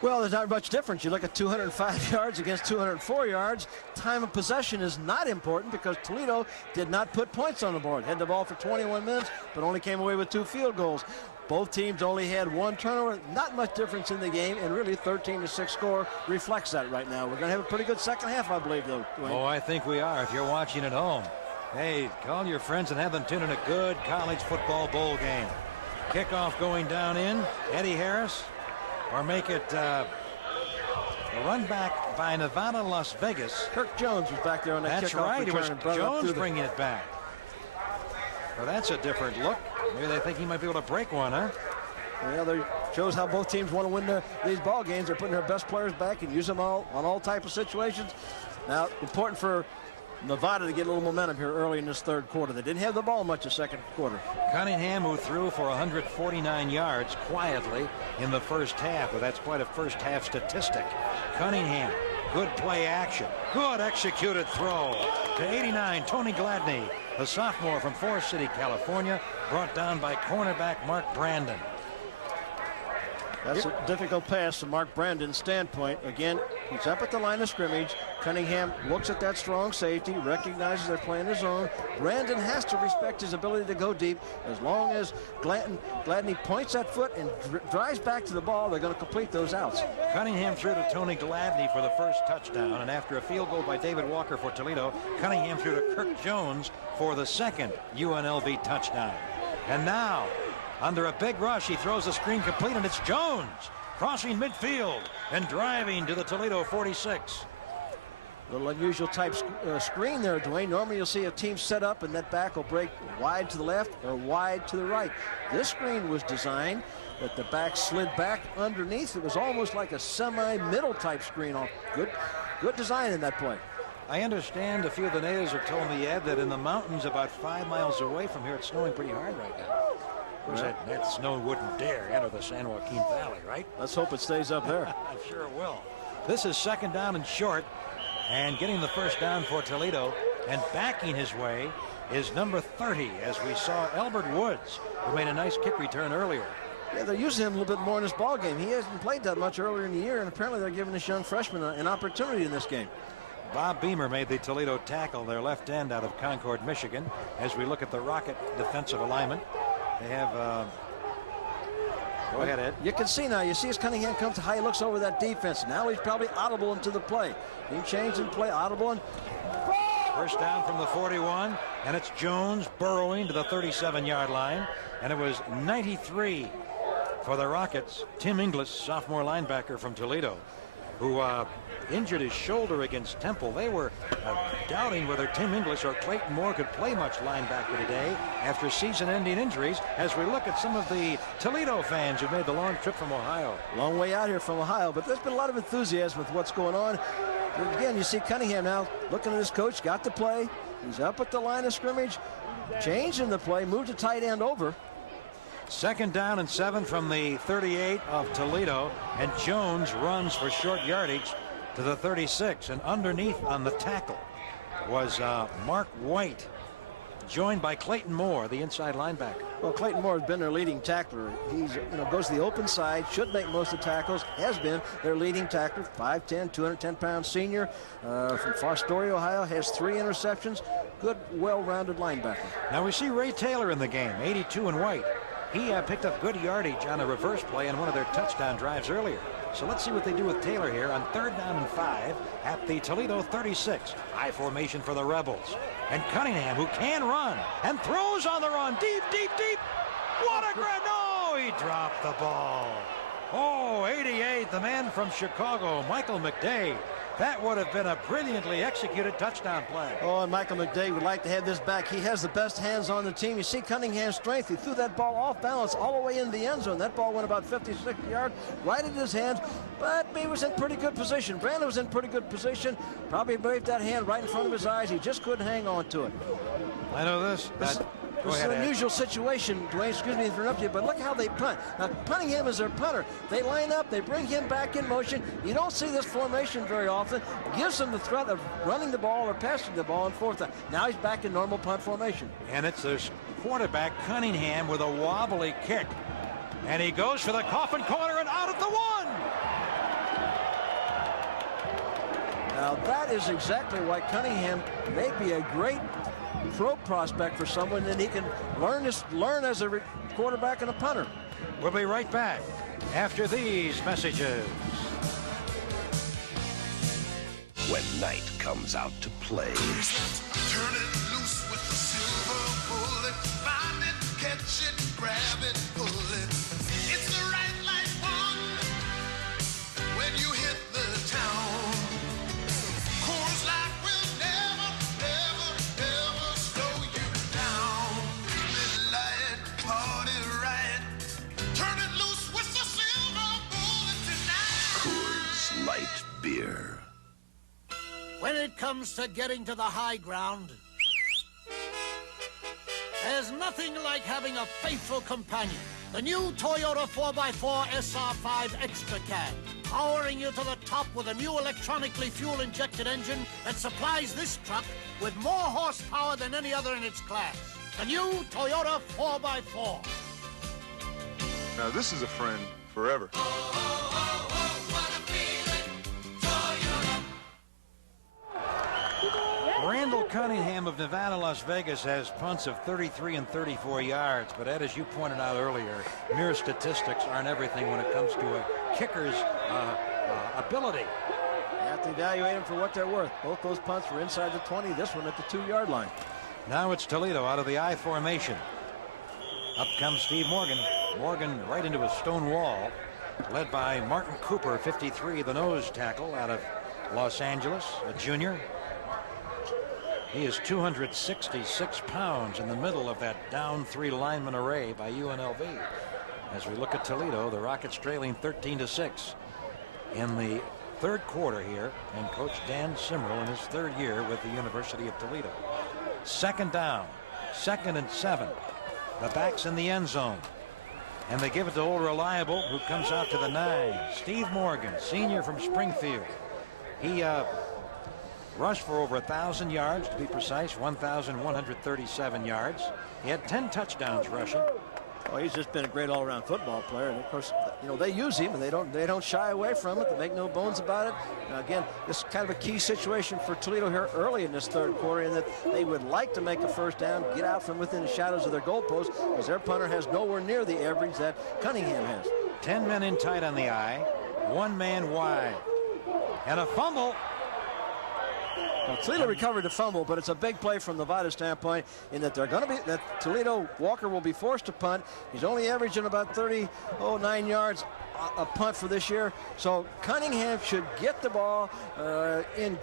Well, there's not much difference. You look at 205 yards against 204 yards. Time of possession is not important because Toledo did not put points on the board. Had the ball for 21 minutes, but only came away with 2 field goals. Both teams only had 1 turnover. Not much difference in the game, and really 13-6 score reflects that right now. We're going to have a pretty good second half, I believe, though, Dwayne. Oh, I think we are. If you're watching at home, hey, call your friends and have them tune in a good college football bowl game. Kickoff going down in. Eddie Harris, or make it a run back by Nevada, Las Vegas. Kirk Jones was back there on that That's kickoff right. It was return. Jones bringing it back. Well, that's a different look. Maybe they think he might be able to break one, huh? Yeah, that shows how both teams want to win these ball games. They're putting their best players back and use them all on all type of situations. Now, important for Nevada to get a little momentum here early in this third quarter. They didn't have the ball much the second quarter. Cunningham, who threw for 149 yards quietly in the first half. Well, that's quite a first half statistic. Cunningham, good play action. Good executed throw to 89, Tony Gladney, the sophomore from Forest City, California, brought down by cornerback Mark Brandon. That's a difficult pass from Mark Brandon's standpoint. Again, he's up at the line of scrimmage. Cunningham looks at that strong safety, recognizes they're playing his zone. Brandon has to respect his ability to go deep. As long as Gladney points that foot and drives back to the ball, they're going to complete those outs. Cunningham threw to Tony Gladney for the first touchdown, and after a field goal by David Walker for Toledo, Cunningham threw to Kirk Jones for the second UNLV touchdown. And now, under a big rush, he throws the screen complete, and it's Jones crossing midfield and driving to the Toledo 46. A little unusual type screen there, Dwayne. Normally you'll see a team set up and that back will break wide to the left or wide to the right. This screen was designed that the back slid back underneath. It was almost like a semi-middle type screen. Good design in that play. I understand a few of the natives have told me, Ed, that in the mountains about 5 miles away from here, it's snowing pretty hard right now. Of course, that snow wouldn't dare enter the San Joaquin Valley, right? Let's hope it stays up there. I'm sure it will. This is 2nd down and short, and getting the first down for Toledo, and backing his way is number 30, as we saw Albert Woods, who made a nice kick return earlier. Yeah, they're using him a little bit more in this ball game. He hasn't played that much earlier in the year, and apparently they're giving this young freshman an opportunity in this game. Bob Beamer made the Toledo tackle, their left end out of Concord, Michigan. As we look at the Rocket defensive alignment, they have... Go ahead, Ed. You can see now, you see as Cunningham comes to high, he looks over that defense. Now he's probably audible into the play. He changed in play, audible, and... First down from the 41, and it's Jones burrowing to the 37-yard line, and it was 93 for the Rockets. Tim Inglis, sophomore linebacker from Toledo, who injured his shoulder against Temple. They were doubting whether Tim Inglis or Clayton Moore could play much linebacker today after season-ending injuries, as we look at some of the Toledo fans who made the long trip from Ohio. Long way out here from Ohio, but there's been a lot of enthusiasm with what's going on. Again, you see Cunningham now looking at his coach, got the play. He's up at the line of scrimmage, changing the play, moved the tight end over. 2nd down and 7 from the 38 of Toledo, and Jones runs for short yardage to the 36, and underneath on the tackle was Mark White, joined by Clayton Moore, the inside linebacker. Well, Clayton Moore has been their leading tackler. He's, goes to the open side, should make most of the tackles, has been their leading tackler, 5'10", 210-pound senior from Fostoria, Ohio, has 3 interceptions. Good, well-rounded linebacker. Now we see Ray Taylor in the game, 82 and white. He picked up good yardage on a reverse play on one of their touchdown drives earlier. So let's see what they do with Taylor here on 3rd down and 5 at the Toledo 36. High formation for the Rebels. And Cunningham, who can run and throws on the run. Deep, deep, deep. What a grab. No, he dropped the ball. Oh, 88, the man from Chicago, Michael McDade. That would have been a brilliantly executed touchdown play. Oh, and Michael McDade would like to have this back. He has the best hands on the team. You see Cunningham's strength. He threw that ball off balance all the way in the end zone. That ball went about 56 yards, right in his hands, but he was in pretty good position. Brandon was in pretty good position. Probably waved that hand right in front of his eyes. He just couldn't hang on to it. I know this. This is an unusual situation, Dwayne, excuse me to interrupt you, but look how they punt. Now, Cunningham is their punter. They line up, they bring him back in motion. You don't see this formation very often. It gives them the threat of running the ball or passing the ball on 4th down. Now he's back in normal punt formation. And it's this quarterback, Cunningham, with a wobbly kick. And he goes for the coffin corner and out at the 1. Now, that is exactly why Cunningham may be a great pro prospect for someone that he can learn as a quarterback and a punter. We'll be right back after these messages. When night comes out to play. Turn it loose with the silver bullet. Find it, catch it, grab it, pull it. It's the right light one when you hit the town. Coors Light will never, never, never slow you down. Midnight, party right. Turn it loose with the silver bullet tonight. Coors Light beer. When it comes to getting to the high ground, there's nothing like having a faithful companion. The new Toyota 4x4 SR5 Extra Cab, powering you to the top with a new electronically fuel-injected engine that supplies this truck with more horsepower than any other in its class. The new Toyota 4x4. Now this is a friend forever. Randall Cunningham of Nevada, Las Vegas has punts of 33 and 34 yards. But Ed, as you pointed out earlier, mere statistics aren't everything when it comes to a kicker's ability. You have to evaluate them for what they're worth. Both those punts were inside the 20, this one at the 2-yard line. Now it's Toledo out of the I formation. Up comes Steve Morgan. Morgan right into a stone wall, led by Martin Cooper, 53, the nose tackle out of Los Angeles, a junior. He is 266 pounds in the middle of that down 3 lineman array by UNLV. As we look at Toledo, the Rockets trailing 13-6 in the third quarter here, and Coach Dan Simmerl in his third year with the University of Toledo. Second down, 2nd and 7. The back's in the end zone. And they give it to old reliable, who comes out to the 9. Steve Morgan, senior from Springfield. He rushed for over 1,000 yards, to be precise, 1,137 yards. He had 10 touchdowns rushing. Oh, he's just been a great all-around football player, and of course, you know, they use him, and they don't shy away from it. They make no bones about it. Now, again, this is kind of a key situation for Toledo here early in this third quarter, in that they would like to make a first down, get out from within the shadows of their goalpost, because their punter has nowhere near the average that Cunningham has. 10 men in tight on the eye, 1 man wide, and a fumble. Well, Toledo recovered the fumble, but it's a big play from Nevada's standpoint in that that Toledo Walker will be forced to punt. He's only averaging about 39 yards a punt for this year. So Cunningham should get the ball in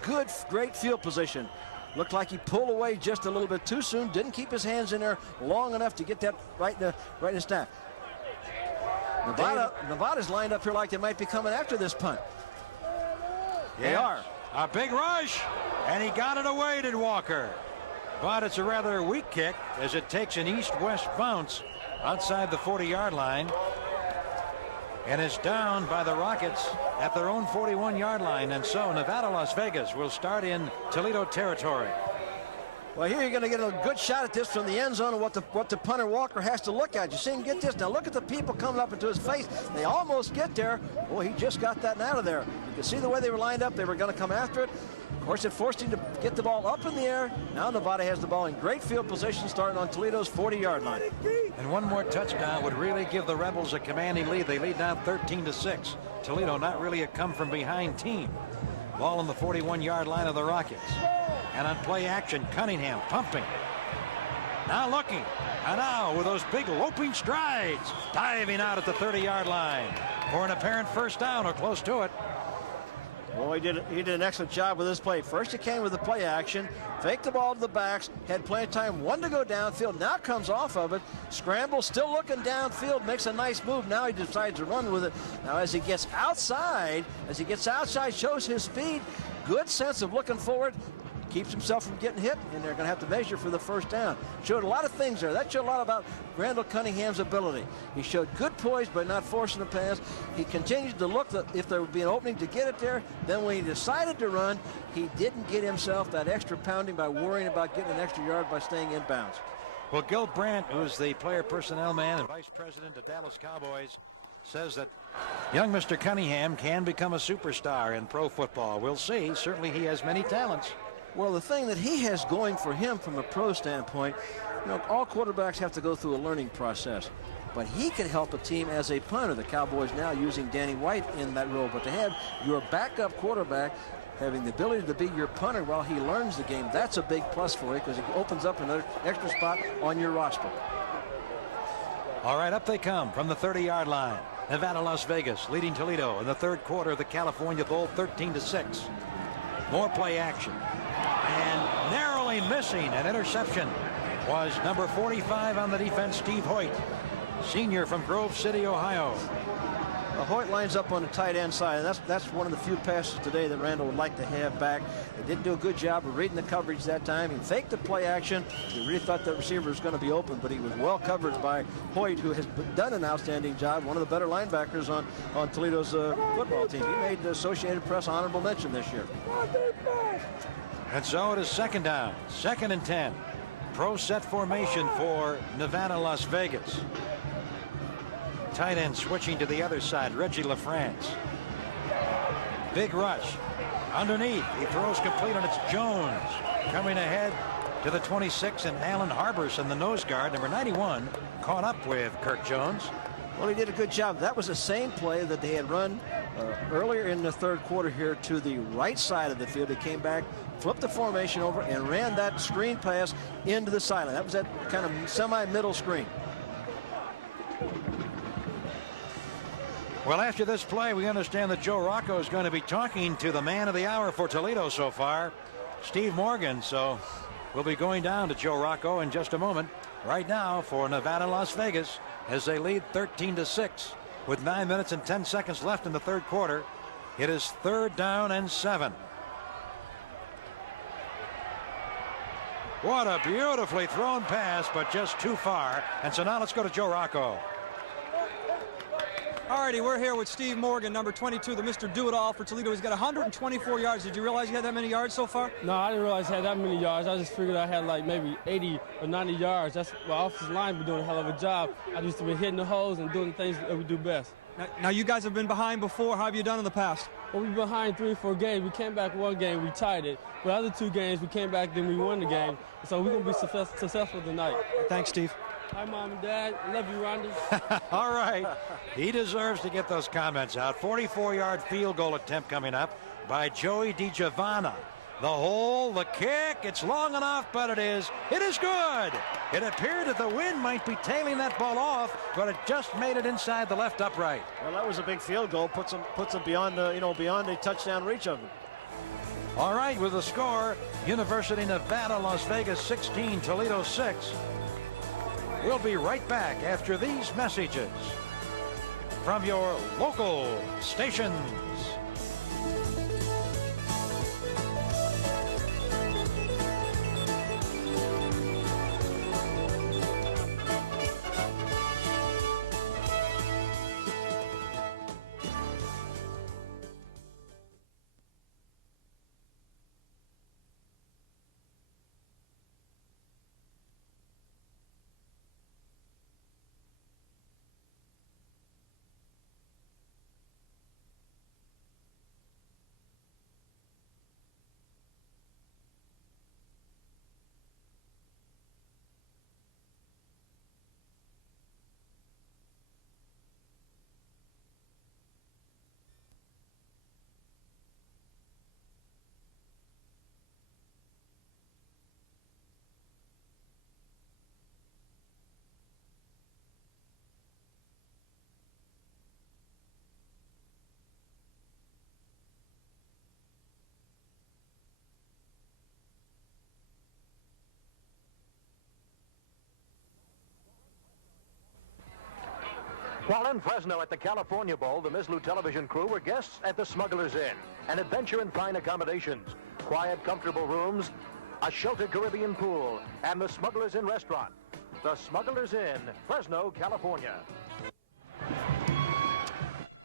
great field position. Looked like he pulled away just a little bit too soon. Didn't keep his hands in there long enough to get that right in the snap. Nevada's lined up here like they might be coming after this punt. They are. A big rush, and he got it away, did Walker. But it's a rather weak kick as it takes an east-west bounce outside the 40-yard line and is down by the Rockets at their own 41-yard line. And so Nevada, Las Vegas will start in Toledo territory. Well, here you're going to get a good shot at this from the end zone of what the punter Walker has to look at. You see him get this. Now look at the people coming up into his face. They almost get there. Boy, he just got that out of there. You can see the way they were lined up. They were going to come after it. Of course, it forced him to get the ball up in the air. Now Nevada has the ball in great field position starting on Toledo's 40-yard line. And one more touchdown would really give the Rebels a commanding lead. They lead now 13-6. Toledo not really a come-from-behind team. Ball on the 41-yard line of the Rockets. And on play action, Cunningham pumping. Now looking. And now with those big loping strides, diving out at the 30-yard line for an apparent first down or close to it. Well, he did an excellent job with this play. First he came with the play action, faked the ball to the backs, had plenty of time, one to go downfield, now comes off of it, scrambles, still looking downfield, makes a nice move. Now he decides to run with it. Now as he gets outside, shows his speed, good sense of looking forward, keeps himself from getting hit, and they're going to have to measure for the first down. Showed a lot of things there. That showed a lot about Randall Cunningham's ability. He showed good poise by not forcing the pass. He continued to look if there would be an opening to get it there. Then when he decided to run, he didn't get himself that extra pounding by worrying about getting an extra yard by staying in bounds. Well, Gil Brandt, who's the player personnel man and vice president of Dallas Cowboys, says that young Mr. Cunningham can become a superstar in pro football. We'll see. Certainly he has many talents. Well, the thing that he has going for him from a pro standpoint, you know, all quarterbacks have to go through a learning process. But he can help a team as a punter. The Cowboys now using Danny White in that role. But to have your backup quarterback having the ability to be your punter while he learns the game, that's a big plus for you because it opens up another extra spot on your roster. All right, up they come from the 30-yard line. Nevada, Las Vegas leading Toledo in the third quarter of the California Bowl, 13-6. More play action. And narrowly missing an interception was number 45 on the defense, Steve Hoyt, senior from Grove City, Ohio. Hoyt lines up on the tight end side, and that's one of the few passes today that Randall would like to have back. They didn't do a good job of reading the coverage that time. He faked the play action. He really thought the receiver was going to be open, but he was well covered by Hoyt, who has done an outstanding job, one of the better linebackers on Toledo's football team. He made the Associated Press honorable mention this year. And so it is second down, 2nd and 10. Pro set formation for Nevada, Las Vegas. Tight end switching to the other side, Reggie LaFrance. Big rush. Underneath, he throws complete, and it's Jones coming ahead to the 26, and Alan Harbison, the nose guard, number 91, caught up with Kirk Jones. Well, he did a good job. That was the same play that they had run earlier in the third quarter here to the right side of the field. He came back, flipped the formation over, and ran that screen pass into the sideline. That was that kind of semi-middle screen. Well, after this play, we understand that Joe Rocco is going to be talking to the man of the hour for Toledo so far, Steve Morgan. So we'll be going down to Joe Rocco in just a moment. Right now for Nevada, Las Vegas, as they lead 13-6 with 9 minutes and 10 seconds left in the third quarter. It is 3rd down and 7. What a beautifully thrown pass, but just too far. And so now let's go to Joe Rocco. All righty, we're here with Steve Morgan, number 22, the Mr. Do-It-All for Toledo. He's got 124 yards. Did you realize you had that many yards so far? No, I didn't realize I had that many yards. I just figured I had like maybe 80 or 90 yards. That's my offensive line be doing a hell of a job. I used to be hitting the holes and doing things that we do best. Now you guys have been behind before. How have you done in the past? Well, we've been behind 3 or 4 games. We came back one game, we tied it. But the other 2 games, we came back, then we won the game. So we're going to be successful tonight. Thanks, Steve. Hi, Mom and Dad. Love you, Rhonda. All right. He deserves to get those comments out. 44-yard field goal attempt coming up by Joey DiGiovanna. The hole, the kick, it's long enough, but it is good. It appeared that the wind might be tailing that ball off, but it just made it inside the left upright. Well, that was a big field goal. Puts them beyond beyond the touchdown reach of them. All right, with the score, University of Nevada, Las Vegas 16, Toledo 6. We'll be right back after these messages from your local stations. While in Fresno at the California Bowl, the Mislu television crew were guests at the Smuggler's Inn, an adventure in fine accommodations, quiet, comfortable rooms, a sheltered Caribbean pool, and the Smuggler's Inn restaurant. The Smuggler's Inn, Fresno, California.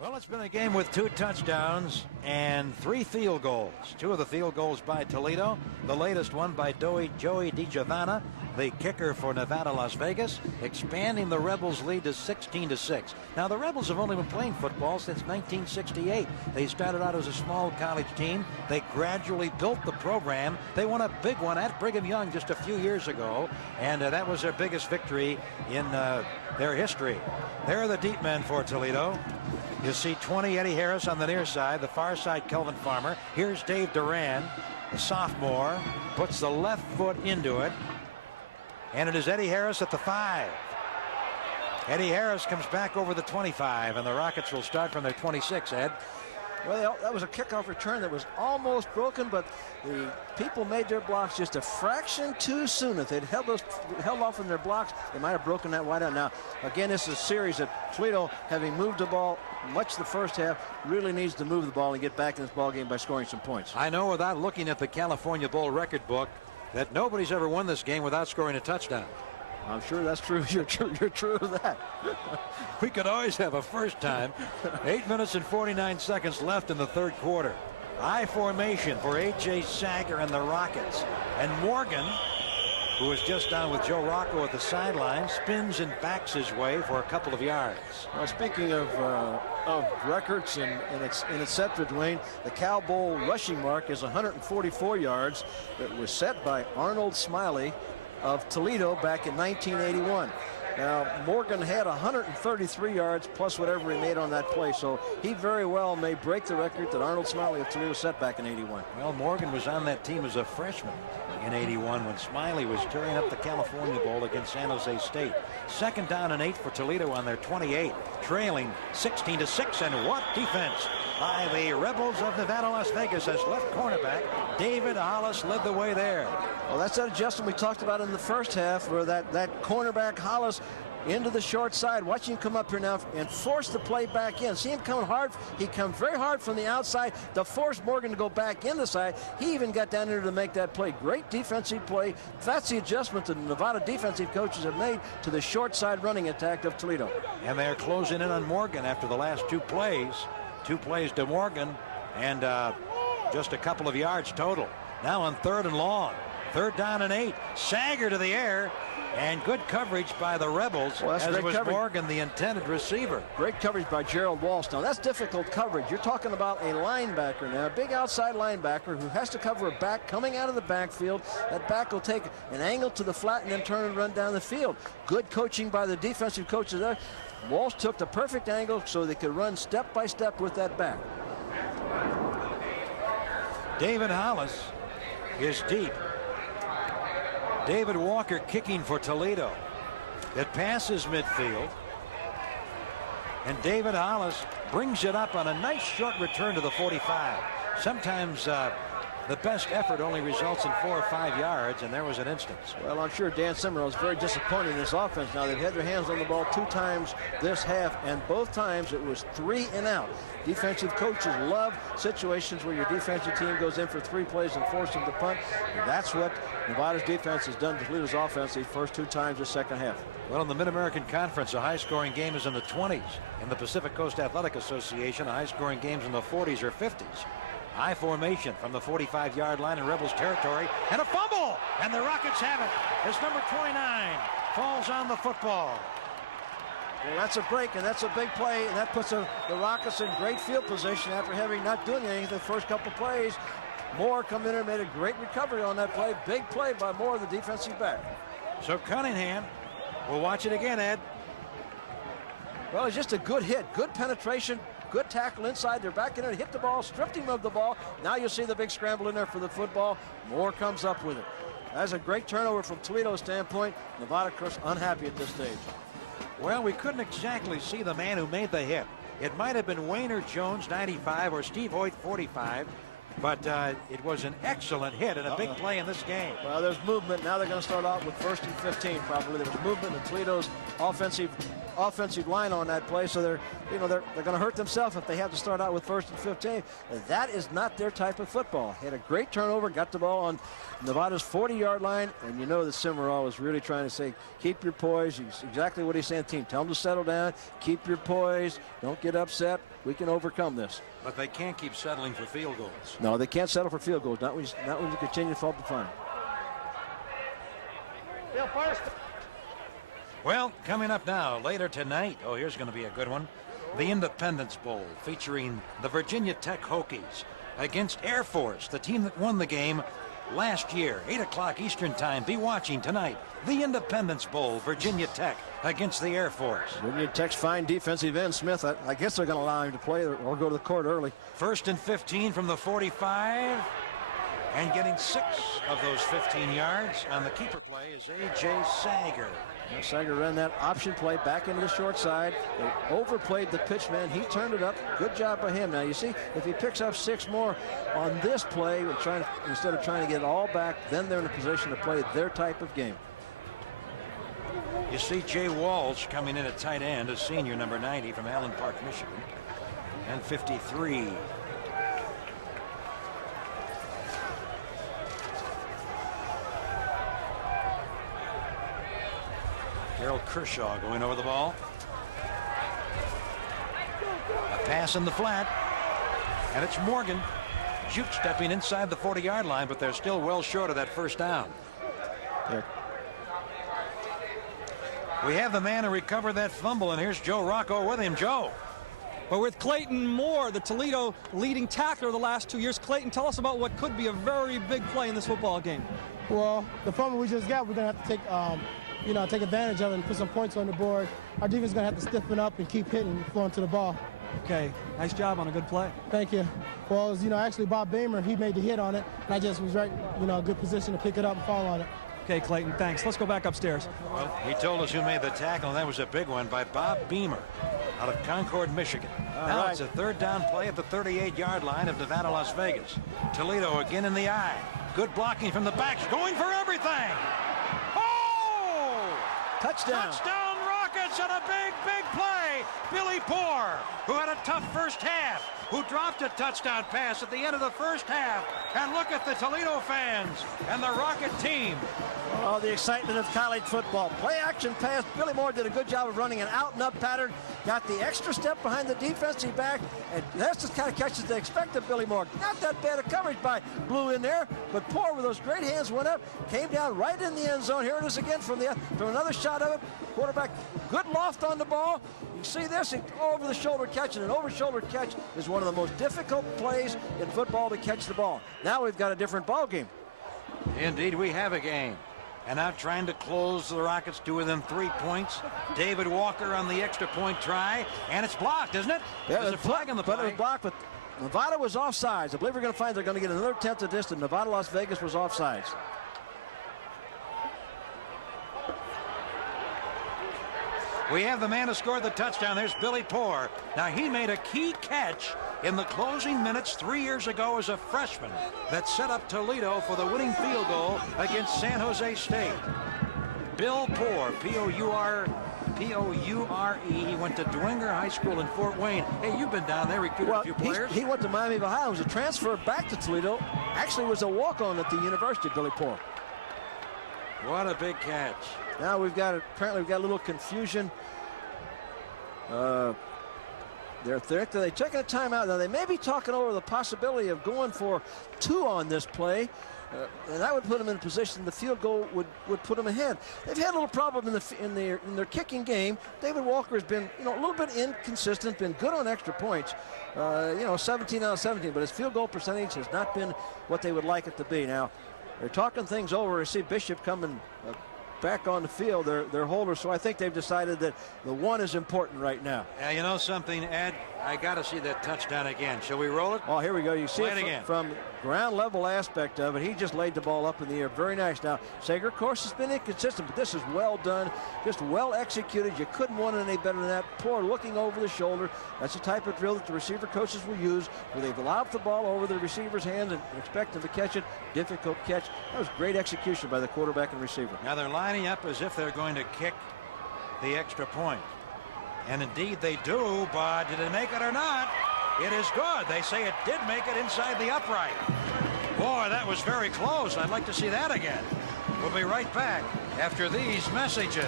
Well, it's been a game with 2 touchdowns and 3 field goals. 2 of the field goals by Toledo, the latest one by Joey DiGiovanna, the kicker for Nevada, Las Vegas, expanding the Rebels' lead to 16-6. Now, the Rebels have only been playing football since 1968. They started out as a small college team. They gradually built the program. They won a big one at Brigham Young just a few years ago, and that was their biggest victory in their history. They're the deep men for Toledo. You see 20, Eddie Harris on the near side, the far side, Kelvin Farmer. Here's Dave Duran, the sophomore, puts the left foot into it. And it is Eddie Harris at the 5. Eddie Harris comes back over the 25, and the Rockets will start from their 26, Ed. Well, that was a kickoff return that was almost broken, but the people made their blocks just a fraction too soon. If they'd held off on their blocks, they might have broken that wide out. Now, again, this is a series that Toledo, having moved the ball much the first half, really needs to move the ball and get back in this ball game by scoring some points. I know without looking at the California Bowl record book that nobody's ever won this game without scoring a touchdown. I'm sure that's true. You're true of that. We could always have a first time. 8 minutes and 49 seconds left in the 3rd quarter. I formation for A.J. Sager and the Rockets. And Morgan, who is just down with Joe Rocco at the sideline, spins and backs his way for a couple of yards. Well, speaking of records and it's set for Dwayne, the Cal Bowl rushing mark is 144 yards. That was set by Arnold Smiley of Toledo back in 1981. Now, Morgan had 133 yards plus whatever he made on that play, so he very well may break the record that Arnold Smiley of Toledo set back in 81. Well, Morgan was on that team as a freshman in 81 when Smiley was tearing up the California Bowl against San Jose State. 2nd down and 8 for Toledo on their 28, trailing 16-6, and what defense by the Rebels of Nevada, Las Vegas, as left cornerback David Hollis led the way there. Well, that's that adjustment we talked about in the first half, where that cornerback Hollis into the short side. Watch him come up here now and force the play back in. See him coming hard. He comes very hard from the outside to force Morgan to go back in the side. He even got down there to make that play. Great defensive play. That's the adjustment the Nevada defensive coaches have made to the short side running attack of Toledo. And they're closing in on Morgan after the last 2 plays. 2 plays to Morgan, and just a couple of yards total. Now on 3rd and long. 3rd down and 8. Sager to the air. And good coverage by the Rebels, as was Morgan, the intended receiver. Great coverage by Gerald Walsh. Now, that's difficult coverage. You're talking about a linebacker now, a big outside linebacker who has to cover a back coming out of the backfield. That back will take an angle to the flat and then turn and run down the field. Good coaching by the defensive coaches there. Walsh took the perfect angle so they could run step by step with that back. David Hollis is deep. David Walker kicking for Toledo. It passes midfield. And David Hollis brings it up on a nice short return to the 45. Sometimes the best effort only results in 4 or 5 yards, and there was an instance. Well, I'm sure Dan Cimarron is very disappointed in this offense. Now, they've had their hands on the ball 2 times this half, and both times it was 3 and out. Defensive coaches love situations where your defensive team goes in for 3 plays and force them to punt. And that's what Nevada's defense has done to Toledo's offense the first 2 times the second half. Well, in the Mid-American Conference, a high-scoring game is in the 20s. In the Pacific Coast Athletic Association, a high-scoring game's in the 40s or 50s. High formation from the 45-yard line in Rebels territory, and a fumble, and the Rockets have it as number 29 falls on the football. Well, that's a break, and that's a big play, and that puts the Rockets in great field position after having not doing anything the first couple plays. Moore come in and made a great recovery on that play. Big play by Moore, the defensive back. So Cunningham, we'll watch it again, Ed. Well, it's just a good hit, good penetration, good tackle inside. They're back in there, hit the ball, stripped him of the ball. Now you see the big scramble in there for the football. Moore comes up with it. That's a great turnover from Toledo's standpoint. Nevada, of course, unhappy at this stage. Well, we couldn't exactly see the man who made the hit. It might have been Wayner Jones, 95, or Steve Hoyt, 45. But it was an excellent hit and a big play in this game. Well, there's movement. Now they're going to start out with 1st and 15 probably. There was movement in Toledo's offensive line on that play, so they're going to hurt themselves if they have to start out with 1st and 15. That is not their type of football. Had a great turnover, got the ball on Nevada's 40-yard line, and you know that Cimarron was really trying to say, keep your poise. He's exactly what he's saying to the team. Tell them to settle down, keep your poise, don't get upset. We can overcome this. But they can't keep settling for field goals. No, they can't settle for field goals. Not when you continue to fall behind. Well, coming up now, later tonight, here's going to be a good one. The Independence Bowl featuring the Virginia Tech Hokies against Air Force, the team that won the game last year. 8 o'clock Eastern time. Be watching tonight. The Independence Bowl, Virginia Tech against the Air Force. Virginia Tech's fine defensive end, Smith. I guess they're going to allow him to play or go to the court early. 1st and 15 from the 45. And getting 6 of those 15 yards on the keeper play is A.J. Sager. Now Sager ran that option play back into the short side. They overplayed the pitch man. He turned it up. Good job by him. Now, you see, if he picks up 6 more on this play, instead of trying to get it all back, then they're in a position to play their type of game. You see Jay Walsh coming in at tight end, a senior, number 90 from Allen Park, Michigan, and 53. Gerald Kershaw going over the ball. A pass in the flat. And it's Morgan. Jute stepping inside the 40-yard line, but they're still well short of that 1st down. Yeah. We have the man who recovered that fumble, and here's Joe Rocco with him. Joe. But with Clayton Moore, the Toledo leading tackler the last 2 years, Clayton, tell us about what could be a very big play in this football game. Well, the fumble we just got, we're going to have to take advantage of it and put some points on the board. Our defense is going to have to stiffen up and keep hitting and flowing to the ball. Okay, nice job on a good play. Thank you. Well, it was, actually Bob Bamer, he made the hit on it, and I just was right, a good position to pick it up and fall on it. Okay, Clayton, thanks. Let's go back upstairs. Well, he told us who made the tackle, and that was a big one by Bob Beamer out of Concord, Michigan. Now it's a 3rd down play at the 38-yard line of Nevada, Las Vegas. Toledo again in the eye. Good blocking from the backs, going for everything. Oh! Touchdown. Touchdown, Rockets! Rockets on a big, big play. Billy Poor, who had a tough first half, who dropped a touchdown pass at the end of the first half. And look at the Toledo fans and the Rocket team. Oh, the excitement of college football. Play action pass. Billy Moore did a good job of running an out-and-up pattern. Got the extra step behind the defensive back. And that's the kind of catches they expect of Billy Moore. Not that bad a coverage by Blue in there, but Poor with those great hands went up, came down right in the end zone. Here it is again from another shot of it. Quarterback, good loft on the ball. You see this, over the shoulder catch, and an over shoulder catch is one of the most difficult plays in football to catch the ball. Now we've got a different ball game. Indeed, we have a game. And now trying to close the Rockets to within 3 points. David Walker on the extra point try, and it's blocked, isn't it? Yeah, there's a flag on the play. But it was blocked, but Nevada was offsides. I believe we're going to find they're going to get another attempt at this, and Nevada, Las Vegas was offsides. We have the man who scored the touchdown. There's Billy Poor. Now, he made a key catch in the closing minutes 3 years ago as a freshman that set up Toledo for the winning field goal against San Jose State. Bill Poor, P-O-U-R-E. He went to Dwenger High School in Fort Wayne. Hey, you've been down there recruiting a few players. He went to Miami of Ohio. It was a transfer back to Toledo. Actually was a walk-on at the university, Billy Poor. What a big catch. Now apparently we've got a little confusion. They're taking a timeout. Now they may be talking over the possibility of going for 2 on this play. And that would put them in a position the field goal would put them ahead. They've had a little problem in their kicking game. David Walker has been a little bit inconsistent, been good on extra points. 17 out of 17, but his field goal percentage has not been what they would like it to be. Now they're talking things over. I see Bishop coming back on the field, their holder, so I think they've decided that the 1 is important right now. Yeah, you know something, Ed? I got to see that touchdown again. Shall we roll it? Oh, here we go. You see Play it again. From ground level aspect of it. He just laid the ball up in the air. Very nice. Now, Sager, of course, has been inconsistent, but this is well done. Just well executed. You couldn't want it any better than that. Poor looking over the shoulder. That's the type of drill that the receiver coaches will use, where they've allowed the ball over the receiver's hands and expect him to catch it. Difficult catch. That was great execution by the quarterback and receiver. Now they're lining up as if they're going to kick the extra point. And indeed they do, but did it make it or not? It is good. They say it did make it inside the upright. Boy, that was very close. I'd like to see that again. We'll be right back after these messages.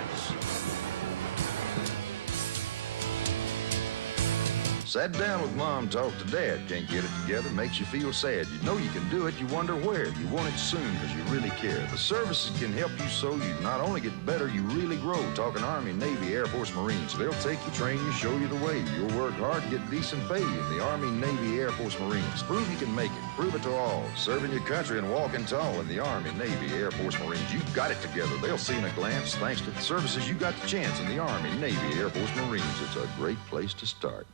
Sat down with mom, talked to dad. Can't get it together, makes you feel sad. You know you can do it, you wonder where. You want it soon because you really care. The services can help you so you not only get better, you really grow. Talking Army, Navy, Air Force, Marines. They'll take you, train you, show you the way. You'll work hard, get decent pay in the Army, Navy, Air Force, Marines. Prove you can make it. Prove it to all. Serving your country and walking tall in the Army, Navy, Air Force, Marines. You've got it together. They'll see in a glance. Thanks to the services, you got the chance in the Army, Navy, Air Force, Marines. It's a great place to start.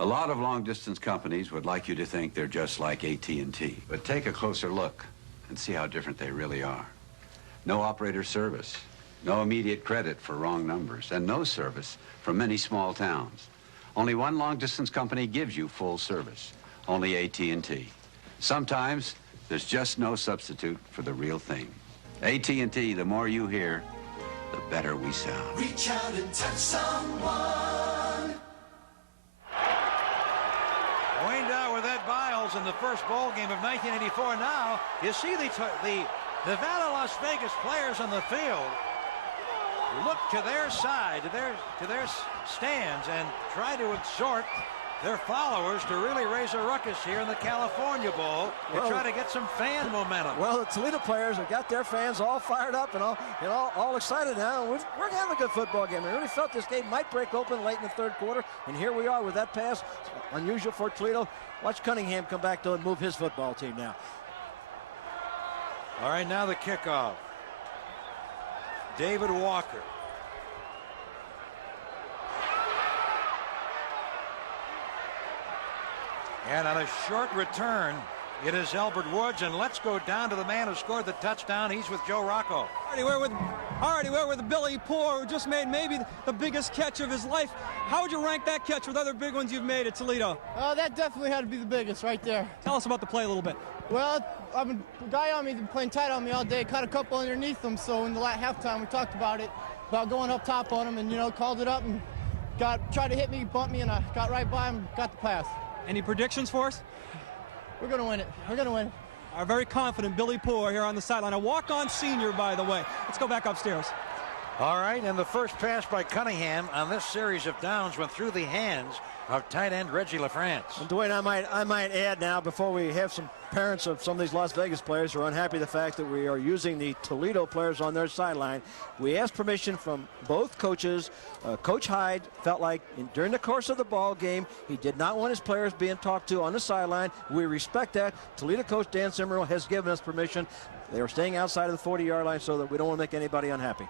A lot of long-distance companies would like you to think they're just like AT&T. But take a closer look and see how different they really are. No operator service, no immediate credit for wrong numbers, and no service from many small towns. Only one long-distance company gives you full service, only AT&T. Sometimes there's just no substitute for the real thing. AT&T, the more you hear, the better we sound. Reach out and touch someone. Wayne Dow with Ed Biles in the first bowl game of 1984. Now, you see the Nevada, Las Vegas players on the field look to their side, to their stands, and try to exhort their followers to really raise a ruckus here in the California Bowl and try to get some fan momentum. Well, the Toledo players have got their fans all fired up and all excited now. We're going to have a good football game. I really felt this game might break open late in the third quarter, and here we are with that pass. Unusual for Toledo. Watch Cunningham come back, though, and move his football team now. All right, now the kickoff. David Walker. And on a short return, it is Elbert Woods, and let's go down to the man who scored the touchdown. He's with Joe Rocco. Already we're with Billy Poor, who just made maybe the biggest catch of his life. How would you rank that catch with other big ones you've made at Toledo? That definitely had to be the biggest right there. Tell us about the play a little bit. Well, the guy on me, playing tight on me all day, caught a couple underneath him, so in the halftime we talked about it. about going up top on him, and, you know, called it up and tried to hit me, bumped me, and I got right by him, got the pass. Any predictions for us? We're going to win it. We're going to win it. Our very confident Billy Poor here on the sideline. A walk-on senior, by the way. Let's go back upstairs. All right, and the first pass by Cunningham on this series of downs went through the hands of tight end Reggie LaFrance. And Dwayne, I might add now, before we have some parents of some of these Las Vegas players who are unhappy the fact that we are using the Toledo players on their sideline, we asked permission from both coaches. Coach Hyde felt like during the course of the ball game, he did not want his players being talked to on the sideline. We respect that. Toledo coach Dan Simmerl has given us permission. They are staying outside of the 40-yard line so that we don't want to make anybody unhappy.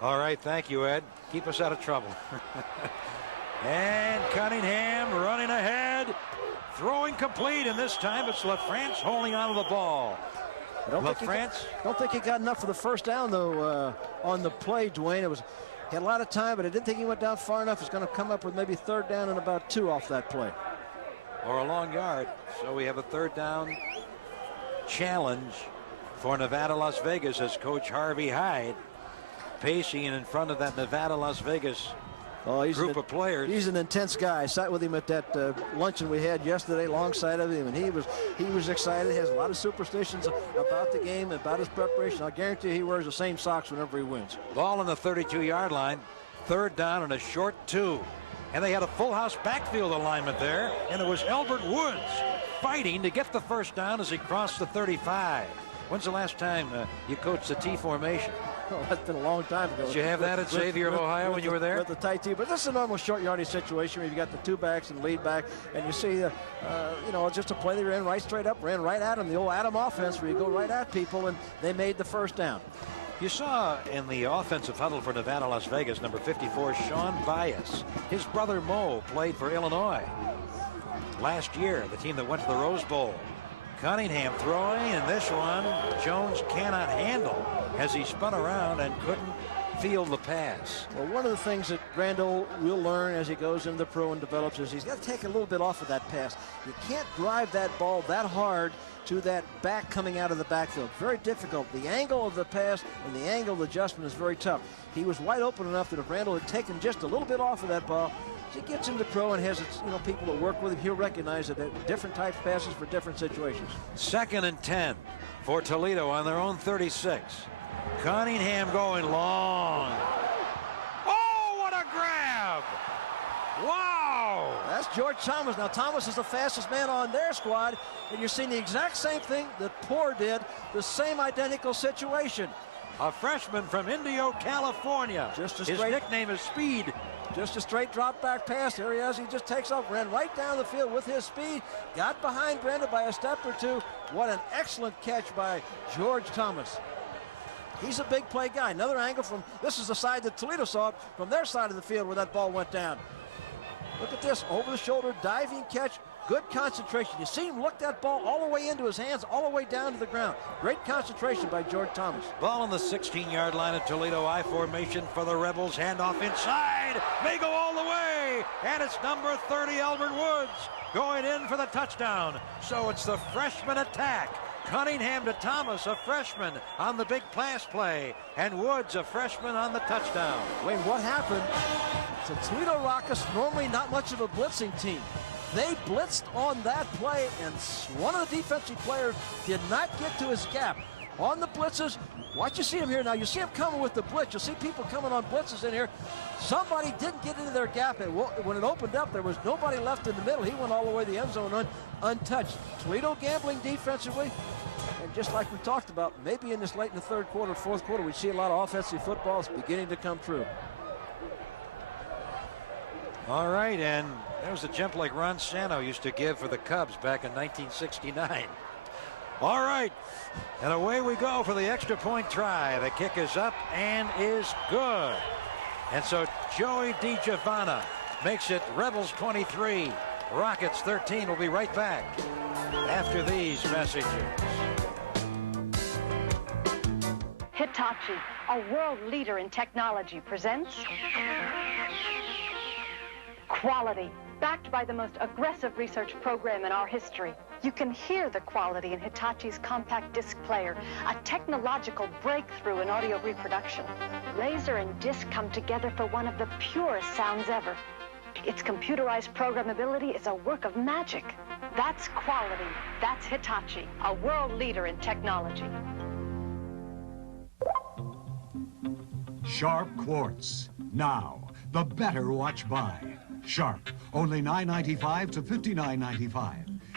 All right, thank you, Ed. Keep us out of trouble. And Cunningham running ahead, throwing complete, and this time it's LaFrance holding on to the ball. I don't think he got enough for the first down, though, on the play, Dwayne. He had a lot of time, but I didn't think he went down far enough. He's going to come up with maybe third down and about 2 off that play. Or a long yard. So we have a third down challenge for Nevada, Las Vegas, as Coach Harvey Hyde pacing in front of that Nevada, Las Vegas group of players. He's an intense guy. I sat with him at that luncheon we had yesterday alongside of him, and he was excited. He has a lot of superstitions about the game, about his preparation. I guarantee you he wears the same socks whenever he wins. Ball on the 32-yard line, third down and a short 2. And they had a full house backfield alignment there, and it was Albert Woods fighting to get the first down as he crossed the 35. When's the last time you coached the T formation? Oh, that's been a long time ago. Did you have that at Xavier of Ohio when you were there? With the tight T, but this is a normal short yardage situation where you've got the 2 backs and lead back, and you see, you know, just a play they ran right straight up, ran right at him, the old Adam offense where you go right at people, and they made the first down. You saw in the offensive huddle for Nevada, Las Vegas, number 54, Sean Bias. His brother Mo played for Illinois last year, the team that went to the Rose Bowl. Cunningham throwing, and this one Jones cannot handle as he spun around and couldn't field the pass. Well, one of the things that Randall will learn as he goes into the pro and develops is he's got to take a little bit off of that pass. You can't drive that ball that hard to that back coming out of the backfield. Very difficult. The angle of the pass and the angle of the adjustment is very tough. He was wide open enough that if Randall had taken just a little bit off of that ball, as he gets into pro and has people that work with him, he'll recognize that different types of passes for different situations. 2nd and 10 for Toledo on their own 36. Cunningham going long. Oh, what a grab! Wow! That's George Thomas. Now, Thomas is the fastest man on their squad, and you're seeing the exact same thing that Poor did, the same identical situation. A freshman from Indio, California. His nickname is Speed. Just a straight drop back pass. There he is. He just takes off, ran right down the field with his speed, got behind Brenda by a step or 2. What an excellent catch by George Thomas. He's a big play guy. Another angle from, this is the side that Toledo saw it, from their side of the field where that ball went down. Look at this, over the shoulder, diving catch, good concentration. You see him look that ball all the way into his hands, all the way down to the ground. Great concentration by George Thomas. Ball on the 16-yard line of Toledo, I formation for the Rebels. Handoff inside. They go all the way. And it's number 30, Albert Woods, going in for the touchdown. So it's the freshman attack. Cunningham to Thomas, a freshman, on the big pass play. And Woods, a freshman, on the touchdown. Wayne, what happened? So Toledo Rockets, normally not much of a blitzing team. They blitzed on that play, and one of the defensive players did not get to his gap. On the blitzes, watch, you see him here now. You see him coming with the blitz. You'll see people coming on blitzes in here. Somebody didn't get into their gap, and when it opened up, there was nobody left in the middle. He went all the way to the end zone untouched. Toledo gambling defensively, and just like we talked about, maybe in this late in the third quarter, fourth quarter, we see a lot of offensive football. It's beginning to come true. All right, and there was a jump like Ron Santo used to give for the Cubs back in 1969. All right, and away we go for the extra point try. The kick is up and is good. And so Joey DiGiovanna makes it Rebels 23, Rockets 13. We'll be right back after these messages. Hitachi, a world leader in technology, presents quality, backed by the most aggressive research program in our history. You can hear the quality in Hitachi's compact disc player, a technological breakthrough in audio reproduction. Laser and disc come together for one of the purest sounds ever. Its computerized programmability is a work of magic. That's quality. That's Hitachi, a world leader in technology. Sharp Quartz. Now, the better watch buy. Sharp, only $9.95 to $59.95.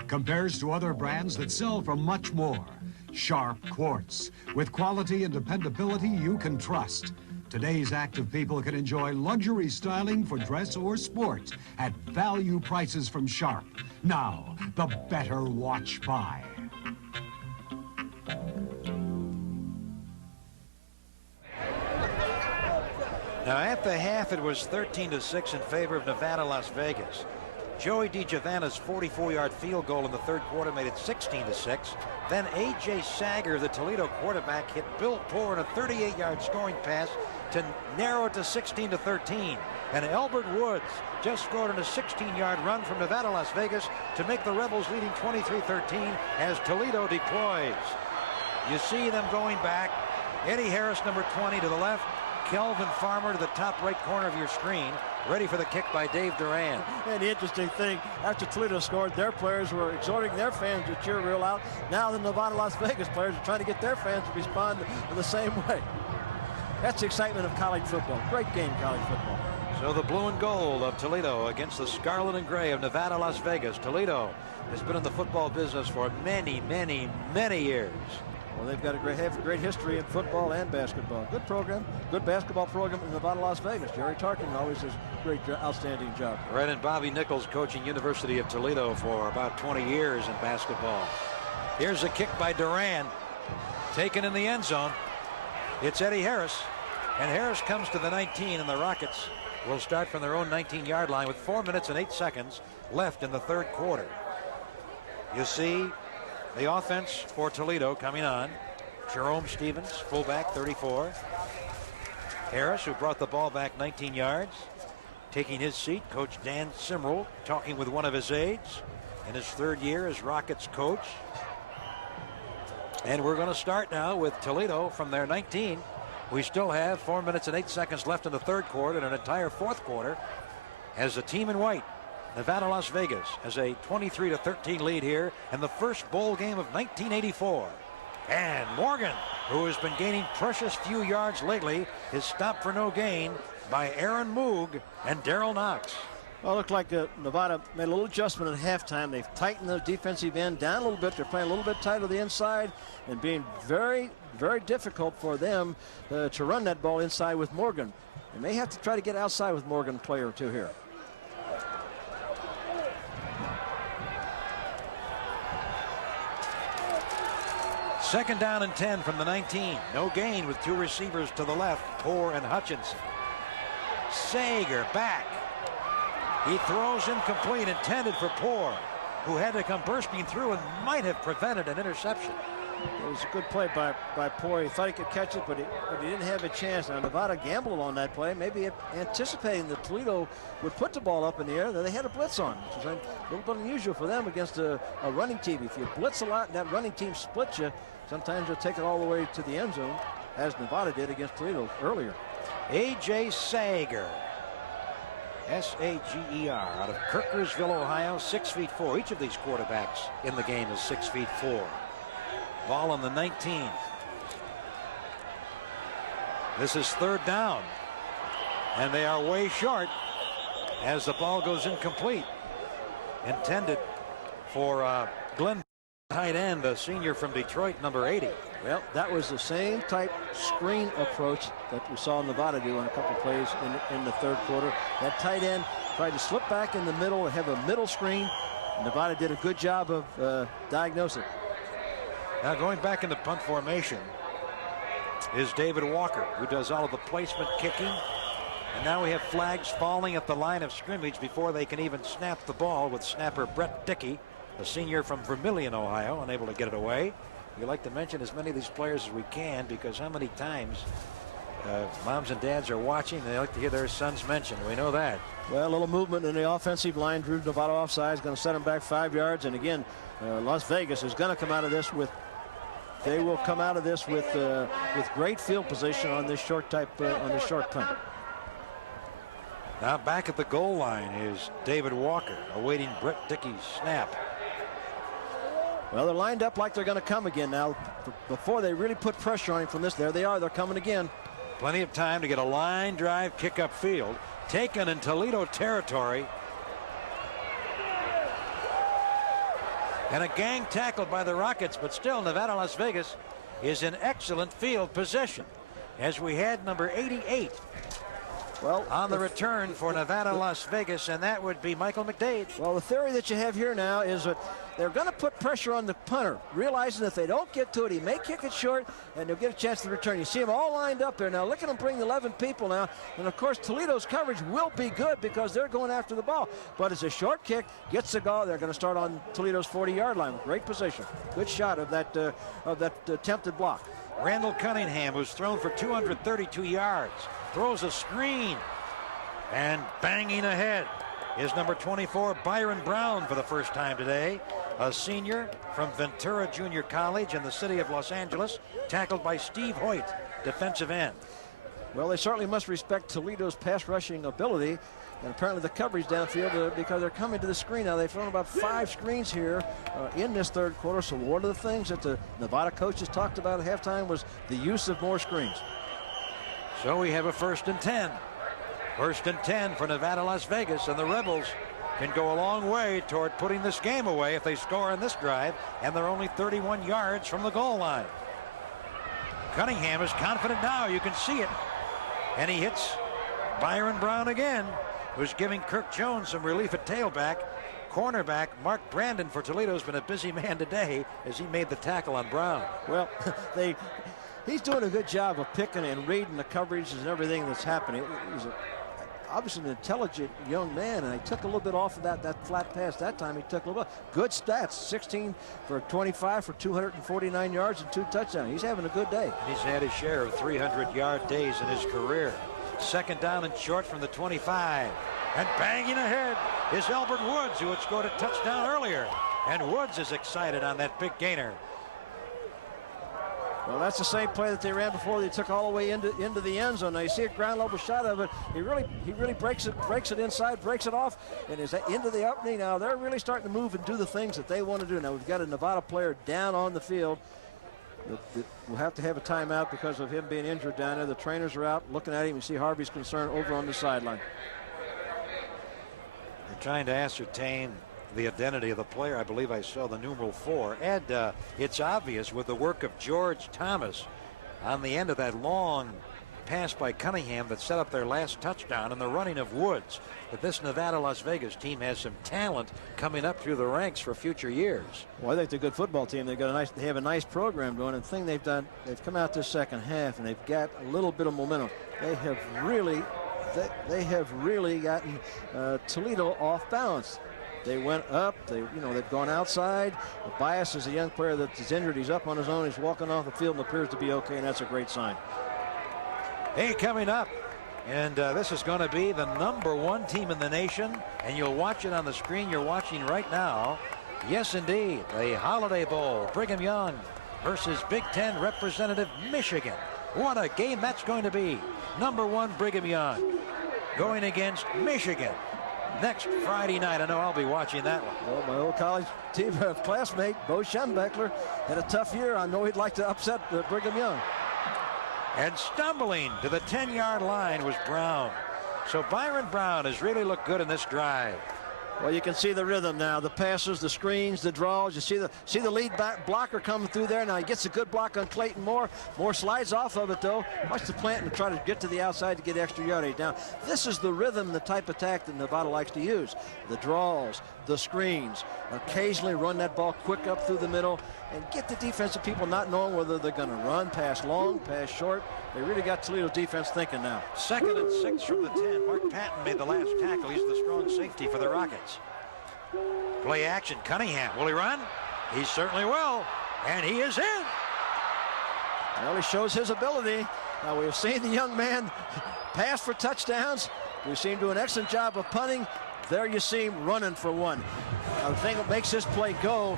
Compares to other brands that sell for much more. Sharp Quartz, with quality and dependability you can trust. Today's active people can enjoy luxury styling for dress or sport at value prices from Sharp. Now, the better watch buy. Now, at the half, it was 13-6 in favor of Nevada, Las Vegas. Joey DiGiovanna's 44-yard field goal in the third quarter made it 16-6. Then A.J. Sager, the Toledo quarterback, hit Bill Poor in a 38-yard scoring pass to narrow it to 16-13. And Elbert Woods just scored on a 16-yard run from Nevada, Las Vegas to make the Rebels leading 23-13 as Toledo deploys. You see them going back. Eddie Harris, number 20, to the left. Kelvin Farmer to the top right corner of your screen, ready for the kick by Dave Duran. And the interesting thing, after Toledo scored, their players were exhorting their fans to cheer real out. Now the Nevada Las Vegas players are trying to get their fans to respond the same way. That's the excitement of college football. Great game, college football. So the blue and gold of Toledo against the scarlet and gray of Nevada, Las Vegas. Toledo has been in the football business for many, many, many years. Well, they've got a great history in football and basketball. Good program, good basketball program in Nevada, Las Vegas. Jerry Tarkin always does a great, outstanding job. Right, and Bobby Nichols coaching University of Toledo for about 20 years in basketball. Here's a kick by Duran, taken in the end zone. It's Eddie Harris, and Harris comes to the 19, and the Rockets will start from their own 19-yard line with 4 minutes and 8 seconds left in the third quarter. You see the offense for Toledo coming on. Jerome Stevens, fullback, 34. Harris, who brought the ball back 19 yards. Taking his seat, Coach Dan Simrel, talking with one of his aides in his third year as Rockets coach. And we're going to start now with Toledo from their 19. We still have 4 minutes and 8 seconds left in the third quarter and an entire fourth quarter as the team in white, Nevada, Las Vegas, has a 23-13 lead here in the first bowl game of 1984. And Morgan, who has been gaining precious few yards lately, is stopped for no gain by Aaron Moog and Daryl Knox. Well, it looked like Nevada made a little adjustment at halftime. They've tightened the defensive end down a little bit. They're playing a little bit tight to the inside and being very, very difficult for them to run that ball inside with Morgan. They may have to try to get outside with Morgan, a player or two here. Second down and 10 from the 19. No gain with two receivers to the left, Poor and Hutchinson. Sager back. He throws incomplete, intended for Poor, who had to come bursting through and might have prevented an interception. It was a good play by Poor. He thought he could catch it, but he didn't have a chance. Now, Nevada gambled on that play, maybe anticipating that Toledo would put the ball up in the air. They had a blitz on, which is a little bit unusual for them against a running team. If you blitz a lot and that running team splits you, sometimes they'll take it all the way to the end zone, as Nevada did against Toledo earlier. A.J. Sager, S-A-G-E-R, out of Kirkersville, Ohio, 6'4". Each of these quarterbacks in the game is 6'4". Ball on the 19. This is third down, and they are way short as the ball goes incomplete. Intended for Glenn, tight end, the senior from Detroit, number 80. Well, that was the same type screen approach that we saw Nevada do on a couple of plays in the third quarter. That tight end tried to slip back in the middle and have a middle screen. Nevada did a good job of diagnosing. Now going back into punt formation is David Walker, who does all of the placement kicking. And now we have flags falling at the line of scrimmage before they can even snap the ball, with snapper Brett Dickey, a senior from Vermillion, Ohio, unable to get it away. We like to mention as many of these players as we can, because how many times moms and dads are watching and they like to hear their sons mentioned. We know that. Well, a little movement in the offensive line drew Nevada offside. Going to set them back 5 yards. And again, Las Vegas is going to come out of this with. They will come out of this with great field position on this short punt. Now back at the goal line is David Walker, awaiting Brett Dickey's snap. Well, they're lined up like they're going to come again now. Before they really put pressure on him from this, there they are. They're coming again. Plenty of time to get a line drive kick upfield. Taken in Toledo territory. And a gang tackle by the Rockets, but still Nevada, Las Vegas is in excellent field position as we had number 88 on the return for Nevada, Las Vegas, and that would be Michael McDade. Well, the theory that you have here now is that they're going to put pressure on the punter, realizing that if they don't get to it, he may kick it short, and they'll get a chance to return. You see them all lined up there now. Look at them bring 11 people now. And, of course, Toledo's coverage will be good because they're going after the ball. But it's a short kick, gets the goal. They're going to start on Toledo's 40-yard line. Great position. Good shot of that attempted block. Randall Cunningham, who's thrown for 232 yards, throws a screen, and banging ahead is number 24, Byron Brown, for the first time today. A senior from Ventura Junior College in the city of Los Angeles, tackled by Steve Hoyt, defensive end. Well, they certainly must respect Toledo's pass rushing ability, and apparently the coverage downfield because they're coming to the screen now. They've thrown about 5 screens here in this third quarter. So one of the things that the Nevada coaches talked about at halftime was the use of more screens. So we have a 1st and 10. 1st and 10 for Nevada, Las Vegas, and the Rebels can go a long way toward putting this game away if they score on this drive, and they're only 31 yards from the goal line. Cunningham is confident now. You can see it. And he hits Byron Brown again, who's giving Kirk Jones some relief at tailback. Cornerback Mark Brandon for Toledo has been a busy man today as he made the tackle on Brown. Well, he's doing a good job of picking and reading the coverages and everything that's happening. He's obviously an intelligent young man, and he took a little bit off of that flat pass that time. He took a little bit. Good stats, 16 for 25 for 249 yards and 2 touchdowns. He's having a good day. He's had his share of 300-yard days in his career. 2nd down and short from the 25. And banging ahead is Albert Woods, who had scored a touchdown earlier. And Woods is excited on that big gainer. Well, that's the same play that they ran before. They took all the way into the end zone. Now you see a ground level shot of it. He really breaks it inside, breaks it off, and is into the opening. Now they're really starting to move and do the things that they want to do. Now we've got a Nevada player down on the field. We'll have to have a timeout because of him being injured down there. The trainers are out looking at him. You see Harvey's concern over on the sideline. They're trying to ascertain the identity of the player. I believe I saw the numeral 4. And it's obvious with the work of George Thomas on the end of that long pass by Cunningham that set up their last touchdown and the running of Woods that this Nevada Las Vegas team has some talent coming up through the ranks for future years. Well, I think they're a good football team. They have a nice program going. And the thing they've done, they've come out this second half and they've got a little bit of momentum. They have really gotten Toledo off balance. They went up. They've gone outside. Bias is a young player that is injured. He's up on his own. He's walking off the field and appears to be okay, and that's a great sign. Hey, coming up, and this is going to be the #1 team in the nation, and you'll watch it on the screen you're watching right now. Yes, indeed, the Holiday Bowl, Brigham Young versus Big Ten representative Michigan. What a game that's going to be. #1 Brigham Young going against Michigan next Friday night. I know I'll be watching that one. Well, my old college team classmate, Bo Schembechler, had a tough year. I know he'd like to upset Brigham Young. And stumbling to the 10-yard line was Brown. So Byron Brown has really looked good in this drive. Well, you can see the rhythm now. The passes, the screens, the draws. You see the lead back blocker coming through there. Now he gets a good block on Clayton Moore. Moore slides off of it, though. Watch the plant and try to get to the outside to get extra yardage. Now, this is the rhythm, the type of attack that Nevada likes to use. The draws, the screens. Occasionally run that ball quick up through the middle and get the defensive people not knowing whether they're going to run, pass long, pass short. They really got Toledo defense thinking now. 2nd and 6 from the 10. Mark Patton made the last tackle. He's the strong safety for the Rockets. Play action. Cunningham. Will he run? He certainly will. And he is in. Well, he shows his ability. Now, we've seen the young man pass for touchdowns. We've seen him do an excellent job of punting. There you see him running for one. the thing that makes this play go,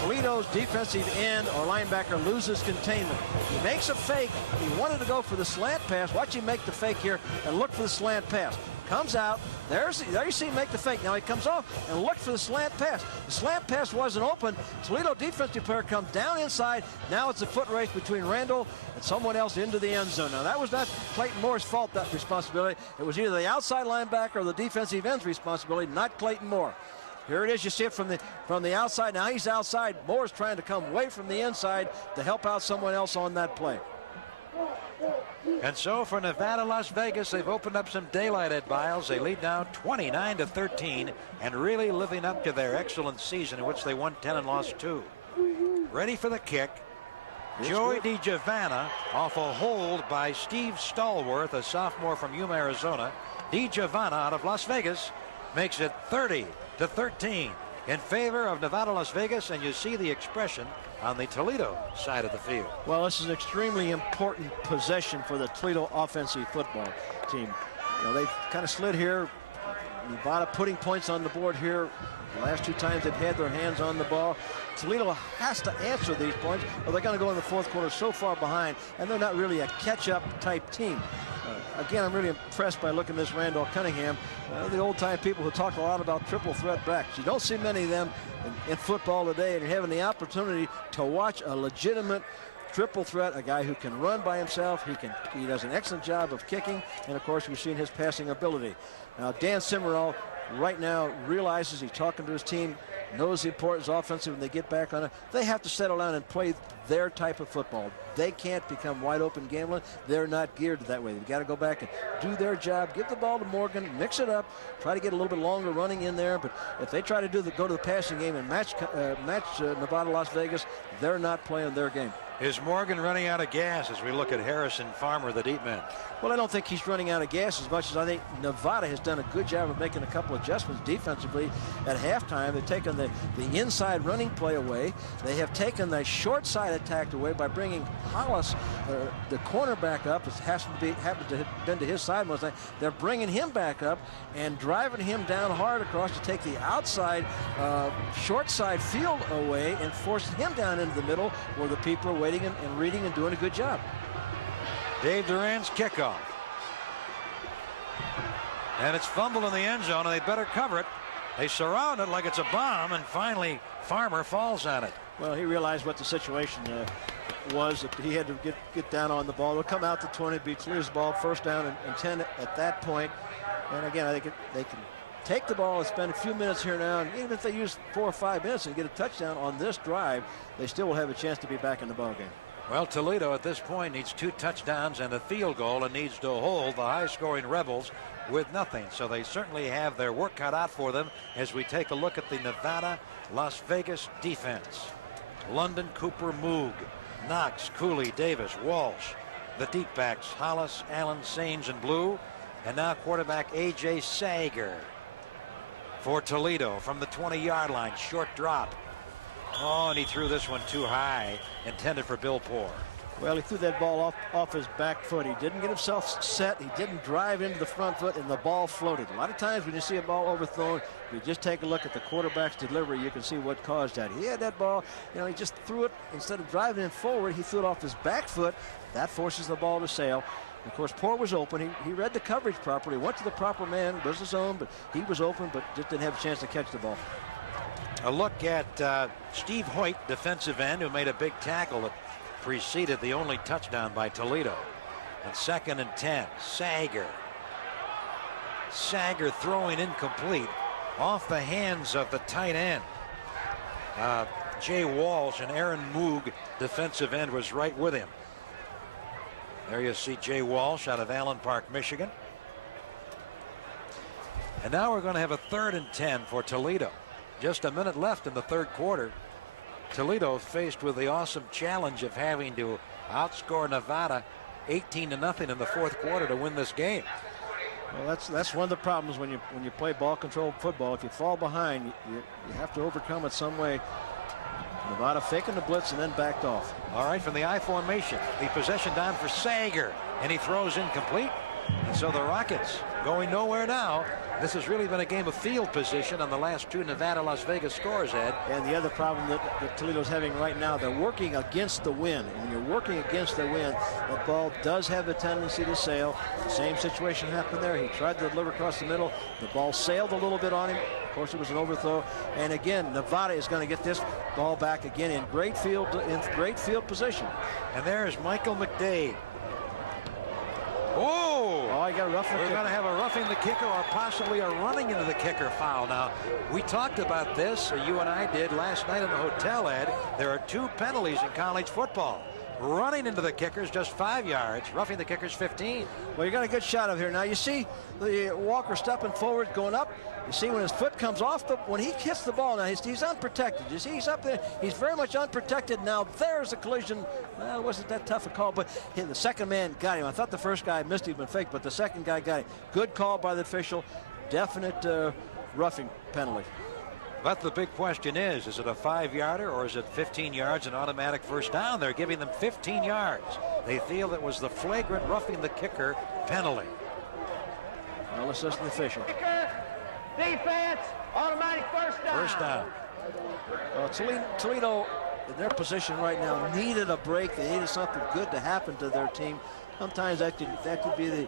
Toledo's defensive end or linebacker loses containment. He makes a fake. He wanted to go for the slant pass. Watch him make the fake here and look for the slant pass. Comes out. There you see him make the fake. Now he comes off and look for the slant pass. The slant pass wasn't open. Toledo defensive player comes down inside. Now it's a foot race between Randall and someone else into the end zone. Now that was not Clayton Moore's fault, that responsibility. It was either the outside linebacker or the defensive end's responsibility, not Clayton Moore. Here it is. You see it from the outside. Now he's outside. Moore's trying to come away from the inside to help out someone else on that play. And so for Nevada, Las Vegas, they've opened up some daylight at Biles. They lead now 29-13 and really living up to their excellent season in which they won 10 and lost 2. Ready for the kick. Joey DiGiovanna off a hold by Steve Stallworth, a sophomore from Yuma, Arizona. DiGiovanna out of Las Vegas makes it 30-13 in favor of Nevada, Las Vegas, and you see the expression on the Toledo side of the field. Well, this is an extremely important possession for the Toledo offensive football team. You know, they've kind of slid here. Nevada putting points on the board here. The last 2 times they've had their hands on the ball. Toledo has to answer these points, or they're going to go in the fourth quarter so far behind, and they're not really a catch-up type team. Again, I'm really impressed by looking at this Randall Cunningham. The old-time people who talk a lot about triple threat backs. You don't see many of them in football today, and you're having the opportunity to watch a legitimate triple threat, a guy who can run by himself. He does an excellent job of kicking, and of course we've seen his passing ability. Now Dan Simmerall right now realizes, he's talking to his team, knows the importance of offensive when they get back on it. They have to settle down and play their type of football. They can't become wide open gambling. They're not geared that way. They've got to go back and do their job, give the ball to Morgan, mix it up, try to get a little bit longer running in there. But if they try to go to the passing game and match Nevada, Las Vegas, they're not playing their game. Is Morgan running out of gas as we look at Harrison Farmer, the deep man? Well, I don't think he's running out of gas as much as I think Nevada has done a good job of making a couple adjustments defensively at halftime. They've taken the inside running play away. They have taken the short side attack away by bringing Hollis, the cornerback, up. It happened to have been to his side most of the time. They're bringing him back up and driving him down hard across to take the outside short side field away and forcing him down into the middle where the people are waiting and reading and doing a good job. Dave Duran's kickoff. And it's fumbled in the end zone, and they better cover it. They surround it like it's a bomb, and finally Farmer falls on it. Well, he realized what the situation was, that he had to get down on the ball. They'll come out to 20, be Toledo's ball, first down and 10 at that point. And again, I think they can take the ball and spend a few minutes here now, and even if they use 4 or 5 minutes and get a touchdown on this drive, they still will have a chance to be back in the ball game. Well, Toledo at this point needs 2 touchdowns and a field goal and needs to hold the high-scoring Rebels with nothing. So they certainly have their work cut out for them as we take a look at the Nevada, Las Vegas defense. London, Cooper, Moog, Knox, Cooley, Davis, Walsh. The deep backs, Hollis, Allen, Sains, and Blue. And now quarterback A.J. Sager for Toledo from the 20-yard line. Short drop. Oh, and he threw this one too high, intended for Bill Poor. Well, he threw that ball off his back foot. He didn't get himself set. He didn't drive into the front foot, and the ball floated. A lot of times when you see a ball overthrown, if you just take a look at the quarterback's delivery, you can see what caused that. He had that ball, he just threw it. Instead of driving it forward, he threw it off his back foot. That forces the ball to sail. Of course, Poor was open. He read the coverage properly, went to the proper man, was his own, but he was open, but just didn't have a chance to catch the ball. A look at Steve Hoyt, defensive end, who made a big tackle that preceded the only touchdown by Toledo. And 2nd and 10. Sager throwing incomplete off the hands of the tight end. Jay Walsh, and Aaron Moog, defensive end, was right with him. There you see Jay Walsh out of Allen Park, Michigan. And now we're going to have a 3rd and 10 for Toledo. Just a minute left in the third quarter. Toledo faced with the awesome challenge of having to outscore Nevada 18-0 in the fourth quarter to win this game. Well, that's one of the problems when you play ball control football. If you fall behind, you have to overcome it some way. Nevada faking the blitz and then backed off. All right, from the I formation, the possession down for Sager, and he throws incomplete. And so the Rockets going nowhere now This has really been a game of field position on the last two Nevada-Las Vegas scores, Ed. And the other problem that Toledo's having right now, they're working against the wind. And when you're working against the wind, the ball does have a tendency to sail. The same situation happened there. He tried to deliver across the middle. The ball sailed a little bit on him. Of course, it was an overthrow. And again, Nevada is going to get this ball back again in great field position. And there's Michael McDade. Oh! Oh, he got a roughing the kicker. We're going to have a roughing the kicker or possibly a running into the kicker foul. Now, we talked about this, or you and I did last night in the hotel, Ed. There are 2 penalties in college football. Running into the kicker is just 5 yards. Roughing the kicker is 15. Well, you got a good shot of here. Now, you see the Walker stepping forward, going up. You see when his foot comes off, when he hits the ball, now he's unprotected. You see he's up there. He's very much unprotected. Now, there's a collision. Well, it wasn't that tough a call, but the second man got him. I thought the first guy missed him and fake, but the second guy got him. Good call by the official. Definite roughing penalty. But the big question is it a 5-yarder or is it 15 yards, an automatic first down? They're giving them 15 yards. They feel it was the flagrant roughing the kicker penalty. Well, let's listen to the official. Defense, automatic first down. First down. Well, Toledo, in their position right now, needed a break. They needed something good to happen to their team. Sometimes that could be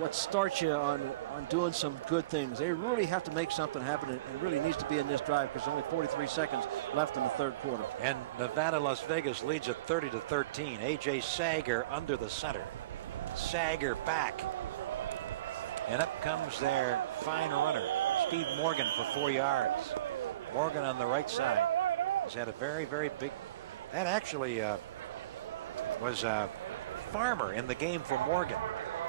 what starts you on doing some good things. They really have to make something happen, and it really needs to be in this drive because only 43 seconds left in the third quarter. And Nevada-Las Vegas leads at 30-13. A.J. Sager under the center. Sager back. And up comes their fine runner, Steve Morgan, for 4 yards. Morgan on the right side has had a very, very big. That actually was Farmer in the game for Morgan.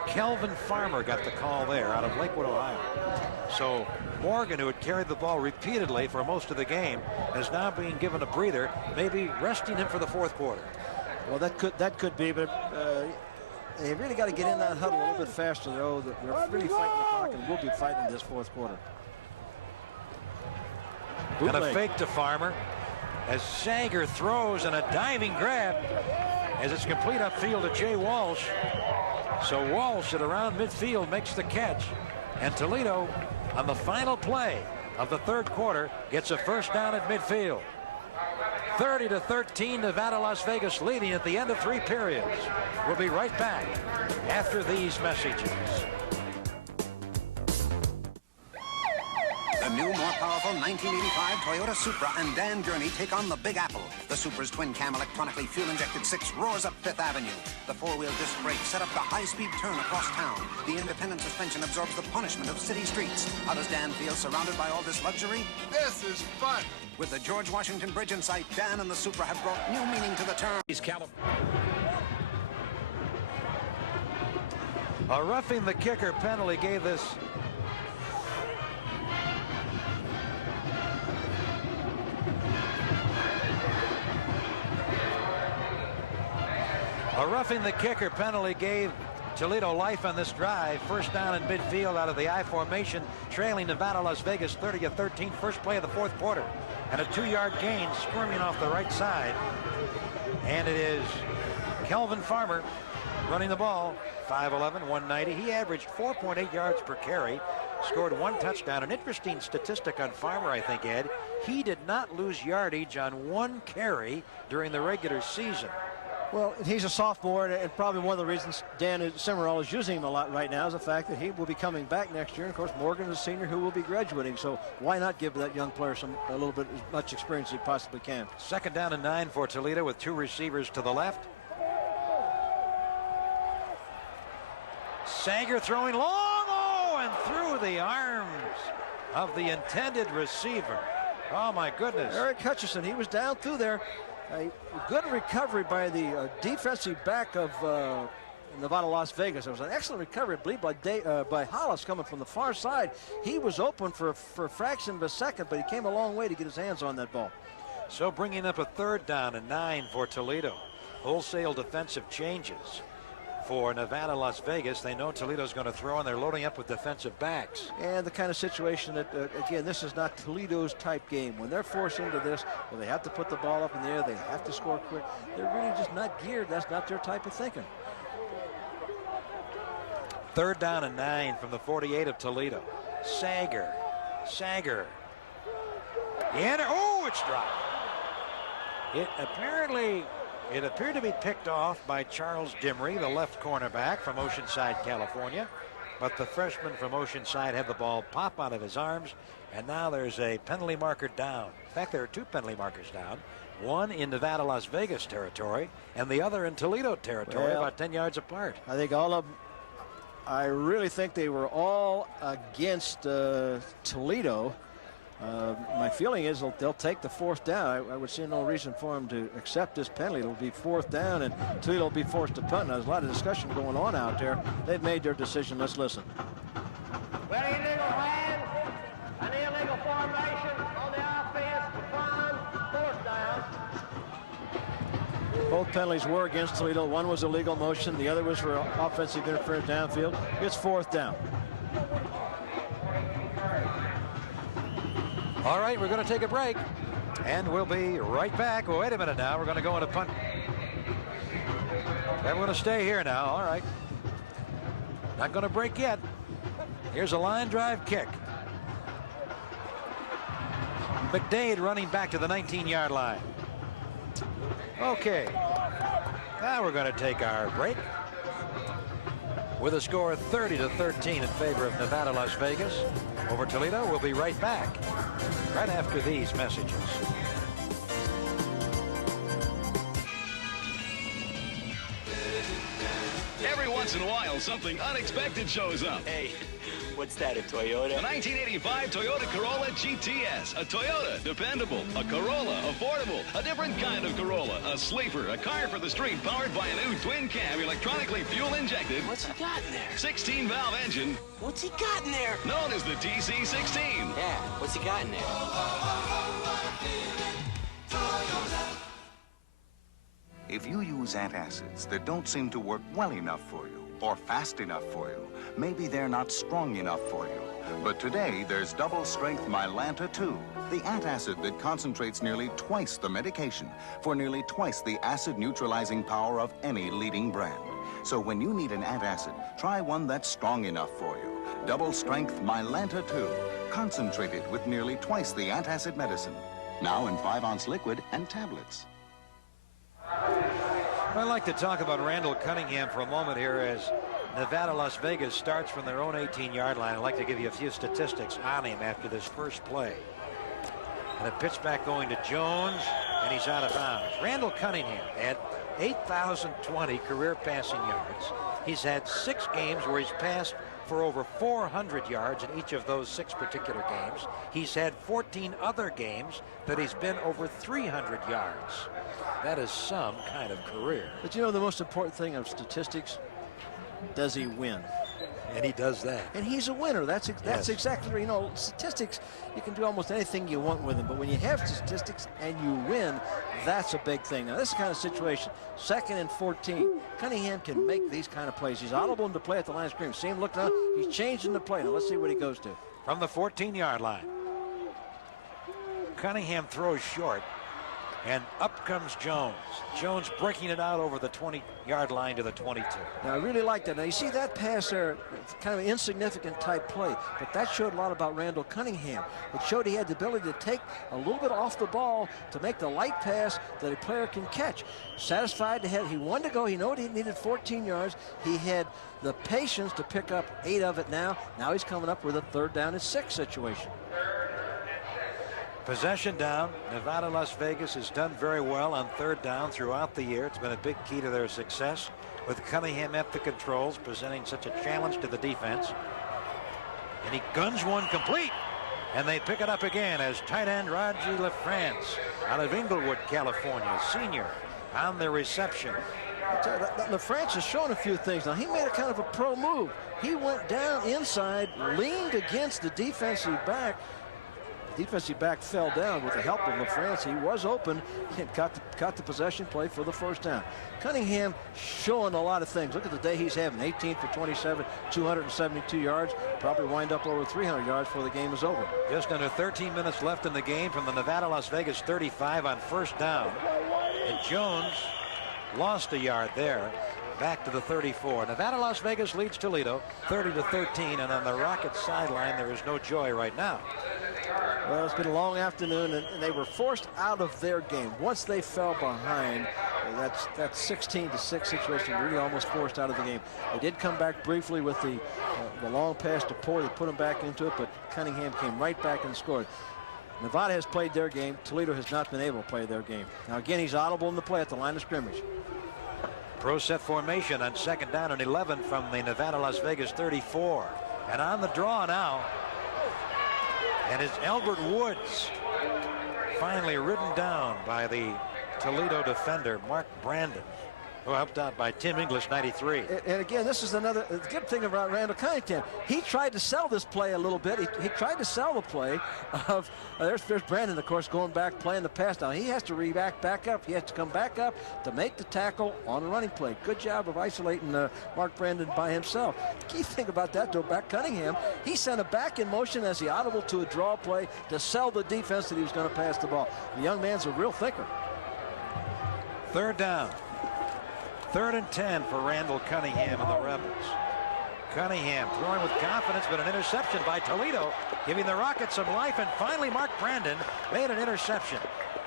Kelvin Farmer got the call there out of Lakewood, Ohio. So Morgan, who had carried the ball repeatedly for most of the game, is now being given a breather, maybe resting him for the fourth quarter. Well, that could be, but they really got to get in that huddle a little bit faster, though. They're really fighting the clock and will be fighting this fourth quarter. And a fake to Farmer as Sager throws and a diving grab as it's complete upfield to Jay Walsh. So Walsh at around midfield makes the catch, and Toledo on the final play of the third quarter gets a first down at midfield. 30-13, Nevada-Las Vegas leading at the end of 3 periods. We'll be right back after these messages. The new, more powerful 1985 Toyota Supra and Dan Gurney take on the Big Apple. The Supra's twin-cam electronically fuel-injected 6 roars up Fifth Avenue. The 4-wheel disc brakes set up the high-speed turn across town. The independent suspension absorbs the punishment of city streets. How does Dan feel surrounded by all this luxury? This is fun. With the George Washington Bridge in sight, Dan and the Supra have brought new meaning to the term. A roughing the kicker penalty gave this Toledo life on this drive. First down in midfield out of the I formation, trailing Nevada-Las Vegas 30-13, first play of the fourth quarter. And a 2-yard gain squirming off the right side. And it is Kelvin Farmer running the ball. 5'11", 190. He averaged 4.8 yards per carry, scored 1 touchdown. An interesting statistic on Farmer, I think, Ed. He did not lose yardage on 1 carry during the regular season. Well, he's a sophomore, and probably one of the reasons Dan Cimarol is using him a lot right now is the fact that he will be coming back next year. And, of course, Morgan is a senior who will be graduating. So why not give that young player a little bit as much experience as he possibly can? Second down and 9 for Toledo with 2 receivers to the left. Sager throwing long, and through the arms of the intended receiver. Oh, my goodness. Eric Hutchison, he was down through there. A good recovery by the defensive back of Nevada-Las Vegas. It was an excellent recovery, I believe, by Hollis coming from the far side. He was open for a fraction of a second, but he came a long way to get his hands on that ball. So bringing up a third down and 9 for Toledo. Wholesale defensive changes for Nevada-Las Vegas. They know Toledo's going to throw, and they're loading up with defensive backs. And the kind of situation that, again, this is not Toledo's type game. When they're forced into this, well, they have to put the ball up in the air. They have to score quick. They're really just not geared. That's not their type of thinking. Third down and 9 from the 48 of Toledo. Sager. Oh, it's dropped. It appeared to be picked off by Charles Dimry, the left cornerback from Oceanside, California. But the freshman from Oceanside had the ball pop out of his arms, and now there's a penalty marker down. In fact, there are 2 penalty markers down. One in Nevada, Las Vegas territory, and the other in Toledo territory, about 10 yards apart. I think all of them, I really think they were all against Toledo. My feeling is they'll take the 4th down. I would see no reason for them to accept this penalty. It'll be 4th down, and Toledo will be forced to punt. Now, there's a lot of discussion going on out there. They've made their decision. Let's listen. Well, illegal hands, an illegal formation on the offense, prime, 4th down. Both penalties were against Toledo. One was illegal motion. The other was for offensive interference downfield. It's 4th down. All right, we're going to take a break, and we'll be right back. Oh, wait a minute now. We're going to go into punt. We're going to stay here now. All right. Not going to break yet. Here's a line drive kick. McDade running back to the 19-yard line. Okay. Now we're going to take our break with a score of 30-13 in favor of Nevada, Las Vegas over Toledo. We'll be right back right after these messages. Every once in a while, something unexpected shows up. Hey, what's that, a Toyota? The 1985 Toyota Corolla GTS. A Toyota, dependable. A Corolla, affordable. A different kind of Corolla. A sleeper, a car for the street, powered by a new twin-cam, electronically fuel-injected. What's he got in there? 16-valve engine. What's he got in there? Known as the TC16. Yeah, what's he got in there? If you use antacids that don't seem to work well enough for you or fast enough for you, maybe they're not strong enough for you. But today, there's double-strength Mylanta 2, the antacid that concentrates nearly twice the medication for nearly twice the acid-neutralizing power of any leading brand. So when you need an antacid, try one that's strong enough for you. Double-strength Mylanta 2, concentrated with nearly twice the antacid medicine. Now in 5-ounce liquid and tablets. I'd like to talk about Randall Cunningham for a moment here as Nevada, Las Vegas starts from their own 18-yard line. I'd like to give you a few statistics on him after this first play. And a pitch back going to Jones, and he's out of bounds. Randall Cunningham had 8,020 career passing yards. He's had 6 games where he's passed for over 400 yards in each of those 6 particular games. He's had 14 other games that he's been over 300 yards. That is some kind of career. But you know the most important thing of statistics? Does he win? And he does that. And he's a winner. That's exactly, you know, statistics, you can do almost anything you want with them. But when you have statistics and you win, that's a big thing. Now, this is the kind of situation. 2nd and 14. Cunningham can make these kind of plays. He's audible into play at the line of scrimmage. See him look now? He's changing the play. Now, let's see what he goes to. From the 14-yard line. Cunningham throws short. And up comes Jones. Jones breaking it out over the 20-yard line to the 22. Now, I really like that. Now, you see that pass there, kind of an insignificant type play, but that showed a lot about Randall Cunningham. It showed he had the ability to take a little bit off the ball to make the light pass that a player can catch. Satisfied to have, he wanted to go. He knew he needed 14 yards. He had the patience to pick up 8 of it now. Now he's coming up with a 3rd down and 6 situation. Possession down. Nevada, Las Vegas has done very well on 3rd down throughout the year. It's been a big key to their success with Cunningham at the controls, presenting such a challenge to the defense. And he guns one complete. And they pick it up again as tight end Raji LaFrance out of Inglewood, California, senior, on the reception. LaFrance has shown a few things. Now, he made a kind of a pro move. He went down inside, leaned against the defensive back. Defensive back fell down with the help of LaFrance. He was open and caught the possession play for the 1st down. Cunningham showing a lot of things. Look at the day he's having. 18 for 27, 272 yards. Probably wind up over 300 yards before the game is over. Just under 13 minutes left in the game from the Nevada, Las Vegas 35 on 1st down. And Jones lost a yard there. back to the 34. Nevada, Las Vegas leads Toledo 30-13, and on the Rockets sideline, there is no joy right now. Well, it's been a long afternoon, and they were forced out of their game. Once they fell behind, that 16-6 situation really almost forced out of the game. They did come back briefly with the long pass to Poor. They put them back into it, but Cunningham came right back and scored. Nevada has played their game. Toledo has not been able to play their game. Now, again, he's audible in the play at the line of scrimmage. Pro set formation on 2nd down and 11 from the Nevada, Las Vegas 34. And on the draw now, and it's Albert Woods, finally ridden down by the Toledo defender, Mark Brandon, who helped out by Tim English, 93. And again, this is another good thing about Randall Cunningham. He tried to sell this play a little bit. He tried to sell the play of, there's Brandon, of course, going back, playing the pass down. He has to react back up. He has to come back up to make the tackle on a running play. Good job of isolating Mark Brandon by himself. The key thing about that, though, back Cunningham, he sent it back in motion as he audible to a draw play to sell the defense that he was going to pass the ball. The young man's a real thinker. 3rd down. 3rd and 10 for Randall Cunningham and the Rebels. Cunningham throwing with confidence, but an interception by Toledo, giving the Rockets some life, and finally Mark Brandon made an interception.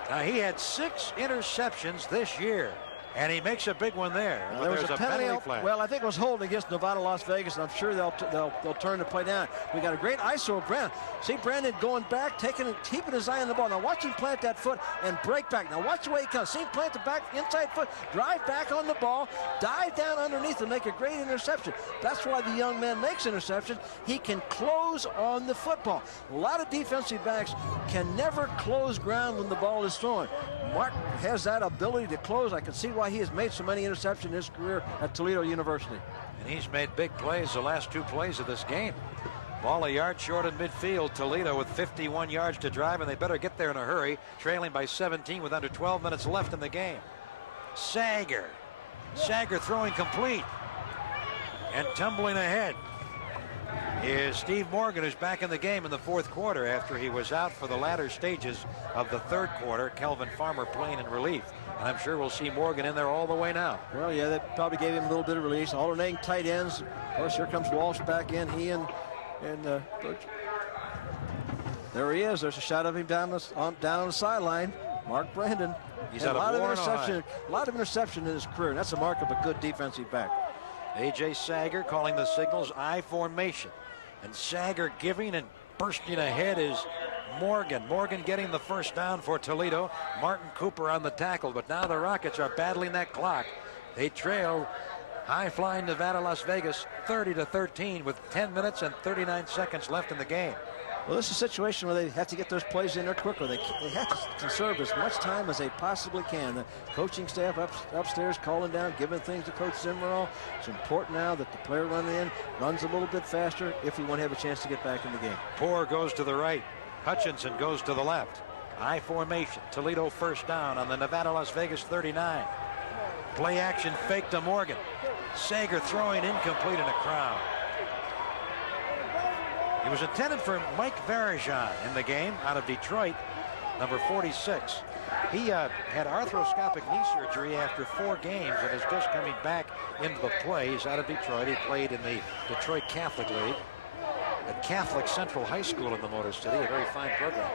Now, he had 6 interceptions this year, and he makes a big one there. Now, there was a penalty flag. Well, I think it was holding against Nevada, Las Vegas, and I'm sure they'll turn the play down. We got a great ISO of Brandon. See Brandon going back, keeping his eye on the ball. Now watch him plant that foot and break back. Now watch the way he comes. See him plant the back inside foot, drive back on the ball, dive down underneath and make a great interception. That's why the young man makes interceptions. He can close on the football. A lot of defensive backs can never close ground when the ball is thrown. Mark has that ability to close. I can see why he has made so many interceptions in his career at Toledo University. And he's made big plays the last 2 plays of this game. Ball a yard short in midfield. Toledo with 51 yards to drive, and they better get there in a hurry, trailing by 17 with under 12 minutes left in the game. Sager throwing complete and tumbling ahead is Steve Morgan, who's back in the game in the 4th quarter after he was out for the latter stages of the 3rd quarter. Kelvin Farmer playing in relief, and I'm sure we'll see Morgan in there all the way now. Well, yeah, that probably gave him a little bit of release. Alternating tight ends. Of course, here comes Walsh back in. He and there he is. There's a shot of him down on the sideline. Mark Brandon. He's had a lot of interception in his career. That's a mark of a good defensive back. A.J. Sager calling the signals, I formation. And Sager giving and bursting ahead is Morgan. Morgan getting the 1st down for Toledo. Martin Cooper on the tackle, but now the Rockets are battling that clock. They trail high-flying Nevada, Las Vegas 30-13 with 10 minutes and 39 seconds left in the game. Well, this is a situation where they have to get those plays in there quicker. They have to conserve as much time as they possibly can. The coaching staff upstairs calling down, giving things to Coach Zimmerall. It's important now that the player runs a little bit faster if we want to have a chance to get back in the game. Poor goes to the right. Hutchinson goes to the left. I formation. Toledo 1st down on the Nevada, Las Vegas 39. Play action fake to Morgan. Sager throwing incomplete in a crowd. He was intended for Mike Varijan in the game out of Detroit, number 46. He had arthroscopic knee surgery after 4 games and is just coming back into the play. He's out of Detroit. He played in the Detroit Catholic League at Catholic Central High School in the Motor City, a very fine program.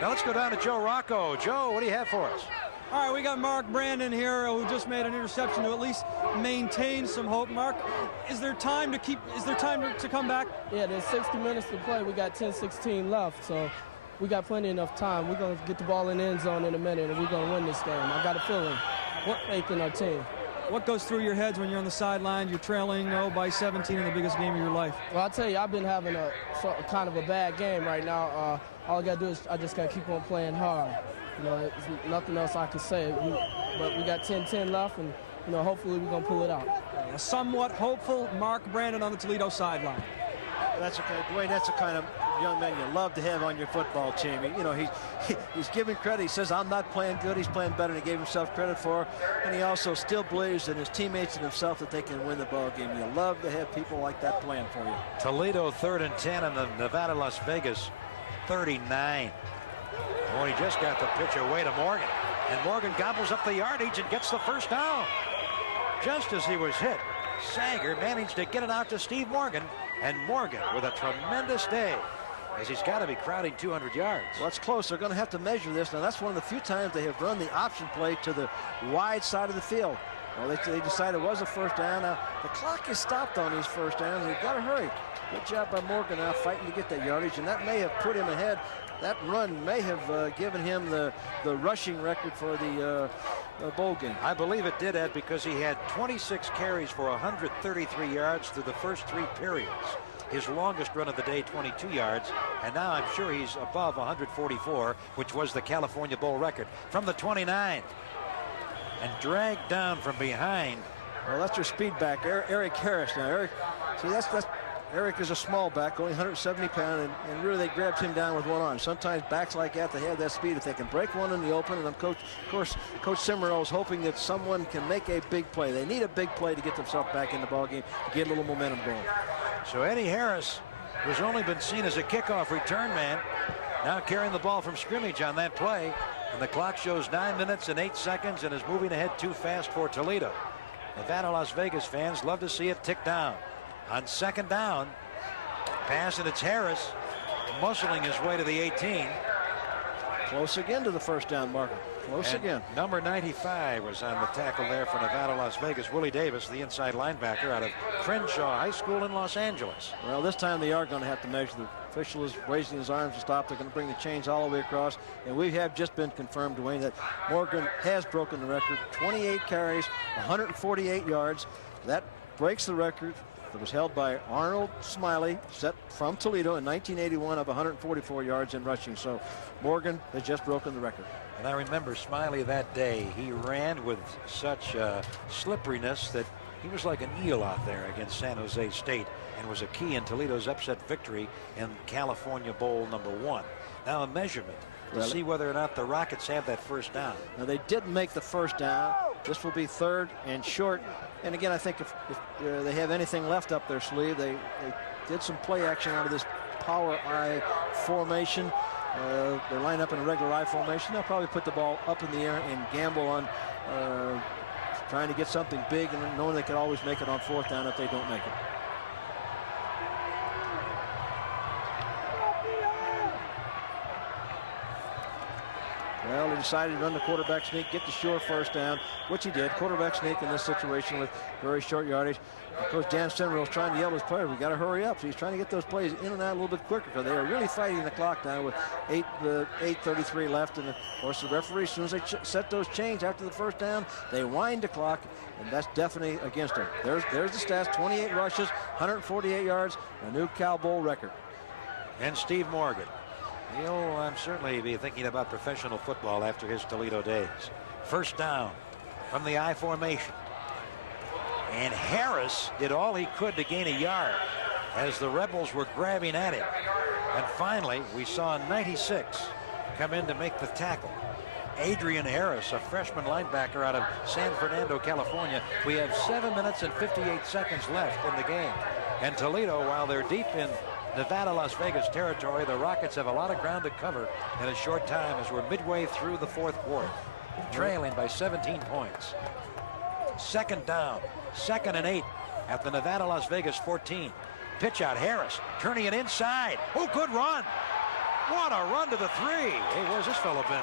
Now let's go down to Joe Rocco. Joe, what do you have for us? All right, we got Mark Brandon here who just made an interception to at least maintain some hope. Mark, is there time to come back? Yeah, there's 60 minutes to play. We got 10-16 left, so we got plenty enough time. We're going to get the ball in the end zone in a minute, and we're going to win this game. I got a feeling. Faith in our team. What goes through your heads when you're on the sideline, you're trailing by 17 in the biggest game of your life? Well, I'll tell you, I've been having a kind of a bad game right now. All I got to do is I just got to keep on playing hard. You know, there's nothing else I can say. But we got 10-10 left, and, you know, hopefully we're going to pull it out. A somewhat hopeful Mark Brandon on the Toledo sideline. That's okay, Dwayne. That's the kind of young man you love to have on your football team. You know, he's giving credit. He says, I'm not playing good. He's playing better than he gave himself credit for. And he also still believes in his teammates and himself that they can win the ball game. You love to have people like that playing for you. Toledo 3rd and 10 on the Nevada, Las Vegas 39. Oh, he just got the pitch away to Morgan. And Morgan gobbles up the yardage and gets the 1st down. just as he was hit, Sanger managed to get it out to Steve Morgan, and Morgan with a tremendous day, as he's got to be crowding 200 yards. Well, it's close. They're going to have to measure this. Now, that's one of the few times they have run the option play to the wide side of the field. Well, they decided it was a first down. Now, the clock is stopped on these first downs. They've got to hurry. Good job by Morgan now fighting to get that yardage, and that may have put him ahead. That run may have given him the rushing record for the bowl game. I believe it did, Ed, because he had 26 carries for 133 yards through the first 3 periods. His longest run of the day, 22 yards, and now I'm sure he's above 144, which was the California Bowl record. From the 29, and dragged down from behind. Well, that's their speed back, Eric Harris. Now, Eric, see, Eric is a small back, only 170 pounds, and really they grabbed him down with one arm. Sometimes backs like that, they have that speed. If they can break one in the open, and Coach Cimarron is hoping that someone can make a big play. They need a big play to get themselves back in the ballgame, to get a little momentum going. So Eddie Harris, who's only been seen as a kickoff return man, now carrying the ball from scrimmage on that play, and the clock shows 9 minutes and 8 seconds and is moving ahead too fast for Toledo. Nevada, Las Vegas fans love to see it tick down. On second down, pass, and it's Harris muscling his way to the 18. Close again to the first down marker. Close again. Number 95 was on the tackle there for Nevada, Las Vegas. Willie Davis, the inside linebacker out of Crenshaw High School in Los Angeles. Well, this time they are going to have to measure. The official is raising his arms to stop. They're going to bring the chains all the way across. And we have just been confirmed, Dwayne, that Morgan has broken the record. 28 carries, 148 yards. That breaks the record that was held by Arnold Smiley, set from Toledo in 1981, of 144 yards in rushing. So Morgan has just broken the record. And I remember Smiley that day. He ran with such slipperiness that he was like an eel out there against San Jose State, and was a key in Toledo's upset victory in California Bowl -- 1. Now a measurement to see whether or not the Rockets have that first down. Now they didn't make the first down. This will be 3rd and short. And again, I think if they have anything left up their sleeve, they did some play action out of this power I formation. They line up in a regular I formation. They'll probably put the ball up in the air and gamble on trying to get something big, and knowing they could always make it on 4th down if they don't make it. Well, they decided to run the quarterback sneak, get the sure first down, which he did. Quarterback sneak in this situation with very short yardage. Of course, Dan Cimarron is trying to yell his players, we got to hurry up. So he's trying to get those plays in and out a little bit quicker, because they are really fighting the clock now with 8:33 left. And of course, the referee, as soon as they set those chains after the first down, they wind the clock, and that's definitely against them. There's the stats: 28 rushes, 148 yards, a new Cal Bowl record. And Steve Morgan. He'll certainly be thinking about professional football after his Toledo days. First down from the I formation. And Harris did all he could to gain a yard as the Rebels were grabbing at him. And finally, we saw 96 come in to make the tackle. Adrian Harris, a freshman linebacker out of San Fernando, California. We have 7 minutes and 58 seconds left in the game. And Toledo, while they're deep in Nevada, Las Vegas territory, the Rockets have a lot of ground to cover in a short time, as we're midway through the 4th quarter, trailing by 17 points. Second down, 2nd and 8 at the Nevada, Las Vegas 14. Pitch out, Harris turning it inside. Oh, good run. What a run to the 3. Hey, where's this fellow been?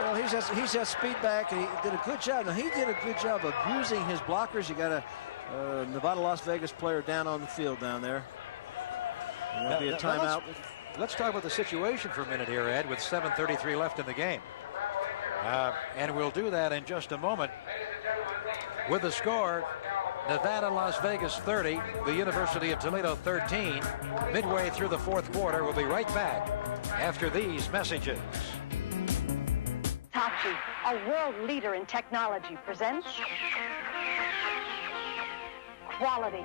Well, he's that speed back, and he did a good job. Now, he did a good job of using his blockers. You got a Nevada, Las Vegas player down on the field down there. There'll be a timeout. Let's talk about the situation for a minute here, Ed, with 7:33 left in the game. And we'll do that in just a moment. With the score, Nevada, Las Vegas 30, the University of Toledo 13. Midway through the 4th quarter. We'll be right back after these messages. Hitachi, a world leader in technology, presents Quality.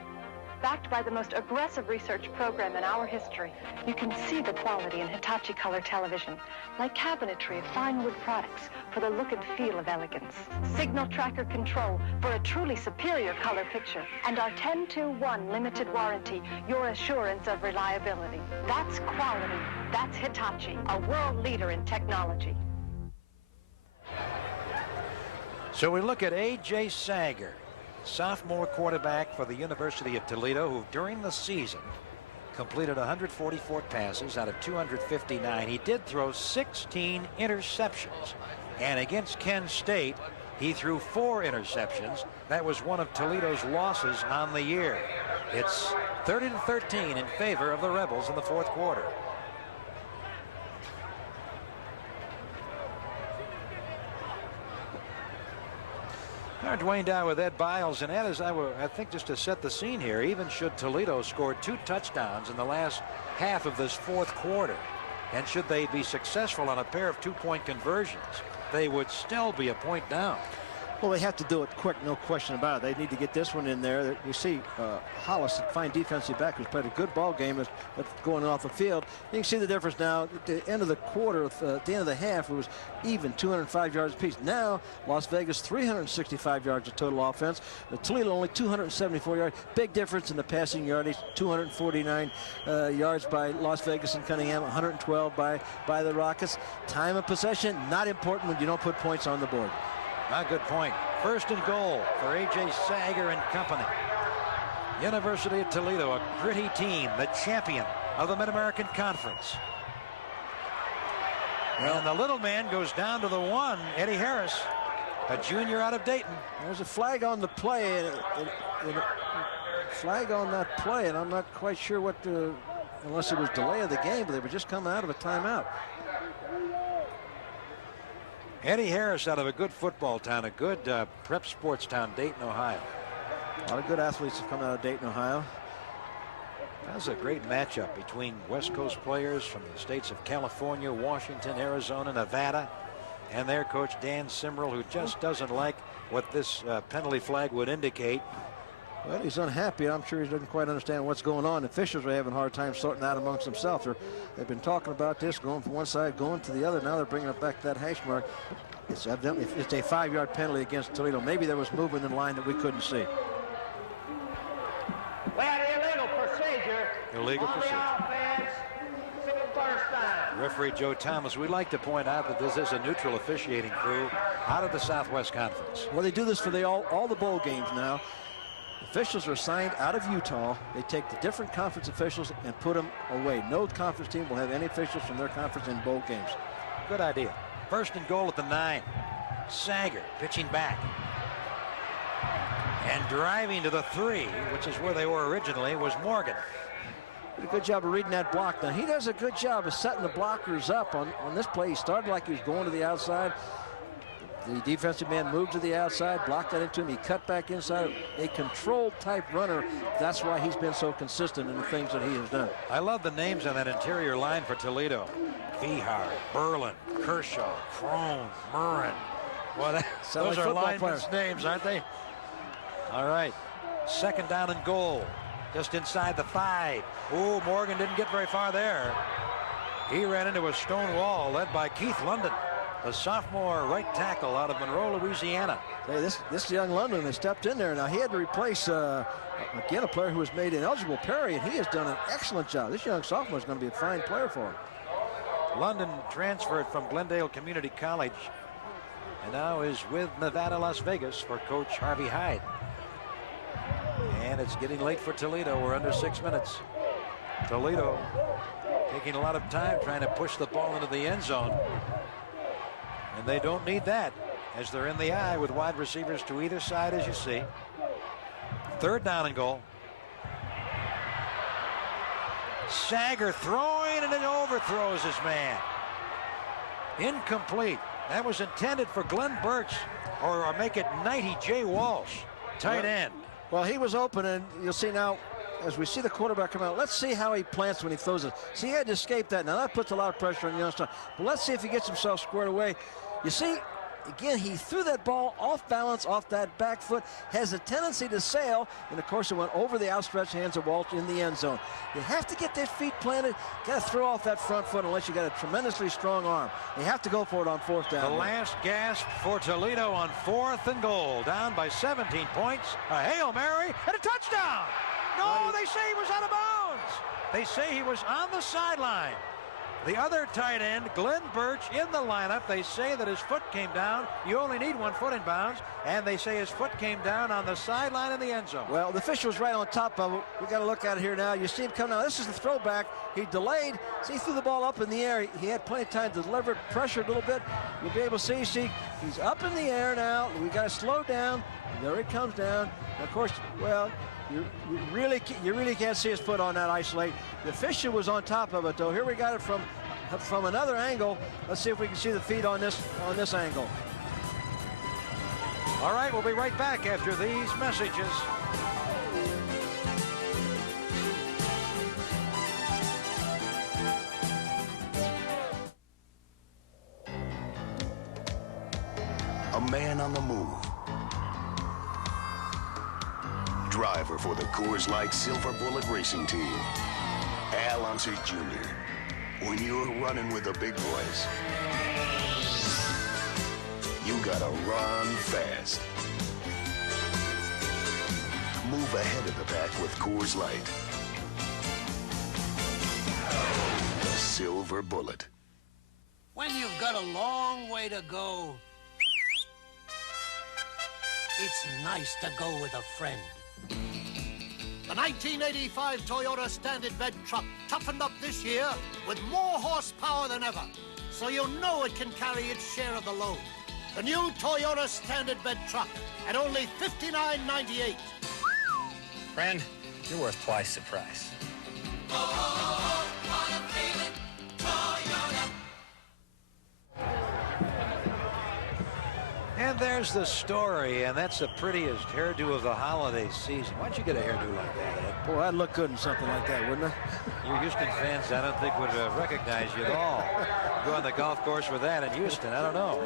Backed by the most aggressive research program in our history, you can see the quality in Hitachi color television, like cabinetry of fine wood products for the look and feel of elegance, signal tracker control for a truly superior color picture, and our 10-to-1 limited warranty, your assurance of reliability. That's quality. That's Hitachi, a world leader in technology. So we look at A.J. Sanger. sophomore quarterback for the University of Toledo, who during the season completed 144 passes out of 259. He did throw 16 interceptions. And against Kent State, he threw 4 interceptions. That was one of Toledo's losses on the year. It's 30-13 in favor of the Rebels in the fourth quarter. Dwayne Dow with Ed Biles, and Ed, I think just to set the scene here, even should Toledo score 2 touchdowns in the last half of this fourth quarter, and should they be successful on a pair of 2-point conversions, they would still be a point down. Well, they have to do it quick, no question about it. They need to get this one in there. You see Hollis, a fine defensive back, who's played a good ball game at going off the field. You can see the difference now. At the end of the quarter, at the end of the half, it was even 205 yards apiece. Now, Las Vegas 365 yards of total offense. Toledo only 274 yards. Big difference in the passing yardage. 249 yards by Las Vegas and Cunningham. 112 by the Rockets. Time of possession, not important when you don't put points on the board. A good point. First and goal for A.J. Sager and company. University of Toledo, a gritty team, the champion of the Mid-American Conference. And the little man goes down to the 1, Eddie Harris, a junior out of Dayton. There's a flag on the play, flag on that play, and I'm not quite sure what unless it was delay of the game, but they were just coming out of a timeout. Eddie Harris out of a good football town, a good prep sports town, Dayton, Ohio. A lot of good athletes have come out of Dayton, Ohio. That's a great matchup between West Coast players from the states of California, Washington, Arizona, Nevada, and their coach Dan Simrell, who just doesn't like what this penalty flag would indicate. Well, he's unhappy. I'm sure he doesn't quite understand what's going on. Officials are having a hard time sorting out amongst themselves. They've been talking about this, going from one side, going to the other. Now they're bringing it back to that hash mark. It's evidently it's a 5-yard penalty against Toledo. Maybe there was movement in line that we couldn't see. We had illegal procedure. Illegal procedure. First down. Referee Joe Thomas, we'd like to point out that this is a neutral officiating crew out of the Southwest Conference. Well, they do this for all the bowl games now. Officials are assigned out of Utah. They take the different conference officials and put them away. No conference team will have any officials from their conference in bowl games. Good idea. First and goal at the 9. Sager pitching back. And driving to the 3, which is where they were originally, was Morgan. Did a good job of reading that block. Now, he does a good job of setting the blockers up on this play. He started like he was going to the outside. The defensive man moved to the outside, blocked that into him. He cut back inside. A controlled type runner. That's why he's been so consistent in the things that he has done. I love the names on that interior line for Toledo. Vihar, Berlin, Kershaw, Crone, Murrin. Well, those are linemen's names, aren't they? All right. Second down and goal. Just inside the 5. Oh, Morgan didn't get very far there. He ran into a stone wall led by Keith London, a sophomore right tackle out of Monroe, Louisiana. Hey, this young London has stepped in there. Now, he had to replace, again, a player who was made ineligible, Perry, and he has done an excellent job. This young sophomore is going to be a fine player for him. London transferred from Glendale Community College and now is with Nevada, Las Vegas for Coach Harvey Hyde. And it's getting late for Toledo. We're under 6 minutes. Toledo taking a lot of time trying to push the ball into the end zone. And they don't need that as they're in the eye with wide receivers to either side, as you see. Third down and goal. Sager throwing, and it overthrows his man. Incomplete. That was intended for Glenn Birch, or make it Nighty J. Walsh, tight end. Well, he was open, and you'll see now, as we see the quarterback come out, let's see how he plants when he throws it. See, he had to escape that. Now, that puts a lot of pressure on the youngster. But let's see if he gets himself squared away. You see, again, he threw that ball off balance, off that back foot, has a tendency to sail, and of course it went over the outstretched hands of Walsh in the end zone. You have to get their feet planted, got to throw off that front foot unless you got a tremendously strong arm. You have to go for it on fourth down. The last gasp for Toledo on 4th and goal, down by 17 points, a Hail Mary, and a touchdown! No, they say he was out of bounds. They say he was on the sideline. The other tight end, Glenn Birch, in the lineup. They say that his foot came down. You only need 1 foot in bounds. And they say his foot came down on the sideline in the end zone. Well, the official's right on top of it. We got to look at it here now. You see him come down. This is the throwback. He delayed. See, he threw the ball up in the air. He had plenty of time to deliver it, pressure a little bit. You'll be able to see, he's up in the air now. We got to slow down. There he comes down. And of course, well, you really can't see his foot on that isolate. The official was on top of it, though. Here we got it from another angle. Let's see if we can see the feet on this angle. All right, we'll be right back after these messages. A man on the move. Driver for the Coors Light Silver Bullet Racing Team. Al Unser Jr. When you're running with the big boys, you gotta run fast. Move ahead of the pack with Coors Light. The Silver Bullet. When you've got a long way to go, it's nice to go with a friend. The 1985 Toyota Standard Bed truck toughened up this year with more horsepower than ever, so you'll know it can carry its share of the load. The new Toyota Standard Bed truck at only $59.98. Friend, you're worth twice the price. And there's the story, and that's the prettiest hairdo of the holiday season. Why'd you get a hairdo like that, Ed? Boy, I'd look good in something like that, wouldn't I? You Houston fans, I don't think would recognize you at all. Go on the golf course with that in Houston, I don't know.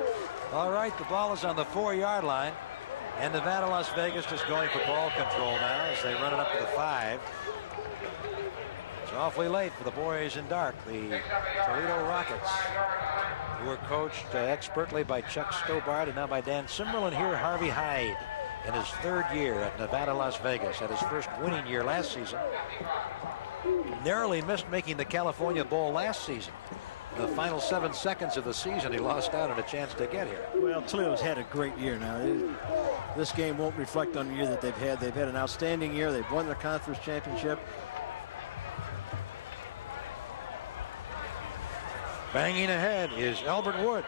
All right, the ball is on the 4-yard line, and Nevada, Las Vegas just going for ball control now as they run it up to the 5. It's awfully late for the boys in dark, the Toledo Rockets, who were coached expertly by Chuck Stobart and now by Dan Simmerl. And here Harvey Hyde in his 3rd year at Nevada, Las Vegas, had his first winning year last season. Narrowly missed making the California Bowl last season. In the final 7 seconds of the season, he lost out on a chance to get here. Well, Toledo's had a great year now. This game won't reflect on the year that they've had. They've had an outstanding year. They've won their conference championship. Banging ahead is Albert Woods,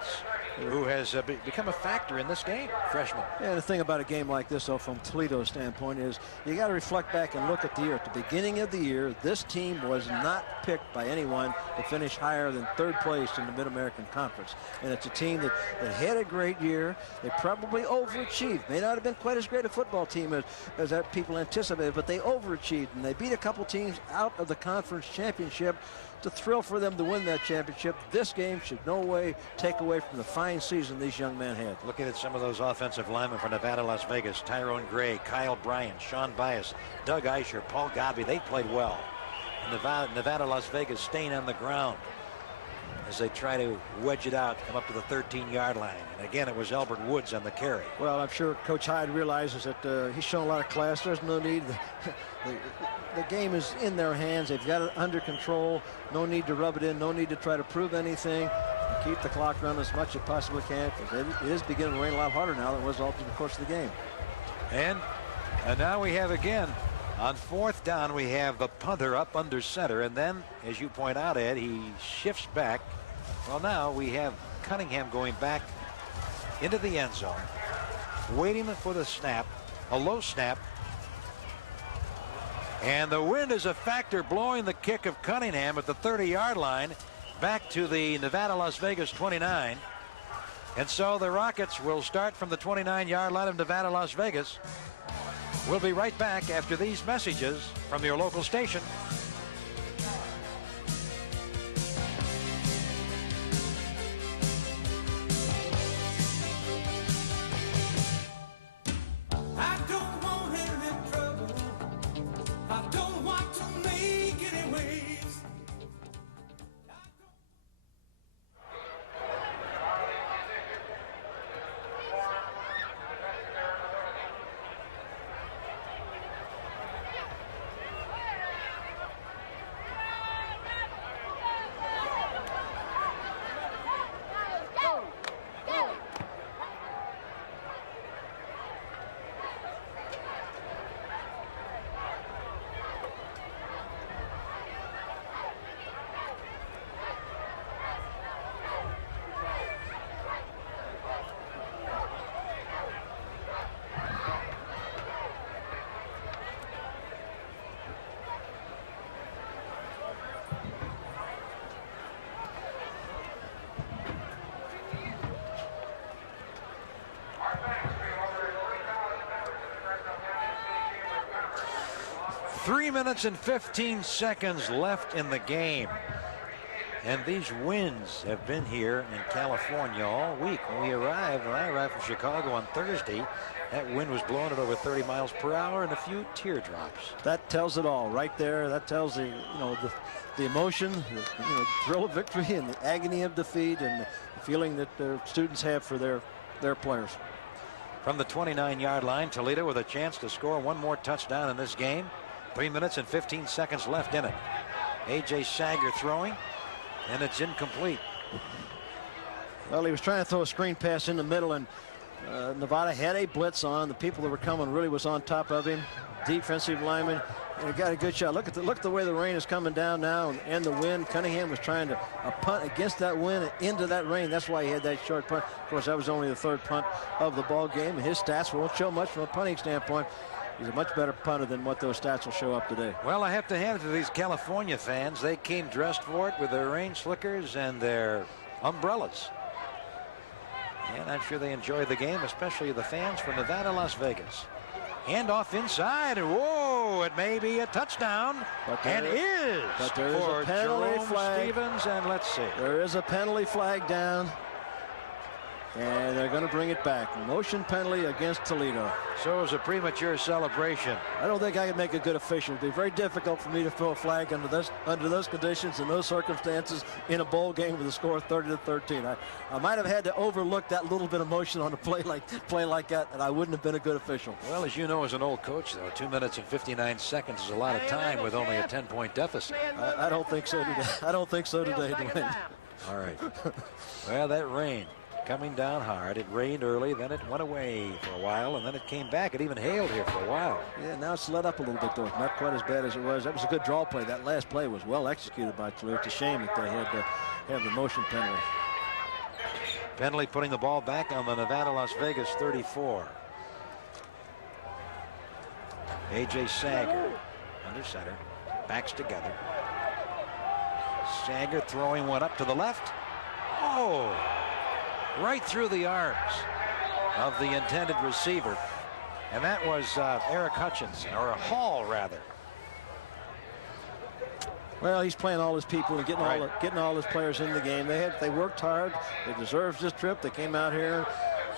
who has become a factor in this game, freshman. Yeah, the thing about a game like this, though, from Toledo's standpoint, is you got to reflect back and look at the year. At the beginning of the year, this team was not picked by anyone to finish higher than 3rd place in the Mid-American Conference. And it's a team that had a great year. They probably overachieved. May not have been quite as great a football team as that people anticipated, but they overachieved, and they beat a couple teams out of the conference championship. It's a thrill for them to win that championship. This game should no way take away from the fine season these young men had. Looking at some of those offensive linemen for Nevada, Las Vegas, Tyrone Gray, Kyle Bryant, Sean Bias, Doug Eicher, Paul Gobby, they played well. Nevada, Las Vegas staying on the ground as they try to wedge it out, come up to the 13-yard line. And again, it was Albert Woods on the carry. Well, I'm sure Coach Hyde realizes that he's shown a lot of class. There's no need. The game is in their hands. They've got it under control. No need to rub it in. No need to try to prove anything. Keep the clock running as much as it possibly can, because it is beginning to rain a lot harder now than it was all through the course of the game. And now we have again, on 4th down, we have the punter up under center. And then, as you point out, Ed, he shifts back. Well, now we have Cunningham going back into the end zone, waiting for the snap, a low snap. And the wind is a factor, blowing the kick of Cunningham at the 30-yard line back to the Nevada, Las Vegas 29. And so the Rockets will start from the 29-yard line of Nevada, Las Vegas. We'll be right back after these messages from your local station. 3 minutes and 15 seconds left in the game. And these winds have been here in California all week. When I arrived from Chicago on Thursday, that wind was blowing at over 30 miles per hour and a few teardrops. That tells it all right there. That tells the the emotion, the thrill of victory and the agony of defeat and the feeling that the students have for their players. From the 29-yard line, Toledo with a chance to score one more touchdown in this game. 3 minutes and 15 seconds left in it. A.J. Sager throwing, and it's incomplete. Well, he was trying to throw a screen pass in the middle, and Nevada had a blitz on. The people that were coming really was on top of him. Defensive lineman, and he got a good shot. Look at the way the rain is coming down now, and the wind. Cunningham was trying to punt against that wind and into that rain. That's why he had that short punt. Of course, that was only the third punt of the ball game, and his stats won't show much from a punting standpoint. He's a much better punter than what those stats will show up today. Well, I have to hand it to these California fans. They came dressed for it with their rain slickers and their umbrellas. And I'm sure they enjoyed the game, especially the fans from Nevada, Las Vegas. Hand off inside, and whoa, it may be a touchdown, and is but there is for a penalty Jerome flag. Stevens, and let's see. There is a penalty flag down, and they're going to bring it back. Motion penalty against Toledo. So it was a premature celebration. I don't think I could make a good official. It'd be very difficult for me to throw a flag under those conditions and those circumstances in a bowl game with a score of 30-13. I might have had to overlook that little bit of motion on a play like that, and I wouldn't have been a good official. Well, as you know, as an old coach, though, 2 minutes and 59 seconds is a lot of time with only a 10-point deficit. I don't think so today. I don't think so today, Dwayne. All right. Well, that rain coming down hard. It rained early, then it went away for a while, and then it came back. It even hailed here for a while. Yeah, now it's let up a little bit, though. Not quite as bad as it was. That was a good draw play. That last play was well executed by Toledo. It's a shame that they had to have the motion penalty. Penalty putting the ball back on the Nevada, Las Vegas 34. A.J. Sager under center. Backs together. Sager throwing one up to the left. Oh! Right through the arms of the intended receiver. And that was Eric Hutchinson, or Hall, rather. Well, he's playing all his people and getting all his players in the game. They worked hard. They deserved this trip. They came out here.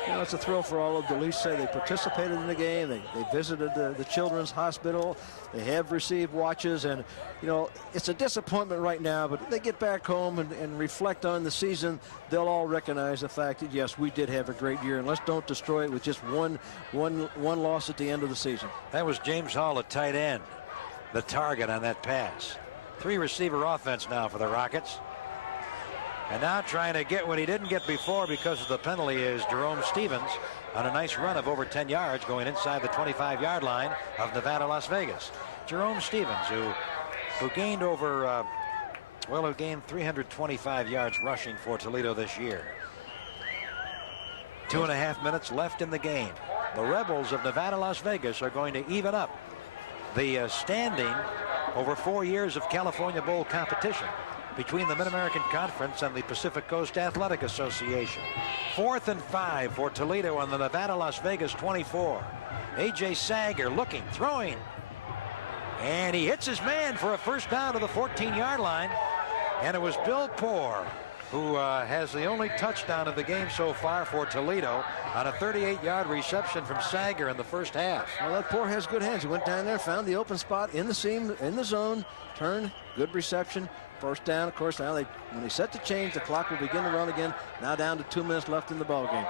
You know, it's a thrill for all of them. At least say they participated in the game. They visited the Children's Hospital. They have received watches, and you know, it's a disappointment right now, but if they get back home and reflect on the season, they'll all recognize the fact that yes, we did have a great year, and let's don't destroy it with just one loss at the end of the season. That was James Hall at tight end, the target on that pass. 3 receiver offense now for the Rockets. And now trying to get what he didn't get before because of the penalty is Jerome Stevens on a nice run of over 10 yards going inside the 25-yard line of Nevada, Las Vegas. Jerome Stevens, who gained over, who gained 325 yards rushing for Toledo this year. 2.5 minutes left in the game. The Rebels of Nevada, Las Vegas are going to even up the standing over 4 years of California Bowl competition between the Mid-American Conference and the Pacific Coast Athletic Association. 4th and 5 for Toledo on the Nevada, Las Vegas 24. A.J. Sager looking, throwing. And he hits his man for a first down to the 14-yard line. And it was Bill Poore who has the only touchdown of the game so far for Toledo on a 38-yard reception from Sager in the first half. Well, that Poore has good hands. He went down there, found the open spot in the seam, in the zone, turned, good reception. First down, of course. Now when they set the change, the clock will begin to run again. Now down to 2 minutes left in the ball game.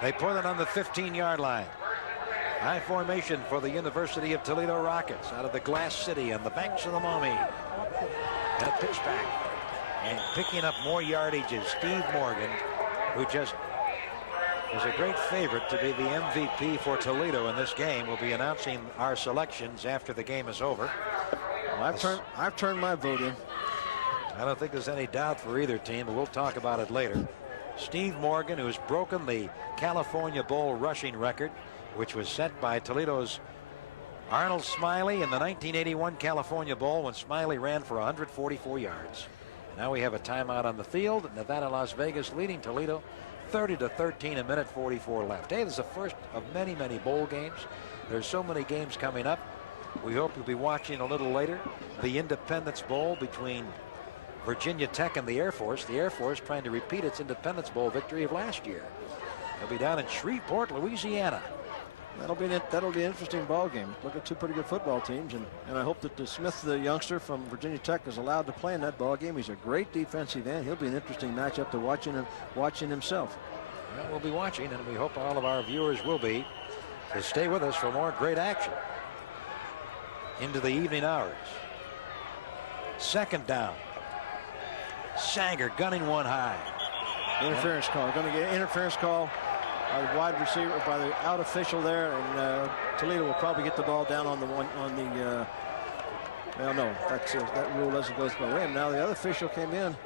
They put it on the 15-yard line. High formation for the University of Toledo Rockets out of the Glass City on the banks of the Maumee. And a pitch back. And picking up more yardage is Steve Morgan, who just is a great favorite to be the MVP for Toledo in this game. We'll be announcing our selections after the game is over. Well, I've turned my vote in. I don't think there's any doubt for either team, but we'll talk about it later. Steve Morgan, who's broken the California Bowl rushing record, which was set by Toledo's Arnold Smiley in the 1981 California Bowl when Smiley ran for 144 yards. Now we have a timeout on the field. Nevada, Las Vegas leading Toledo 30-13, a minute 44 left. Hey, this is the first of many, many bowl games. There's so many games coming up. we hope you'll be watching a little later the Independence Bowl between Virginia Tech and the Air Force. The Air Force trying to repeat its Independence Bowl victory of last year. They'll be down in Shreveport, Louisiana. That'll be an interesting ball game. Look at two pretty good football teams, and I hope that the Smith, the youngster from Virginia Tech, is allowed to play in that ball game. He's a great defensive end. He'll be an interesting matchup to watching himself. Well, we'll be watching, and we hope all of our viewers will be. So stay with us for more great action into the evening hours. Second down. Sanger gunning one high. Interference call. Going to get interference call by the wide receiver, by the out official there, and Toledo will probably get the ball down on the one on the. Well, no, that rule doesn't go by him. Now the other official came in.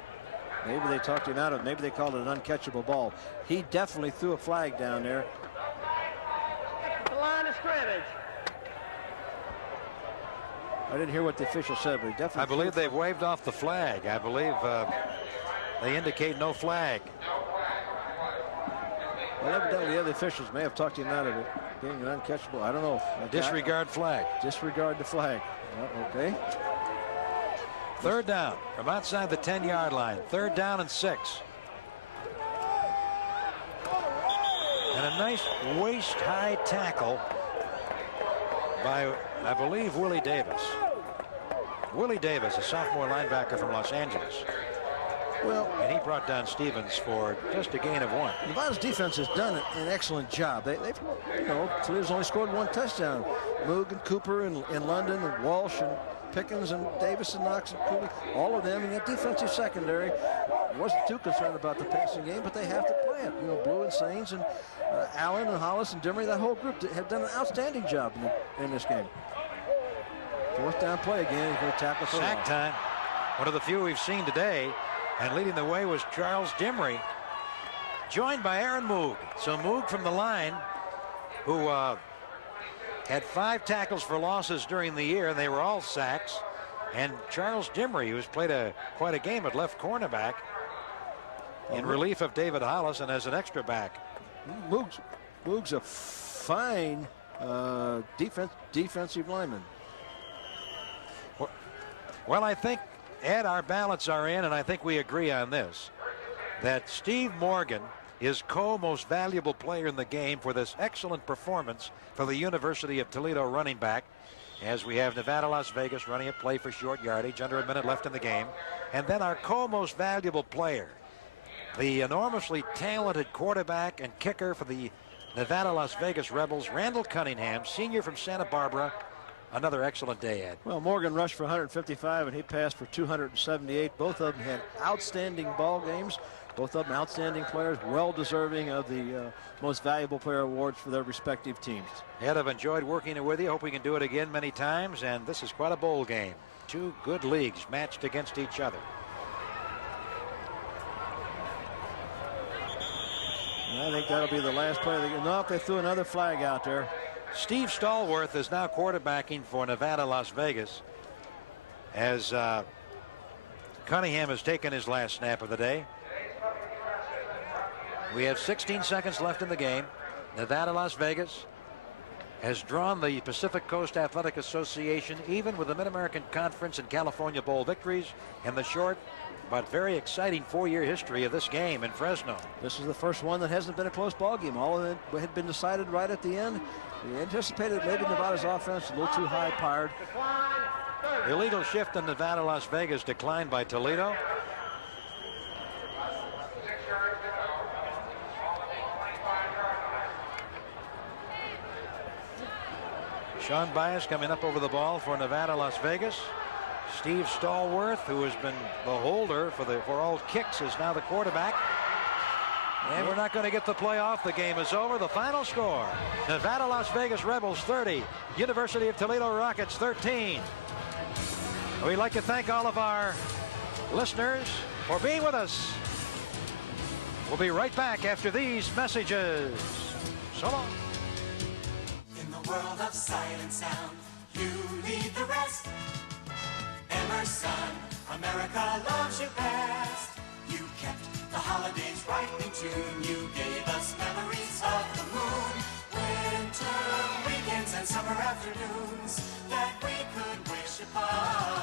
Maybe they talked him out of it. Maybe they called it an uncatchable ball. He definitely threw a flag down there. The line of scrimmage. I didn't hear what the official said, but he definitely. I believe they've waved off the flag. I believe they indicate no flag. Well, evidently the other officials may have talked him out of it being an uncatchable. I don't know. Disregard flag. Disregard the flag. Okay. Third down from outside the 10-yard line. Third down and 6. And a nice waist-high tackle by, I believe, Willie Davis. Willie Davis, a sophomore linebacker from Los Angeles. Well, and he brought down Stevens for just a gain of 1. Nevada's defense has done an excellent job. They've, Toledo's only scored 1 touchdown. Moog and Cooper and London and Walsh and Pickens and Davis and Knox and Cooley, all of them in that defensive secondary. Wasn't too concerned about the passing game, but they have to play it. Blue and Sains and Allen and Hollis and Demery, that whole group have done an outstanding job in this game. Fourth down play again. He's going to tackle for sack time. One of the few we've seen today. And leading the way was Charles Demery, joined by Aaron Moog. So Moog from the line, who had 5 tackles for losses during the year, and they were all sacks. And Charles Demery, who's played quite a game at left cornerback, in relief of David Hollis and as an extra back. Moog's a fine defensive lineman. Well, I think, Ed, our ballots are in, and I think we agree on this, that Steve Morgan is co-most valuable player in the game for this excellent performance for the University of Toledo running back, as we have Nevada, Las Vegas running a play for short yardage, under a minute left in the game. And then our co-most valuable player, the enormously talented quarterback and kicker for the Nevada, Las Vegas Rebels, Randall Cunningham, senior from Santa Barbara. Another excellent day, Ed. Well, Morgan rushed for 155 and he passed for 278. Both of them had outstanding ball games. Both of them outstanding players, well deserving of the most valuable player awards for their respective teams. Ed, I've enjoyed working with you. Hope we can do it again many times. And this is quite a bowl game. 2 good leagues matched against each other. And I think that'll be the last play. No, if they threw another flag out there. Steve Stallworth is now quarterbacking for Nevada, Las Vegas, as Cunningham has taken his last snap of the day. We have 16 seconds left in the game. Nevada, Las Vegas has drawn the Pacific Coast Athletic Association even with the Mid-American Conference and California Bowl victories in the short but very exciting 4-year history of this game in Fresno. This is the first one that hasn't been a close ball game. All of it had been decided right at the end. We anticipated maybe Nevada's offense a little too high-powered. Illegal shift in Nevada, Las Vegas declined by Toledo. Sean Bias coming up over the ball for Nevada, Las Vegas. Steve Stallworth, who has been the holder for all kicks, is now the quarterback. And we're not going to get the play off. The game is over. The final score, Nevada, Las Vegas Rebels 30, University of Toledo Rockets 13. We'd like to thank all of our listeners for being with us. We'll be right back after these messages. So long. In the world of sight and sound, you lead the rest. Emerson, America loves you best. You kept the holidays right in tune. You gave us memories of the moon, winter weekends and summer afternoons that we could wish upon.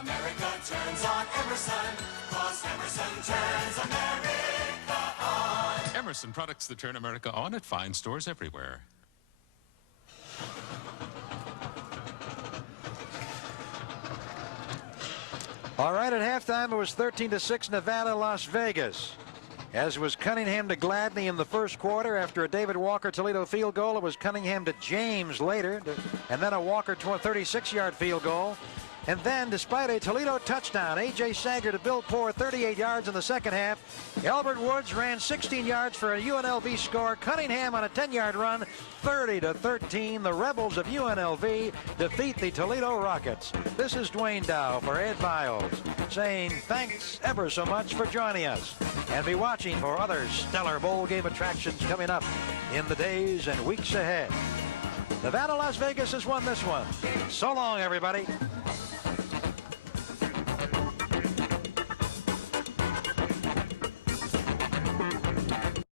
America turns on Emerson, 'cause Emerson turns America on. Emerson, products that turn America on at fine stores everywhere. All right, at halftime it was 13-6 Nevada, Las Vegas. As was Cunningham to Gladney in the first quarter after a David Walker Toledo field goal. It was Cunningham to James later, and then a Walker 36-yard field goal. And then, despite a Toledo touchdown, A.J. Sager to Bill Poor, 38 yards in the second half. Albert Woods ran 16 yards for a UNLV score. Cunningham on a 10-yard run, 30-13. The Rebels of UNLV defeat the Toledo Rockets. This is Dwayne Dow for Ed Miles, saying thanks ever so much for joining us. And be watching for other stellar bowl game attractions coming up in the days and weeks ahead. Nevada, Las Vegas has won this one. So long, everybody.